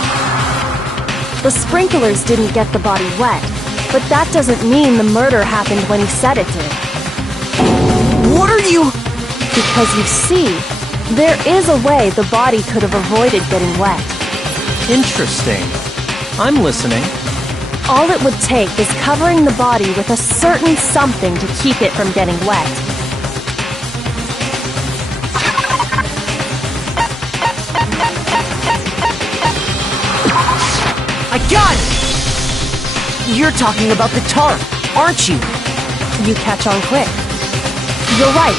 The sprinklers didn't get the body wet, but that doesn't mean the murder happened when he said it did. What are you— Because you see, there is a way the body could have avoided getting wet. Interesting. I'm listening. All it would take is covering the body with a certain something to keep it from getting wet. I got it! You're talking about the tarp, aren't you? You catch on quick. You're right.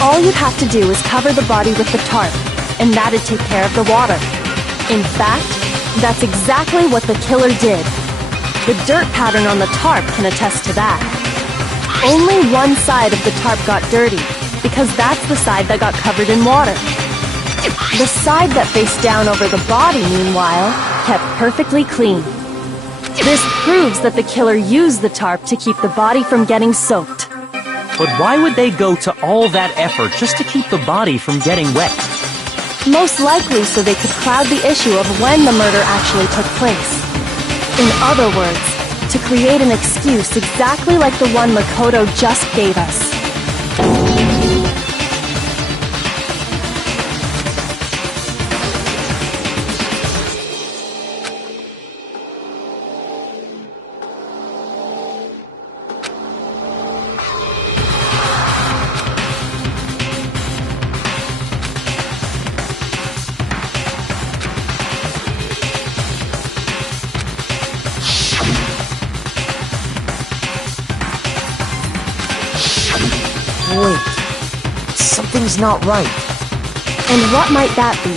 All you'd have to do is cover the body with the tarp, and that'd take care of the water. In fact, That's exactly what the killer did. The dirt pattern on the tarp can attest to that. Only one side of the tarp got dirty, because that's the side that got covered in water. The side that faced down over the body, meanwhile, kept perfectly clean. This proves that the killer used the tarp to keep the body from getting soaked. But why would they go to all that effort just to keep the body from getting wet? Most likely so they could cloud the issue of when the murder actually took place. In other words, to create an excuse exactly like the one Makoto just gave us. Wait, something's not right. And what might that be?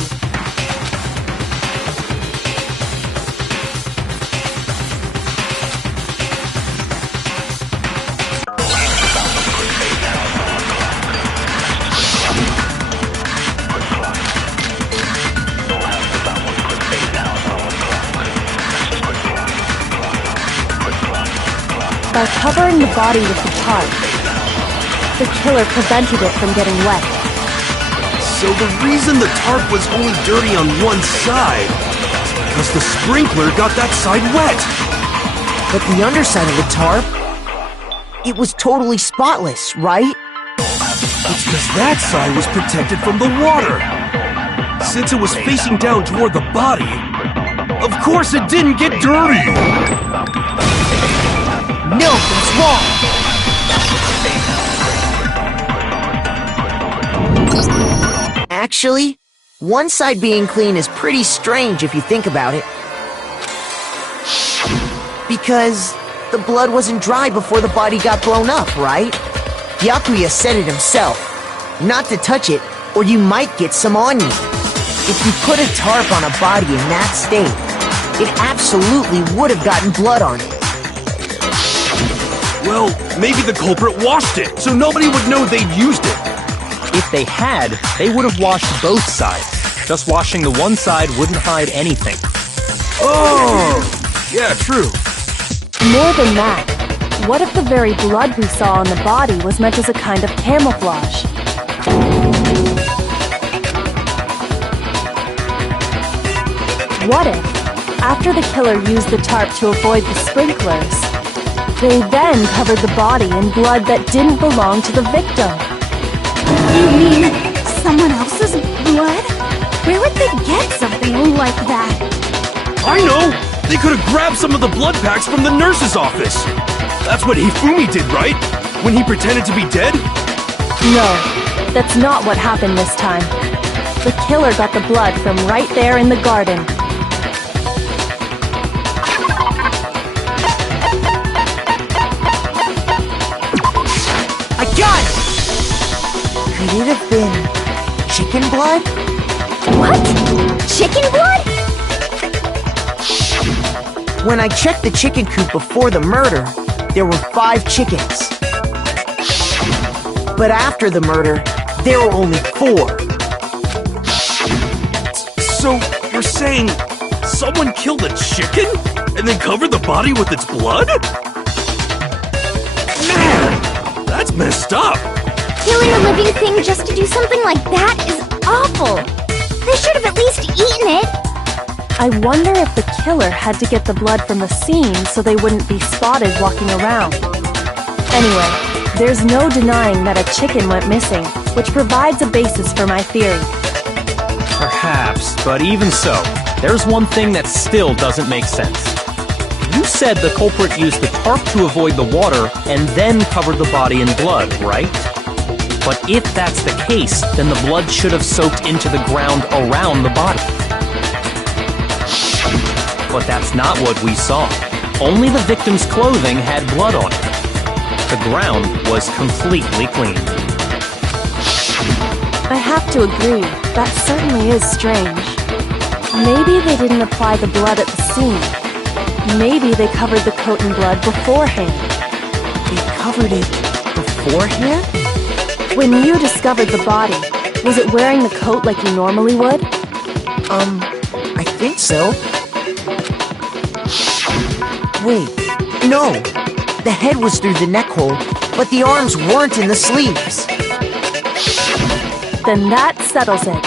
By covering the body with the tarp, the killer prevented it from getting wet. So the reason the tarp was only dirty on one side is because the sprinkler got that side wet. But the underside of the tarp, it was totally spotless, right? It's because that side was protected from the water. Since it was facing down toward the body, of course it didn't get dirty. No, that's wrong. Actually, one side being clean is pretty strange if you think about it. Because the blood wasn't dry before the body got blown up, right? Byakuya said it himself. Not to touch it, or you might get some on you. If you put a tarp on a body in that state, it absolutely would have gotten blood on it. Well, maybe the culprit washed it, so nobody would know they'd used it. If they had, they would have washed both sides. Just washing the one side wouldn't hide anything. Oh, yeah, true. More than that, what if the very blood we saw on the body was meant as a kind of camouflage? What if, after the killer used the tarp to avoid the sprinklers, they then covered the body in blood that didn't belong to the victim? You mean someone else's blood? Where would they get something like that? I know! They could have grabbed some of the blood packs from the nurse's office. That's what Hifumi did, right? When he pretended to be dead? No, that's not what happened this time. The killer got the blood from right there in the garden. I got it! Could it have been chicken blood? What? Chicken blood? When I checked the chicken coop before the murder, there were 5 chickens. But after the murder, there were only 4. So, you're saying someone killed a chicken and then covered the body with its blood? Man, that's messed up. Killing a living thing just to do something like that is awful. They should have at least eaten it. I wonder if the killer had to get the blood from the scene so they wouldn't be spotted walking around. Anyway, there's no denying that a chicken went missing, which provides a basis for my theory. Perhaps, but even so, there's one thing that still doesn't make sense. You said the culprit used the tarp to avoid the water and then covered the body in blood, right? But if that's the case, then the blood should have soaked into the ground around the body. But that's not what we saw. Only the victim's clothing had blood on it. The ground was completely clean. I have to agree, that certainly is strange. Maybe they didn't apply the blood at the scene. Maybe they covered the coat in blood beforehand. They covered it beforehand? When you discovered the body, was it wearing the coat like you normally would? I think so. Wait, no. The head was through the neck hole, but the arms weren't in the sleeves. Then that settles it.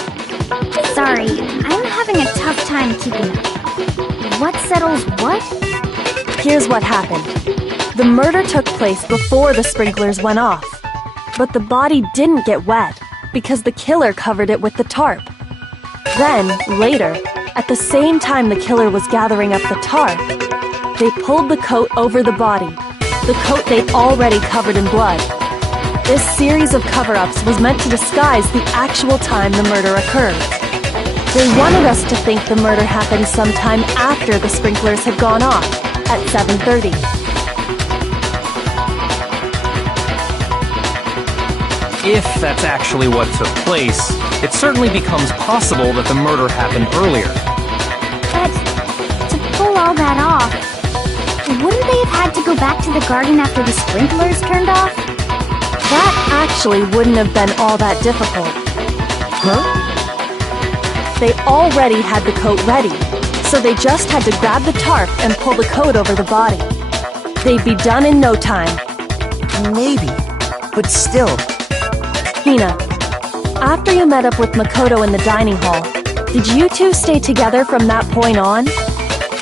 Sorry, I'm having a tough time keeping up. What settles what? Here's what happened. The murder took place before the sprinklers went off. But the body didn't get wet because the killer covered it with the tarp. Then, later, at the same time the killer was gathering up the tarp, they pulled the coat over the body, the coat they'd already covered in blood. This series of cover-ups was meant to disguise the actual time the murder occurred. They wanted us to think the murder happened sometime after the sprinklers had gone off, at 7:30. If that's actually what took place, it certainly becomes possible that the murder happened earlier. But to pull all that off, wouldn't they have had to go back to the garden after the sprinklers turned off? That actually wouldn't have been all that difficult. Huh? They already had the coat ready, so they just had to grab the tarp and pull the coat over the body. They'd be done in no time. Maybe, but still. Hina, after you met up with Makoto in the dining hall, did you two stay together from that point on?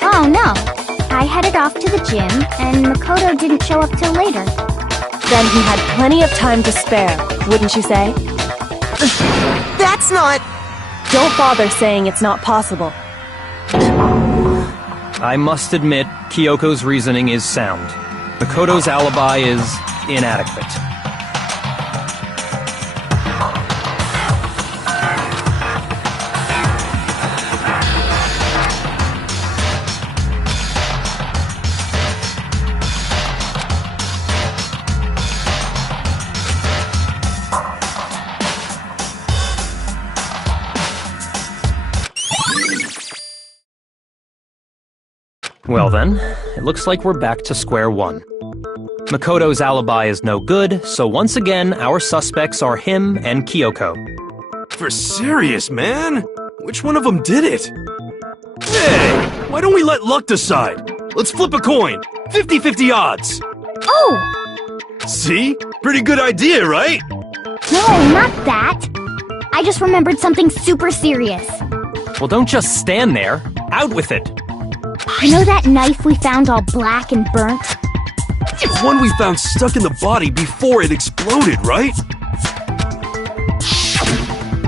Oh no, I headed off to the gym, and Makoto didn't show up till later. Then he had plenty of time to spare, wouldn't you say? That's not... Don't bother saying it's not possible. I must admit, Kyoko's reasoning is sound. Makoto's alibi is inadequate. Well then, it looks like we're back to square one. Makoto's alibi is no good, so once again, our suspects are him and Kyoko. For serious, man? Which one of them did it? Hey, why don't we let luck decide? Let's flip a coin. 50-50 odds. Oh! See? Pretty good idea, right? No, not that! I just remembered something super serious. Well, don't just stand there. Out with it. You know that knife we found all black and burnt? The one we found stuck in the body before it exploded, right?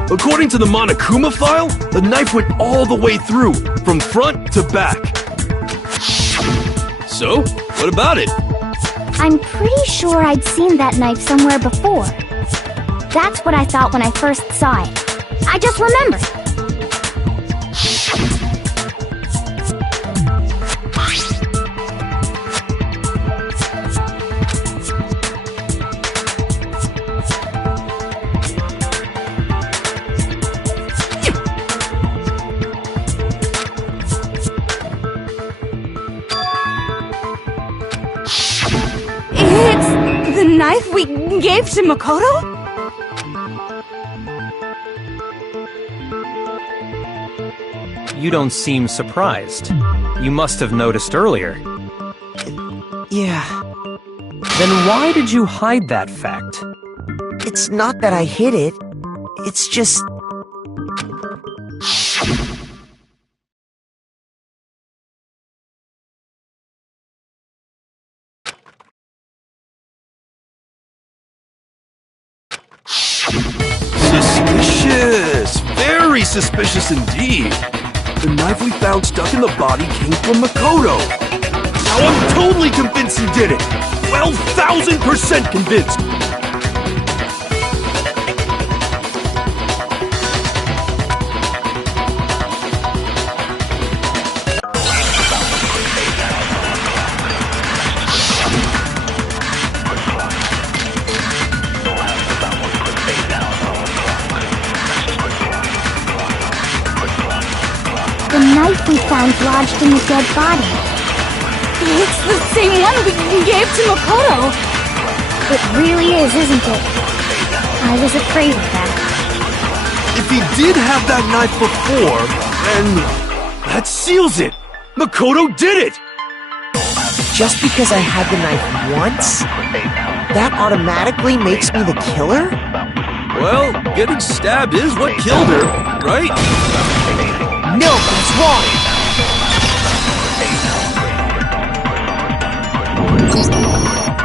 According to the Monokuma file, the knife went all the way through, from front to back. So, what about it? I'm pretty sure I'd seen that knife somewhere before. That's what I thought when I first saw it. I just remembered. It's the knife we gave to Makoto? You don't seem surprised. You must have noticed earlier. Yeah. Then why did you hide that fact? It's not that I hid it. It's just... Suspicious! Very suspicious indeed. The knife we found stuck in the body came from Makoto. Now I'm totally convinced he did it. 12,000% convinced. we found lodged in the dead body. It's the same one we gave to Makoto. It really is, isn't it? I was afraid of that. If he did have that knife before, then that seals it! Makoto did it! Just because I had the knife once, that automatically makes me the killer? Well, getting stabbed is what killed her, right? No, that's wrong!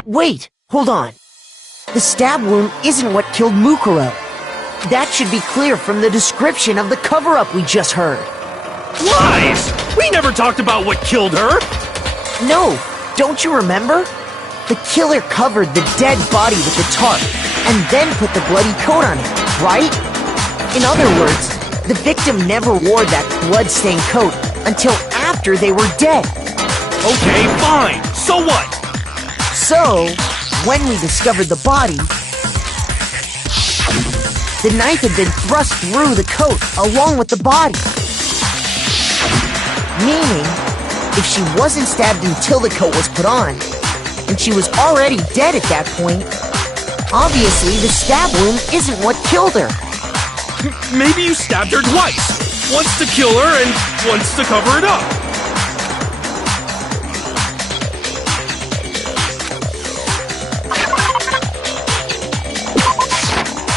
Wait, hold on. The stab wound isn't what killed Mukuro. That should be clear from the description of the cover-up we just heard. Lies! We never talked about what killed her! No, don't you remember? The killer covered the dead body with the tarp, and then put the bloody coat on it, right? In other words, the victim never wore that blood-stained coat until after they were dead. Okay, fine. So what? So, when we discovered the body, the knife had been thrust through the coat along with the body. Meaning, if she wasn't stabbed until the coat was put on, and she was already dead at that point, obviously the stab wound isn't what killed her. Maybe you stabbed her twice. Once to kill her and once to cover it up.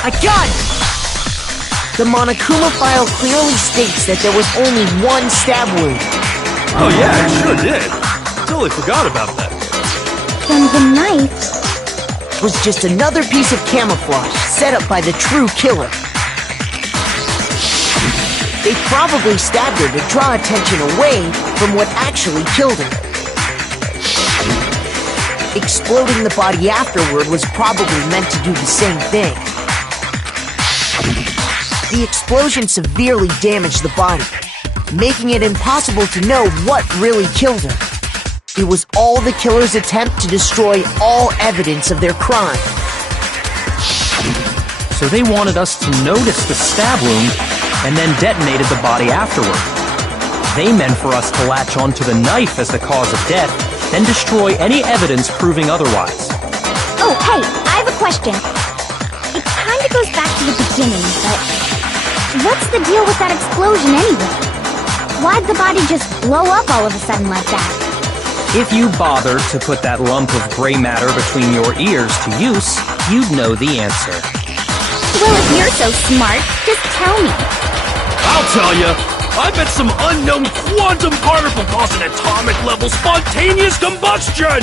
I got it! The Monokuma file clearly states that there was only one stab wound. Oh yeah, it sure did. Totally forgot about that. Then the knife... was just another piece of camouflage set up by the true killer. They probably stabbed her to draw attention away from what actually killed her. Exploding the body afterward was probably meant to do the same thing. The explosion severely damaged the body, making it impossible to know what really killed her. It was all the killer's attempt to destroy all evidence of their crime. So they wanted us to notice the stab wound and then detonated the body afterward. They meant for us to latch onto the knife as the cause of death, then destroy any evidence proving otherwise. Oh, hey, I have a question. It kinda goes back to the beginning, but... what's the deal with that explosion anyway? Why'd the body just blow up all of a sudden like that? If you bothered to put that lump of gray matter between your ears to use, you'd know the answer. Well, if you're so smart, just tell me. I'll tell you. I bet some unknown quantum particle caused an atomic level spontaneous combustion!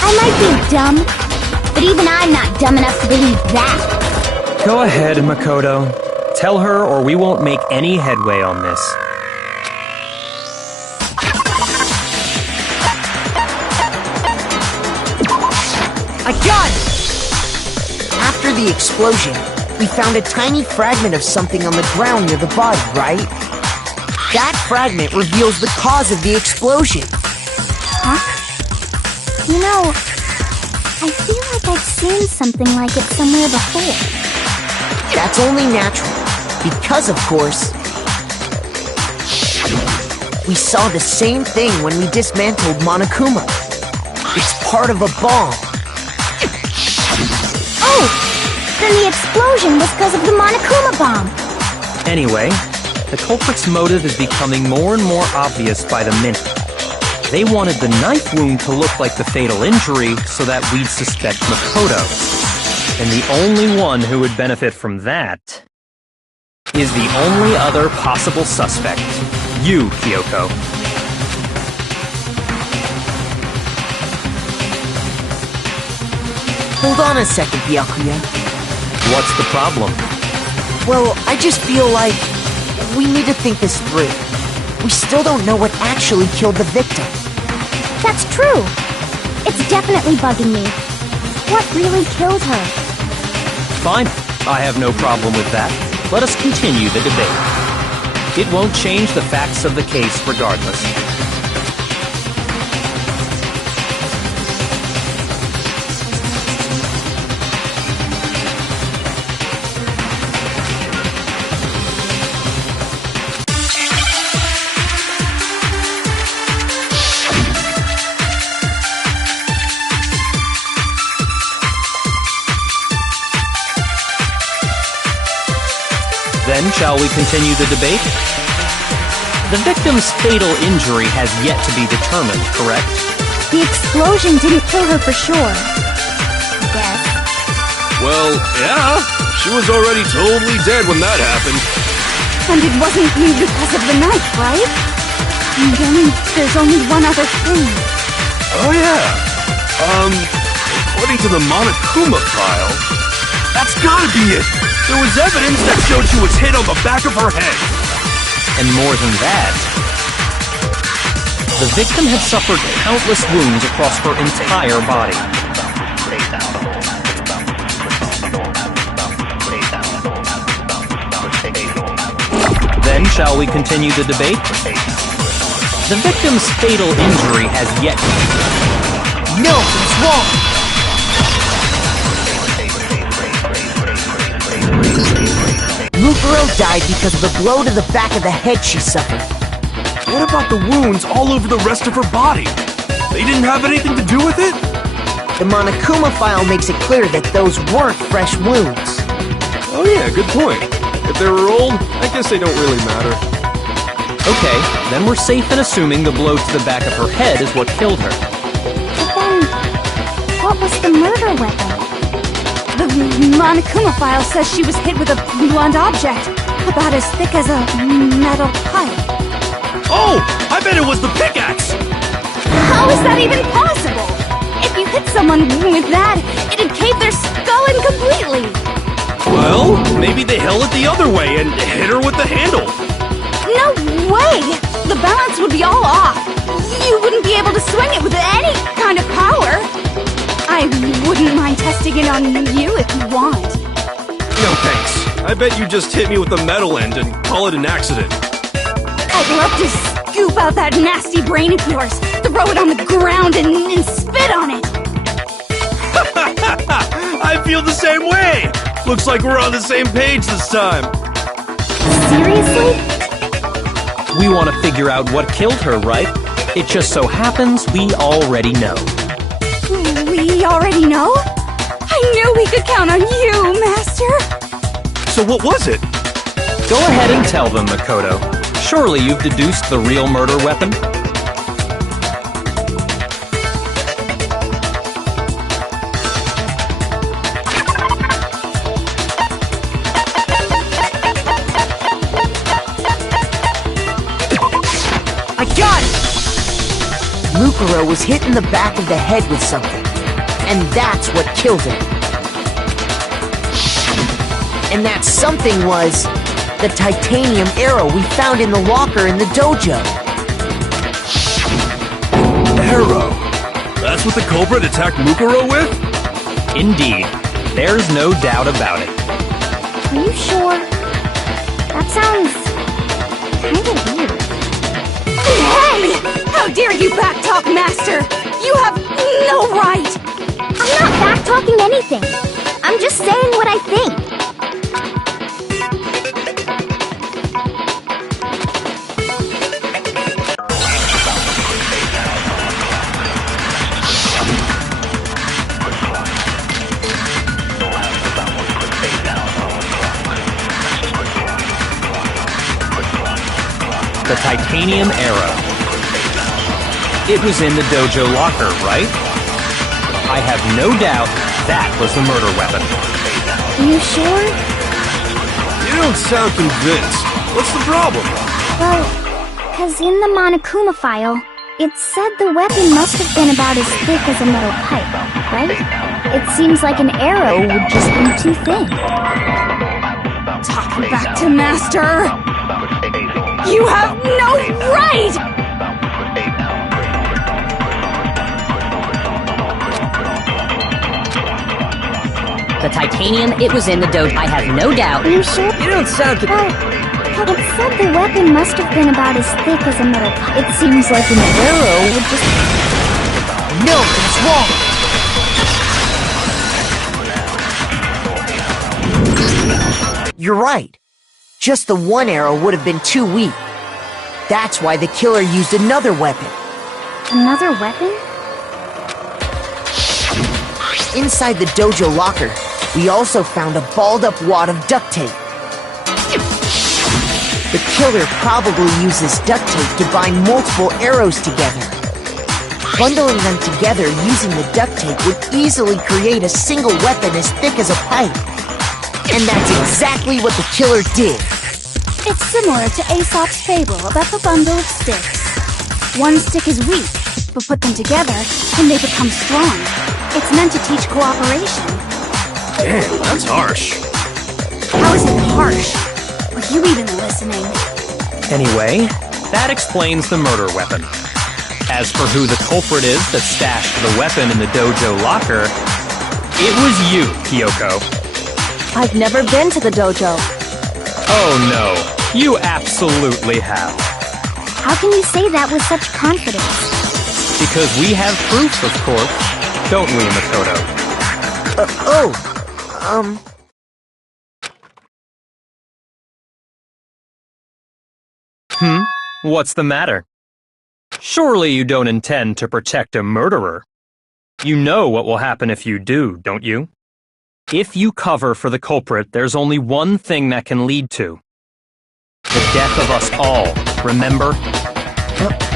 I might be dumb, but even I'm not dumb enough to believe that. Go ahead, Makoto. Tell her or we won't make any headway on this. I got it! After the explosion, we found a tiny fragment of something on the ground near the body, right? That fragment reveals the cause of the explosion. Huh? You know, I feel like I've seen something like it somewhere before. That's only natural, because of course, we saw the same thing when we dismantled Monokuma. It's part of a bomb. Oh! Then the explosion was because of the Monokuma bomb! Anyway, the culprit's motive is becoming more and more obvious by the minute. They wanted the knife wound to look like the fatal injury so that we'd suspect Makoto. And the only one who would benefit from that is the only other possible suspect. You, Kyoko. Hold on a second, Byakuya. What's the problem? Well, I just feel like we need to think this through. We still don't know what actually killed the victim. That's true. It's definitely bugging me. What really killed her? Fine. I have no problem with that. Let us continue the debate. It won't change the facts of the case regardless. shall we continue the debate? The victim's fatal injury has yet to be determined, correct? The explosion didn't kill her for sure. I guess. Well, yeah. She was already totally dead when that happened. And it wasn't because of the knife, right? And then there's only one other thing. Oh, yeah. According to the Monokuma file, that's gotta be it. There was evidence that showed she was hit on the back of her head. And more than that, the victim had suffered countless wounds across her entire body. Then, shall we continue the debate? The victim's fatal injury has yet to be determined. No, it's wrong! Mukuro died because of the blow to the back of the head she suffered. What about the wounds all over the rest of her body? They didn't have anything to do with it? The Monokuma file makes it clear that those weren't fresh wounds. Oh yeah, good point. If they were old, I guess they don't really matter. Okay, then we're safe in assuming the blow to the back of her head is what killed her. But then, what was the murder weapon? The Monokuma file says she was hit with a blunt object, about as thick as a metal pipe. Oh! I bet it was the pickaxe! How is that even possible? If you hit someone with that, it'd cave their skull in completely. Well, maybe they held it the other way and hit her with the handle. No way! The balance would be all off. You wouldn't be able to swing it with any kind of power. I wouldn't mind testing it on you if you want. No thanks. I bet you just hit me with the metal end and call it an accident. I'd love to scoop out that nasty brain of yours, throw it on the ground and spit on it. I feel the same way! Looks like we're on the same page this time. Seriously? We want to figure out what killed her, right? It just so happens we already know. We already know? I knew we could count on you, Master. So what was it? Go ahead and tell them, Makoto. Surely you've deduced the real murder weapon? I got it! Mukuro was hit in the back of the head with something, and that's what killed him. And that something was the titanium arrow we found in the locker in the dojo. Arrow? That's what the culprit attacked Mukuro with? Indeed. There's no doubt about it. Are you sure? That sounds kinda weird. Hey! How dare you backtalk, Master! You have no right! I'm not back-talking anything. I'm just saying what I think. The titanium arrow. It was in the dojo locker, right? I have no doubt that was the murder weapon. You sure? You don't sound convinced. What's the problem? Well, 'cause in the Monokuma file, it said the weapon must have been about as thick as a metal pipe, right? It seems like an arrow would just be too thin. Talk back to Master! You have no right! The titanium, it was in the dojo. I have no doubt. Are you sure? You don't sound Well, it said the weapon must have been about as thick as a metal pipe. It seems like an arrow would just... No, it's wrong! You're right. Just the one arrow would have been too weak. That's why the killer used another weapon. Another weapon? Inside the dojo locker, we also found a balled-up wad of duct tape. The killer probably uses duct tape to bind multiple arrows together. Bundling them together using the duct tape would easily create a single weapon as thick as a pipe. And that's exactly what the killer did. It's similar to Aesop's fable about the bundle of sticks. One stick is weak, but put them together and they become strong. It's meant to teach cooperation. Damn, that's harsh. How is it harsh? Were you even listening? Anyway, that explains the murder weapon. As for who the culprit is that stashed the weapon in the dojo locker, it was you, Kyoko. I've never been to the dojo. Oh no, you absolutely have. How can you say that with such confidence? Because we have proof, of course. Don't we, Makoto? What's the matter? Surely you don't intend to protect a murderer. You know what will happen if you do, don't you? If you cover for the culprit, there's only one thing that can lead to. The death of us all, remember?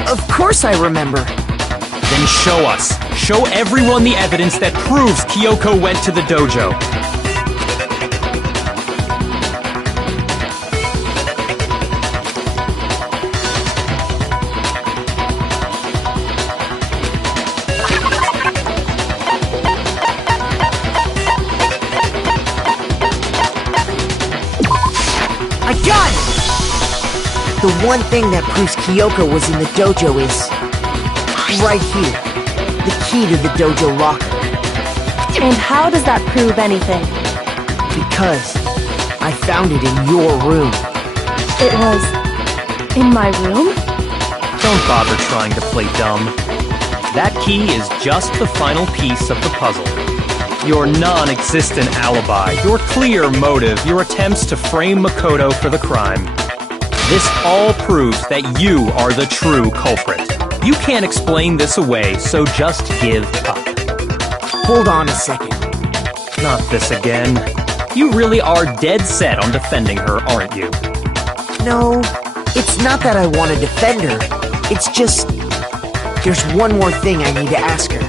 Of course I remember. Then show us. Show everyone the evidence that proves Kyoko went to the dojo. I got it! The one thing that proves Kyoko was in the dojo is right here. The key to the dojo locker. And how does that prove anything? Because I found it in your room. It was in my room? Don't bother trying to play dumb. That key is just the final piece of the puzzle. Your non-existent alibi, your clear motive, your attempts to frame Makoto for the crime. This all proves that you are the true culprit. You can't explain this away, so just give up. Hold on a second. Not this again. You really are dead set on defending her, aren't you? No, it's not that I want to defend her. It's just... there's one more thing I need to ask her.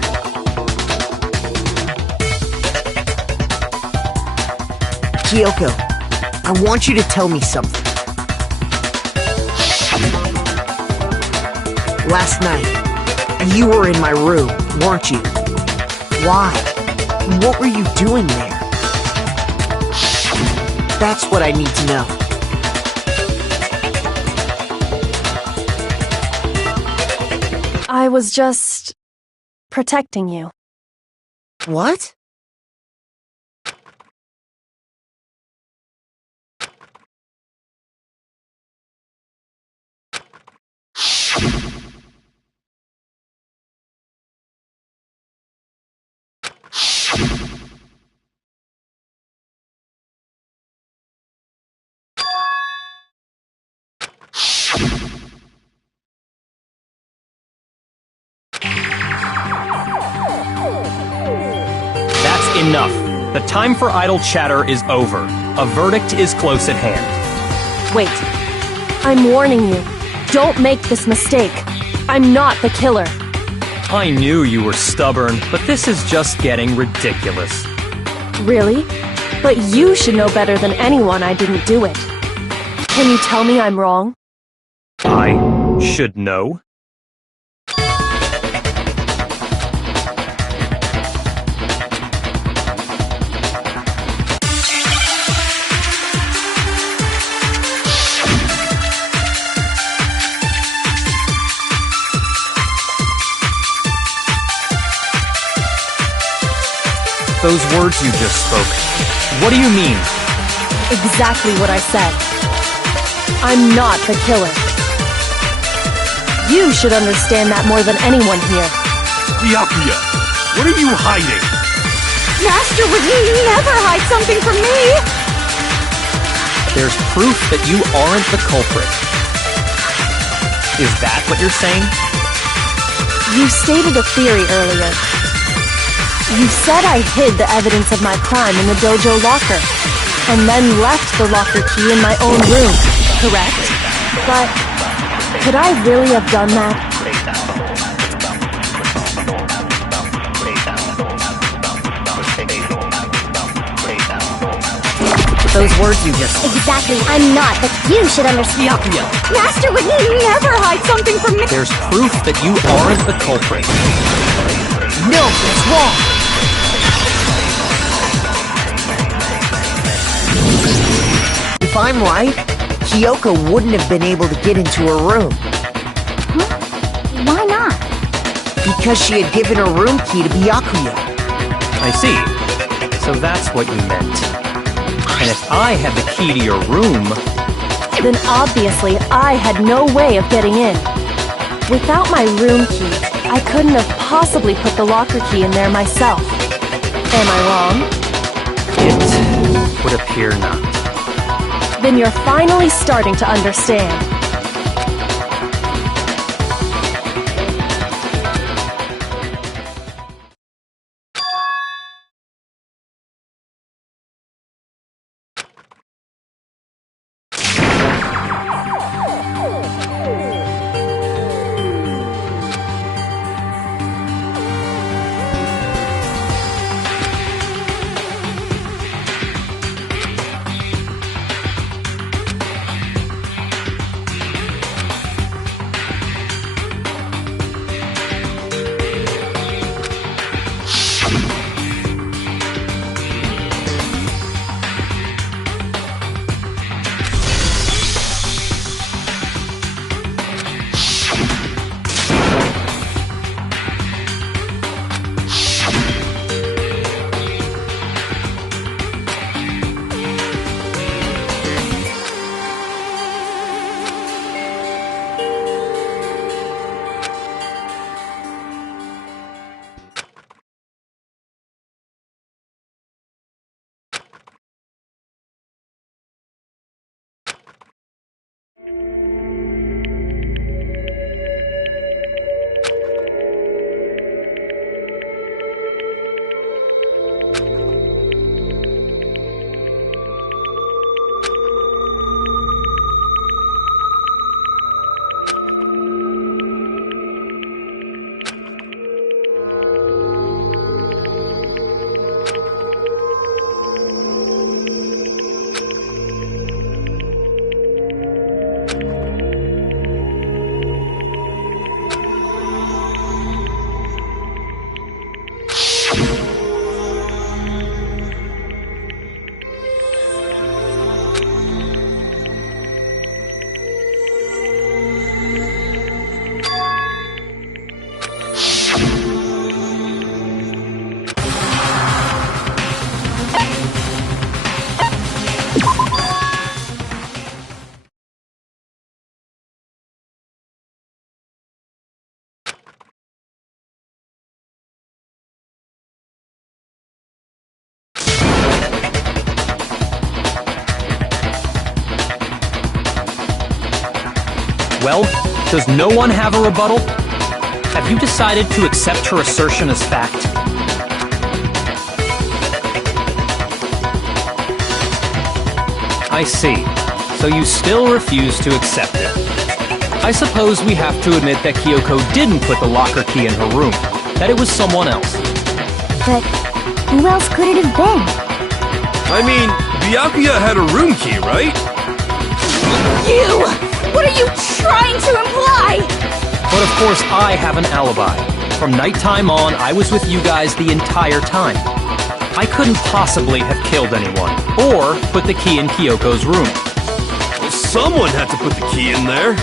Kyoko, I want you to tell me something. Last night, you were in my room, weren't you? Why? What were you doing there? That's what I need to know. I was just protecting you. What? That's enough. The time for idle chatter is over. A verdict is close at hand. Wait. I'm warning you. Don't make this mistake. I'm not the killer. I knew you were stubborn, but this is just getting ridiculous. Really? But you should know better than anyone I didn't do it. Can you tell me I'm wrong? I should know? Those words you just spoke, what do you mean? Exactly what I said. I'm not the killer. You should understand that more than anyone here. Byakuya, what are you hiding? Master would never hide something from me! There's proof that you aren't the culprit. Is that what you're saying? You stated a theory earlier. You said I hid the evidence of my crime in the dojo locker, and then left the locker key in my own room, correct? But could I really have done that? Those words you just... Exactly, I'm not, but you should understand. Byakuya! Master would never hide something from me! There's proof that you aren't the culprit. No, that's wrong! If I'm right, Kyoko wouldn't have been able to get into her room. Huh? Why not? Because she had given her room key to Byakuya. I see. So that's what you meant. And if I had the key to your room... Then obviously I had no way of getting in. Without my room key, I couldn't have possibly put the locker key in there myself. Am I wrong? It would appear not. Then you're finally starting to understand. Well, does no one have a rebuttal? Have you decided to accept her assertion as fact? I see. So you still refuse to accept it. I suppose we have to admit that Kyoko didn't put the locker key in her room, that it was someone else. But who else could it have been? I mean, Byakuya had a room key, right? You! What are you trying to imply? But of course I have an alibi. From nighttime on, I was with you guys the entire time. I couldn't possibly have killed anyone, or put the key in Kyoko's room. Well, someone had to put the key in there.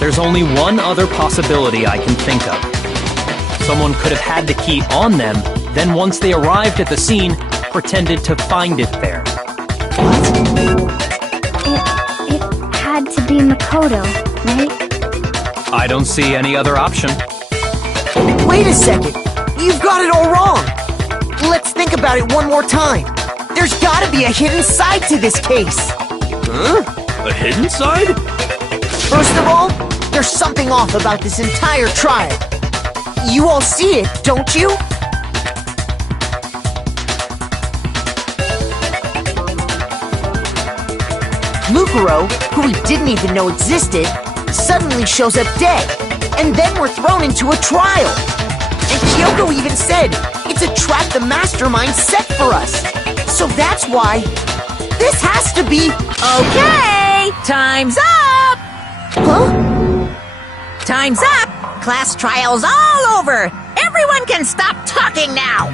There's only one other possibility I can think of. Someone could have had the key on them, then once they arrived at the scene, pretended to find it there. It had to be Makoto, right? I don't see any other option. Wait a second! You've got it all wrong! Let's think about it one more time. There's gotta be a hidden side to this case! Huh? A hidden side? First of all, there's something off about this entire trial. You all see it, don't you? Mukuro, who we didn't even know existed, suddenly shows up dead, and then we're thrown into a trial. And Kyoko even said, it's a trap the mastermind set for us. So that's why this has to be... Okay, time's up! Huh? Time's up! Class trial's all over! Everyone can stop talking now!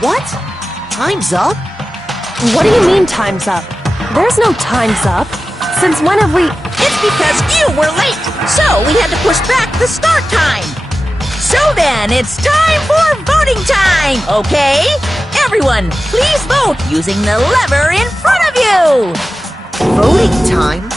What? Time's up? What do you mean time's up? There's no time's up. Since when have we... It's because you were late, so we had to push back the start time. So then, it's time for voting time, okay? Everyone, please vote using the lever in front of you! Voting time?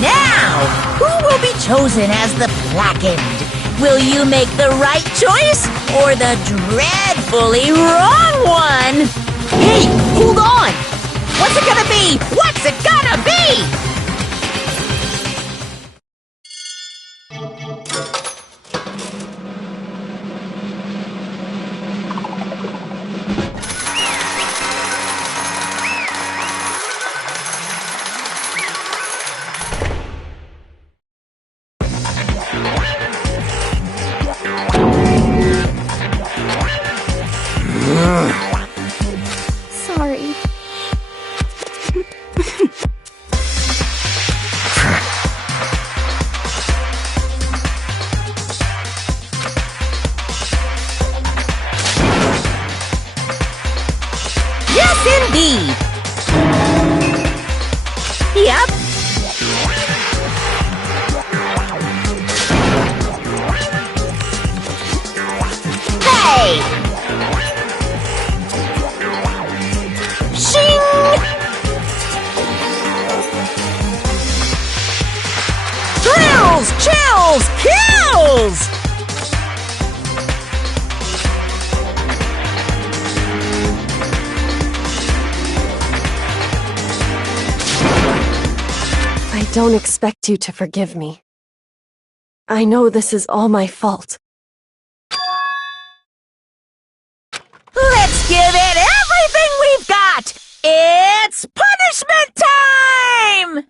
Now, who will be chosen as the blackened? Will you make the right choice or the dreadfully wrong one? Hey, hold on! What's it gonna be? What's it gonna be? Sorry. Yes, indeed. Yep. Hey! Shing! Thrills, chills, kills! I don't expect you to forgive me. I know this is all my fault. Let's give it everything we've got! It's punishment time!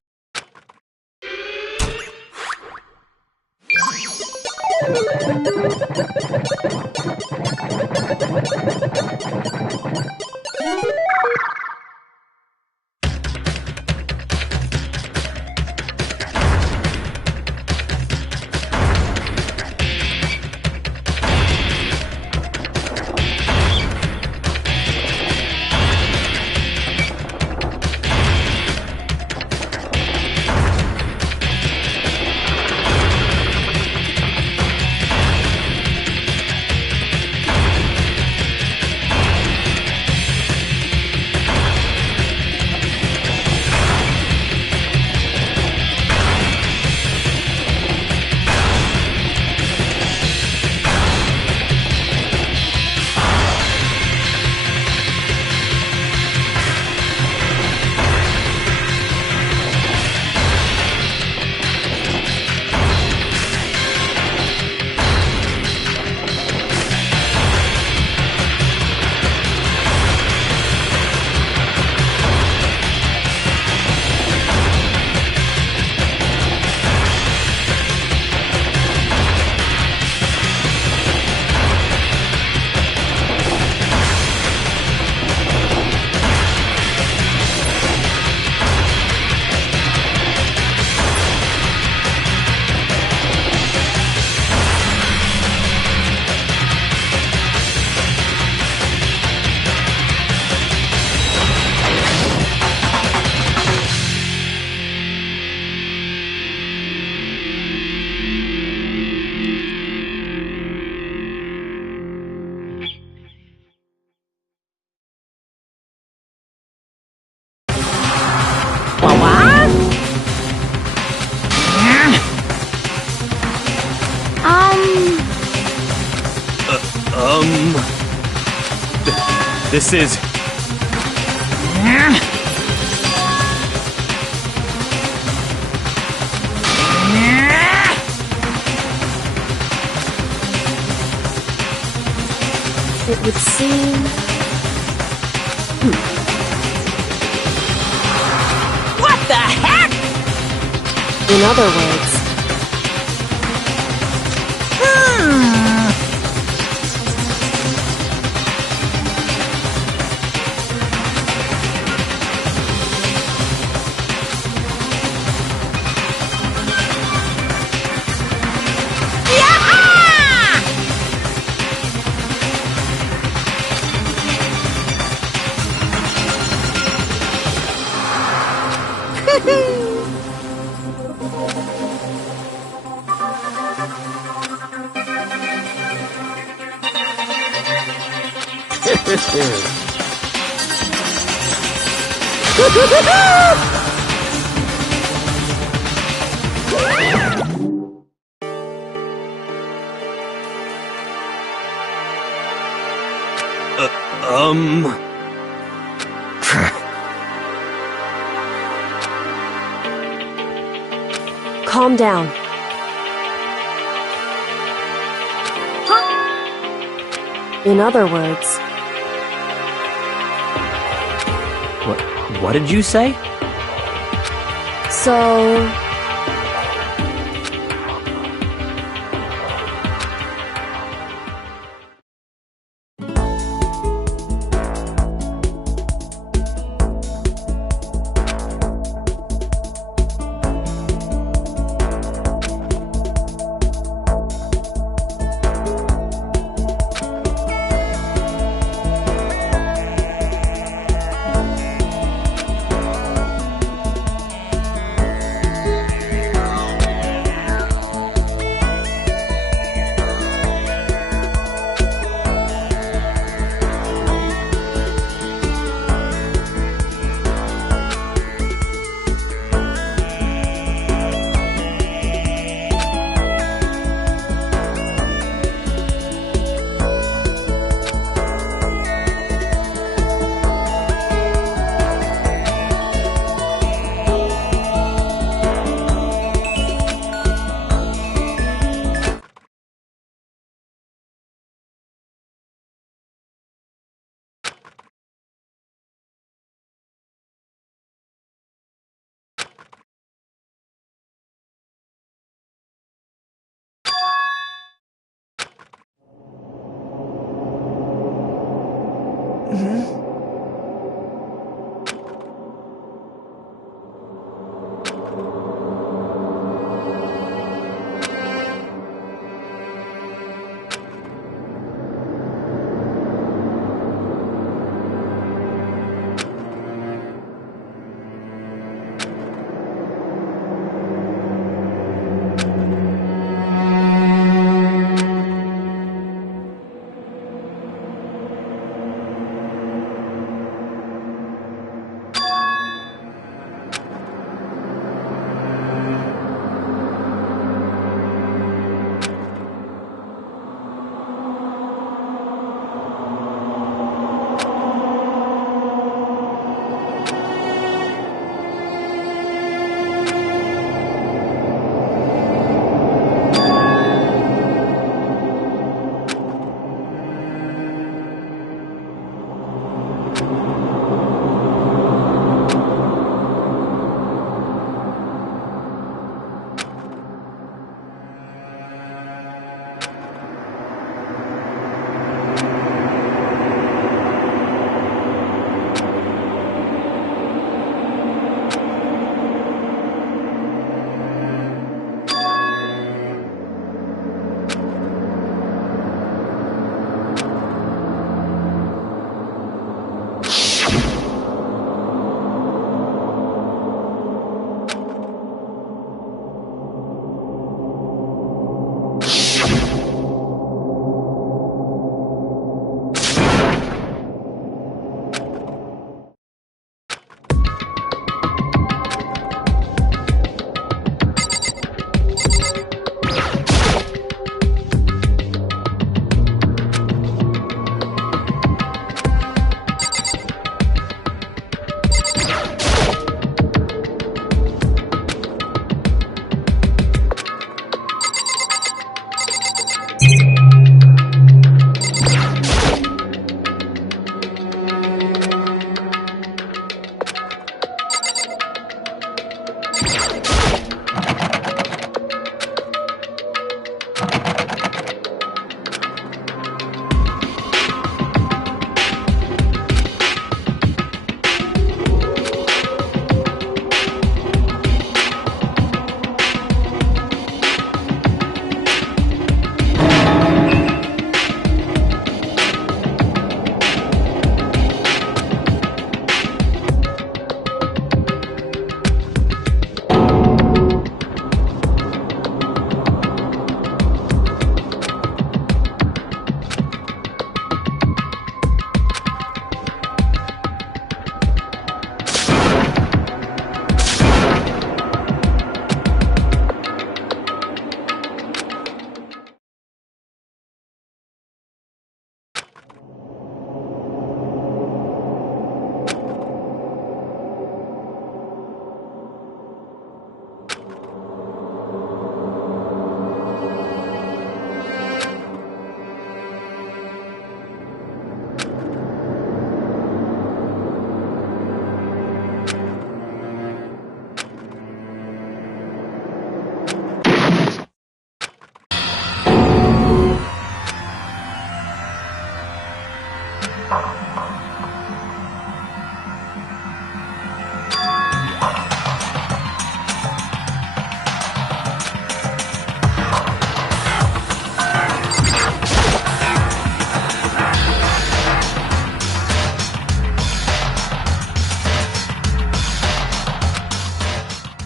This is... It would seem... What the heck? In other words... Calm down. In other words... What did you say? So...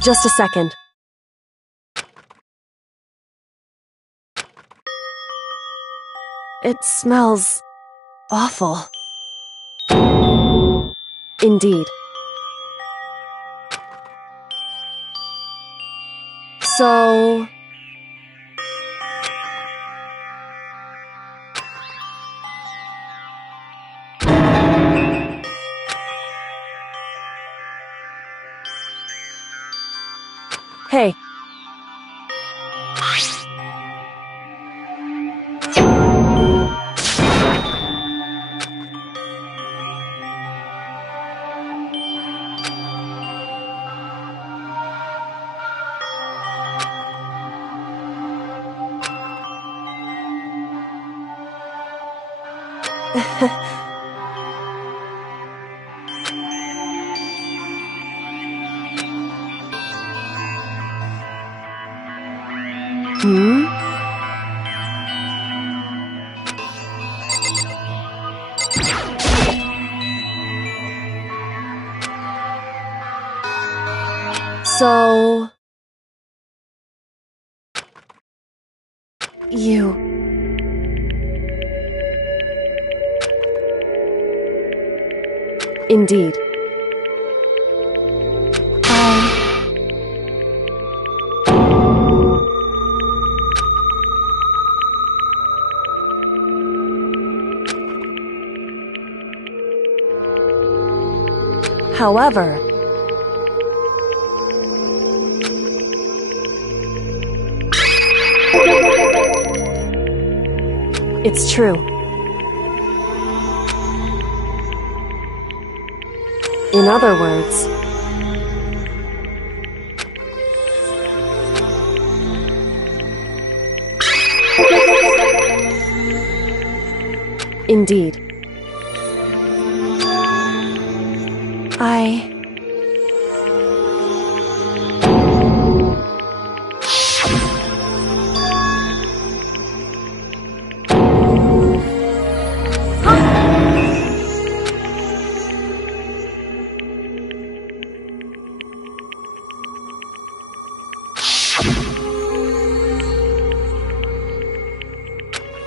Just a second. It smells awful. Indeed. So... Hey. Hmm? So... You... Indeed. However... It's true. In other words... Indeed.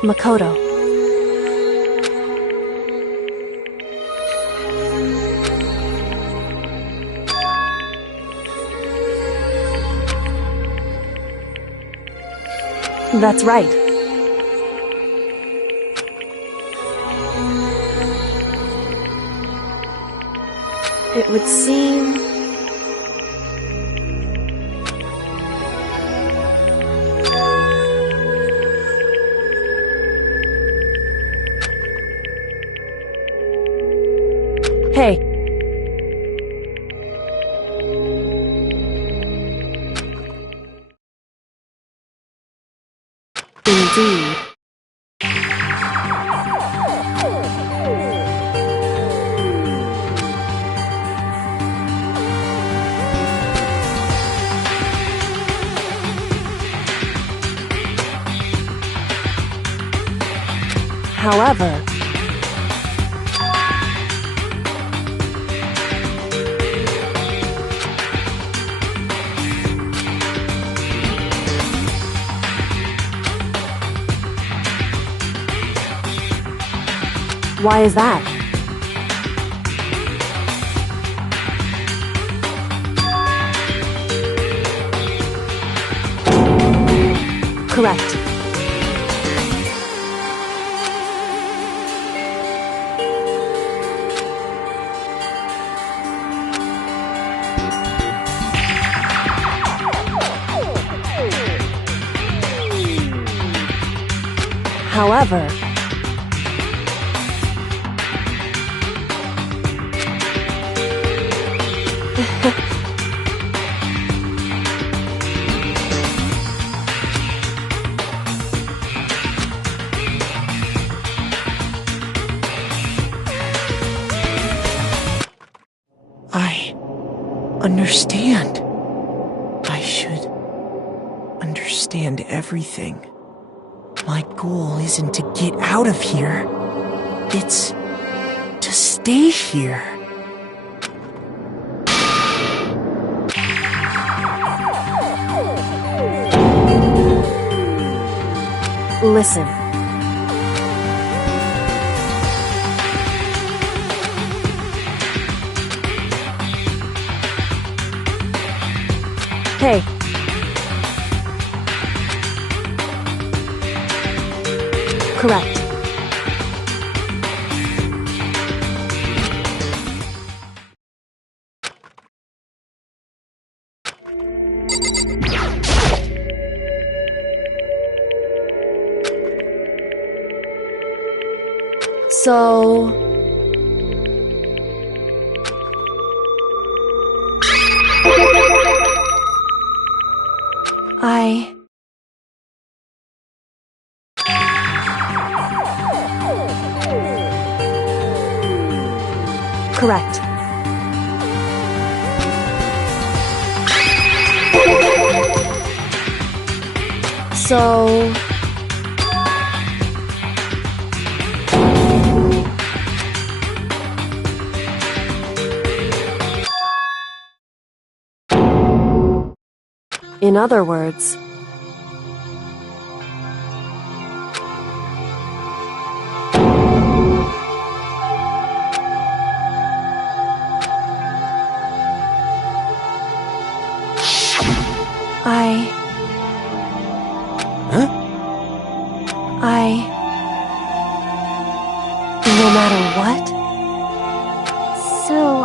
Makoto. That's right. It would seem... Hey. Indeed. However... Why is that? Correct. However... I understand. I should understand everything. My goal isn't to get out of here. It's to stay here. Listen. Hey. Correct. So... Correct. So... In other words... No matter what? So,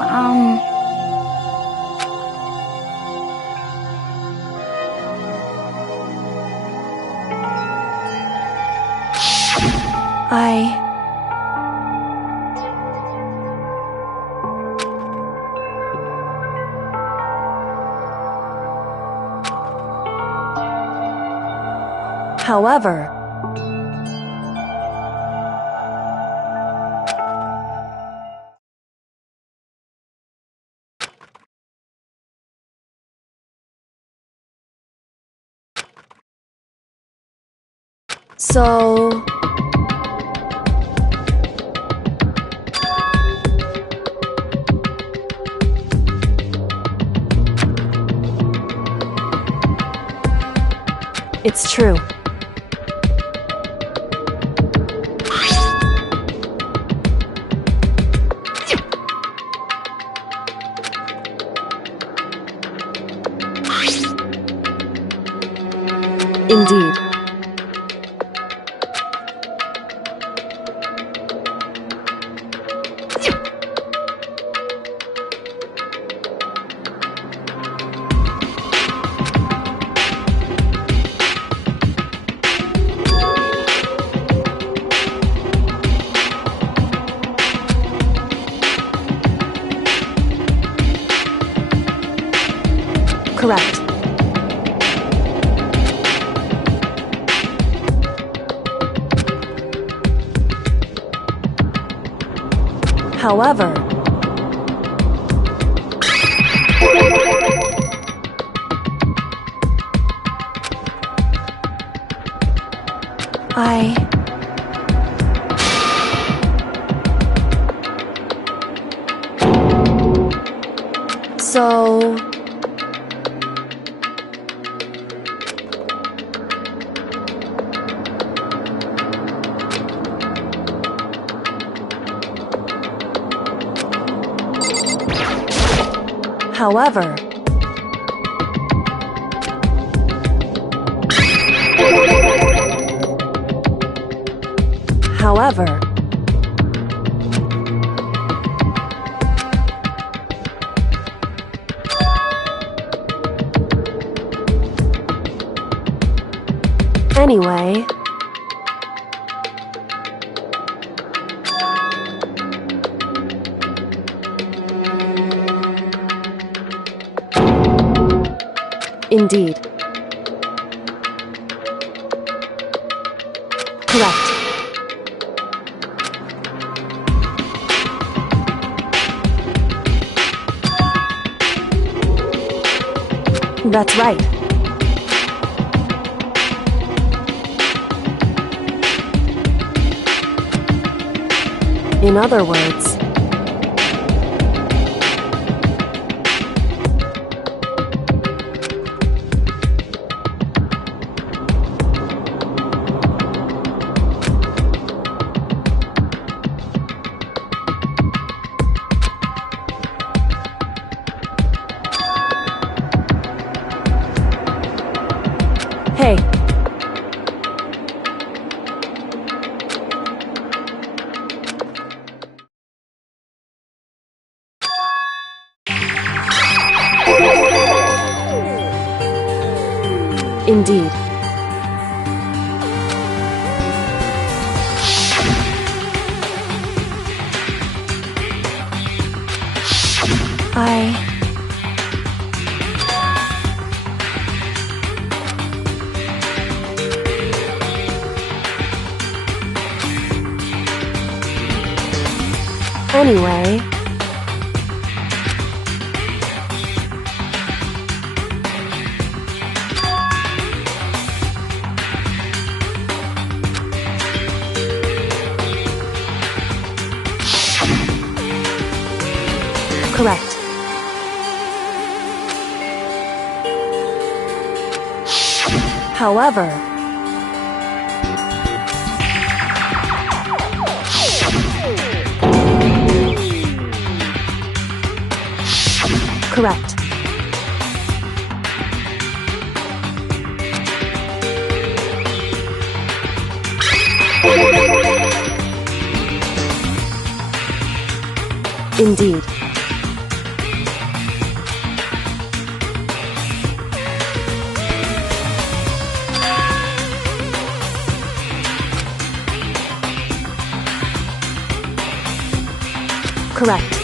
However... So... It's true. Indeed. Correct. However... So... However... However... Anyway... Indeed. Correct. That's right. In other words... Indeed. Anyway... Correct. However... Correct. Indeed. Correct.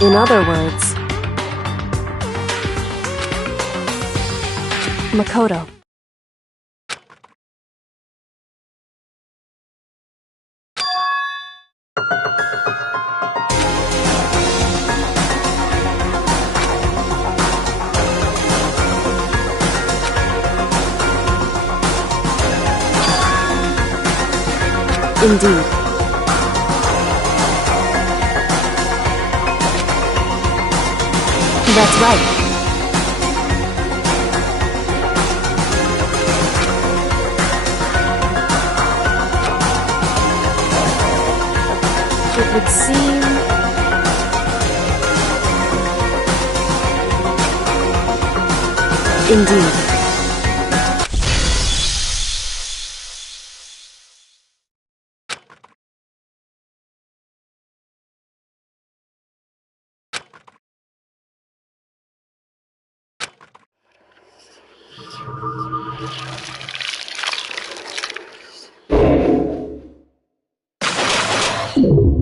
In other words, Makoto. Indeed. That's right. It would seem... Indeed. You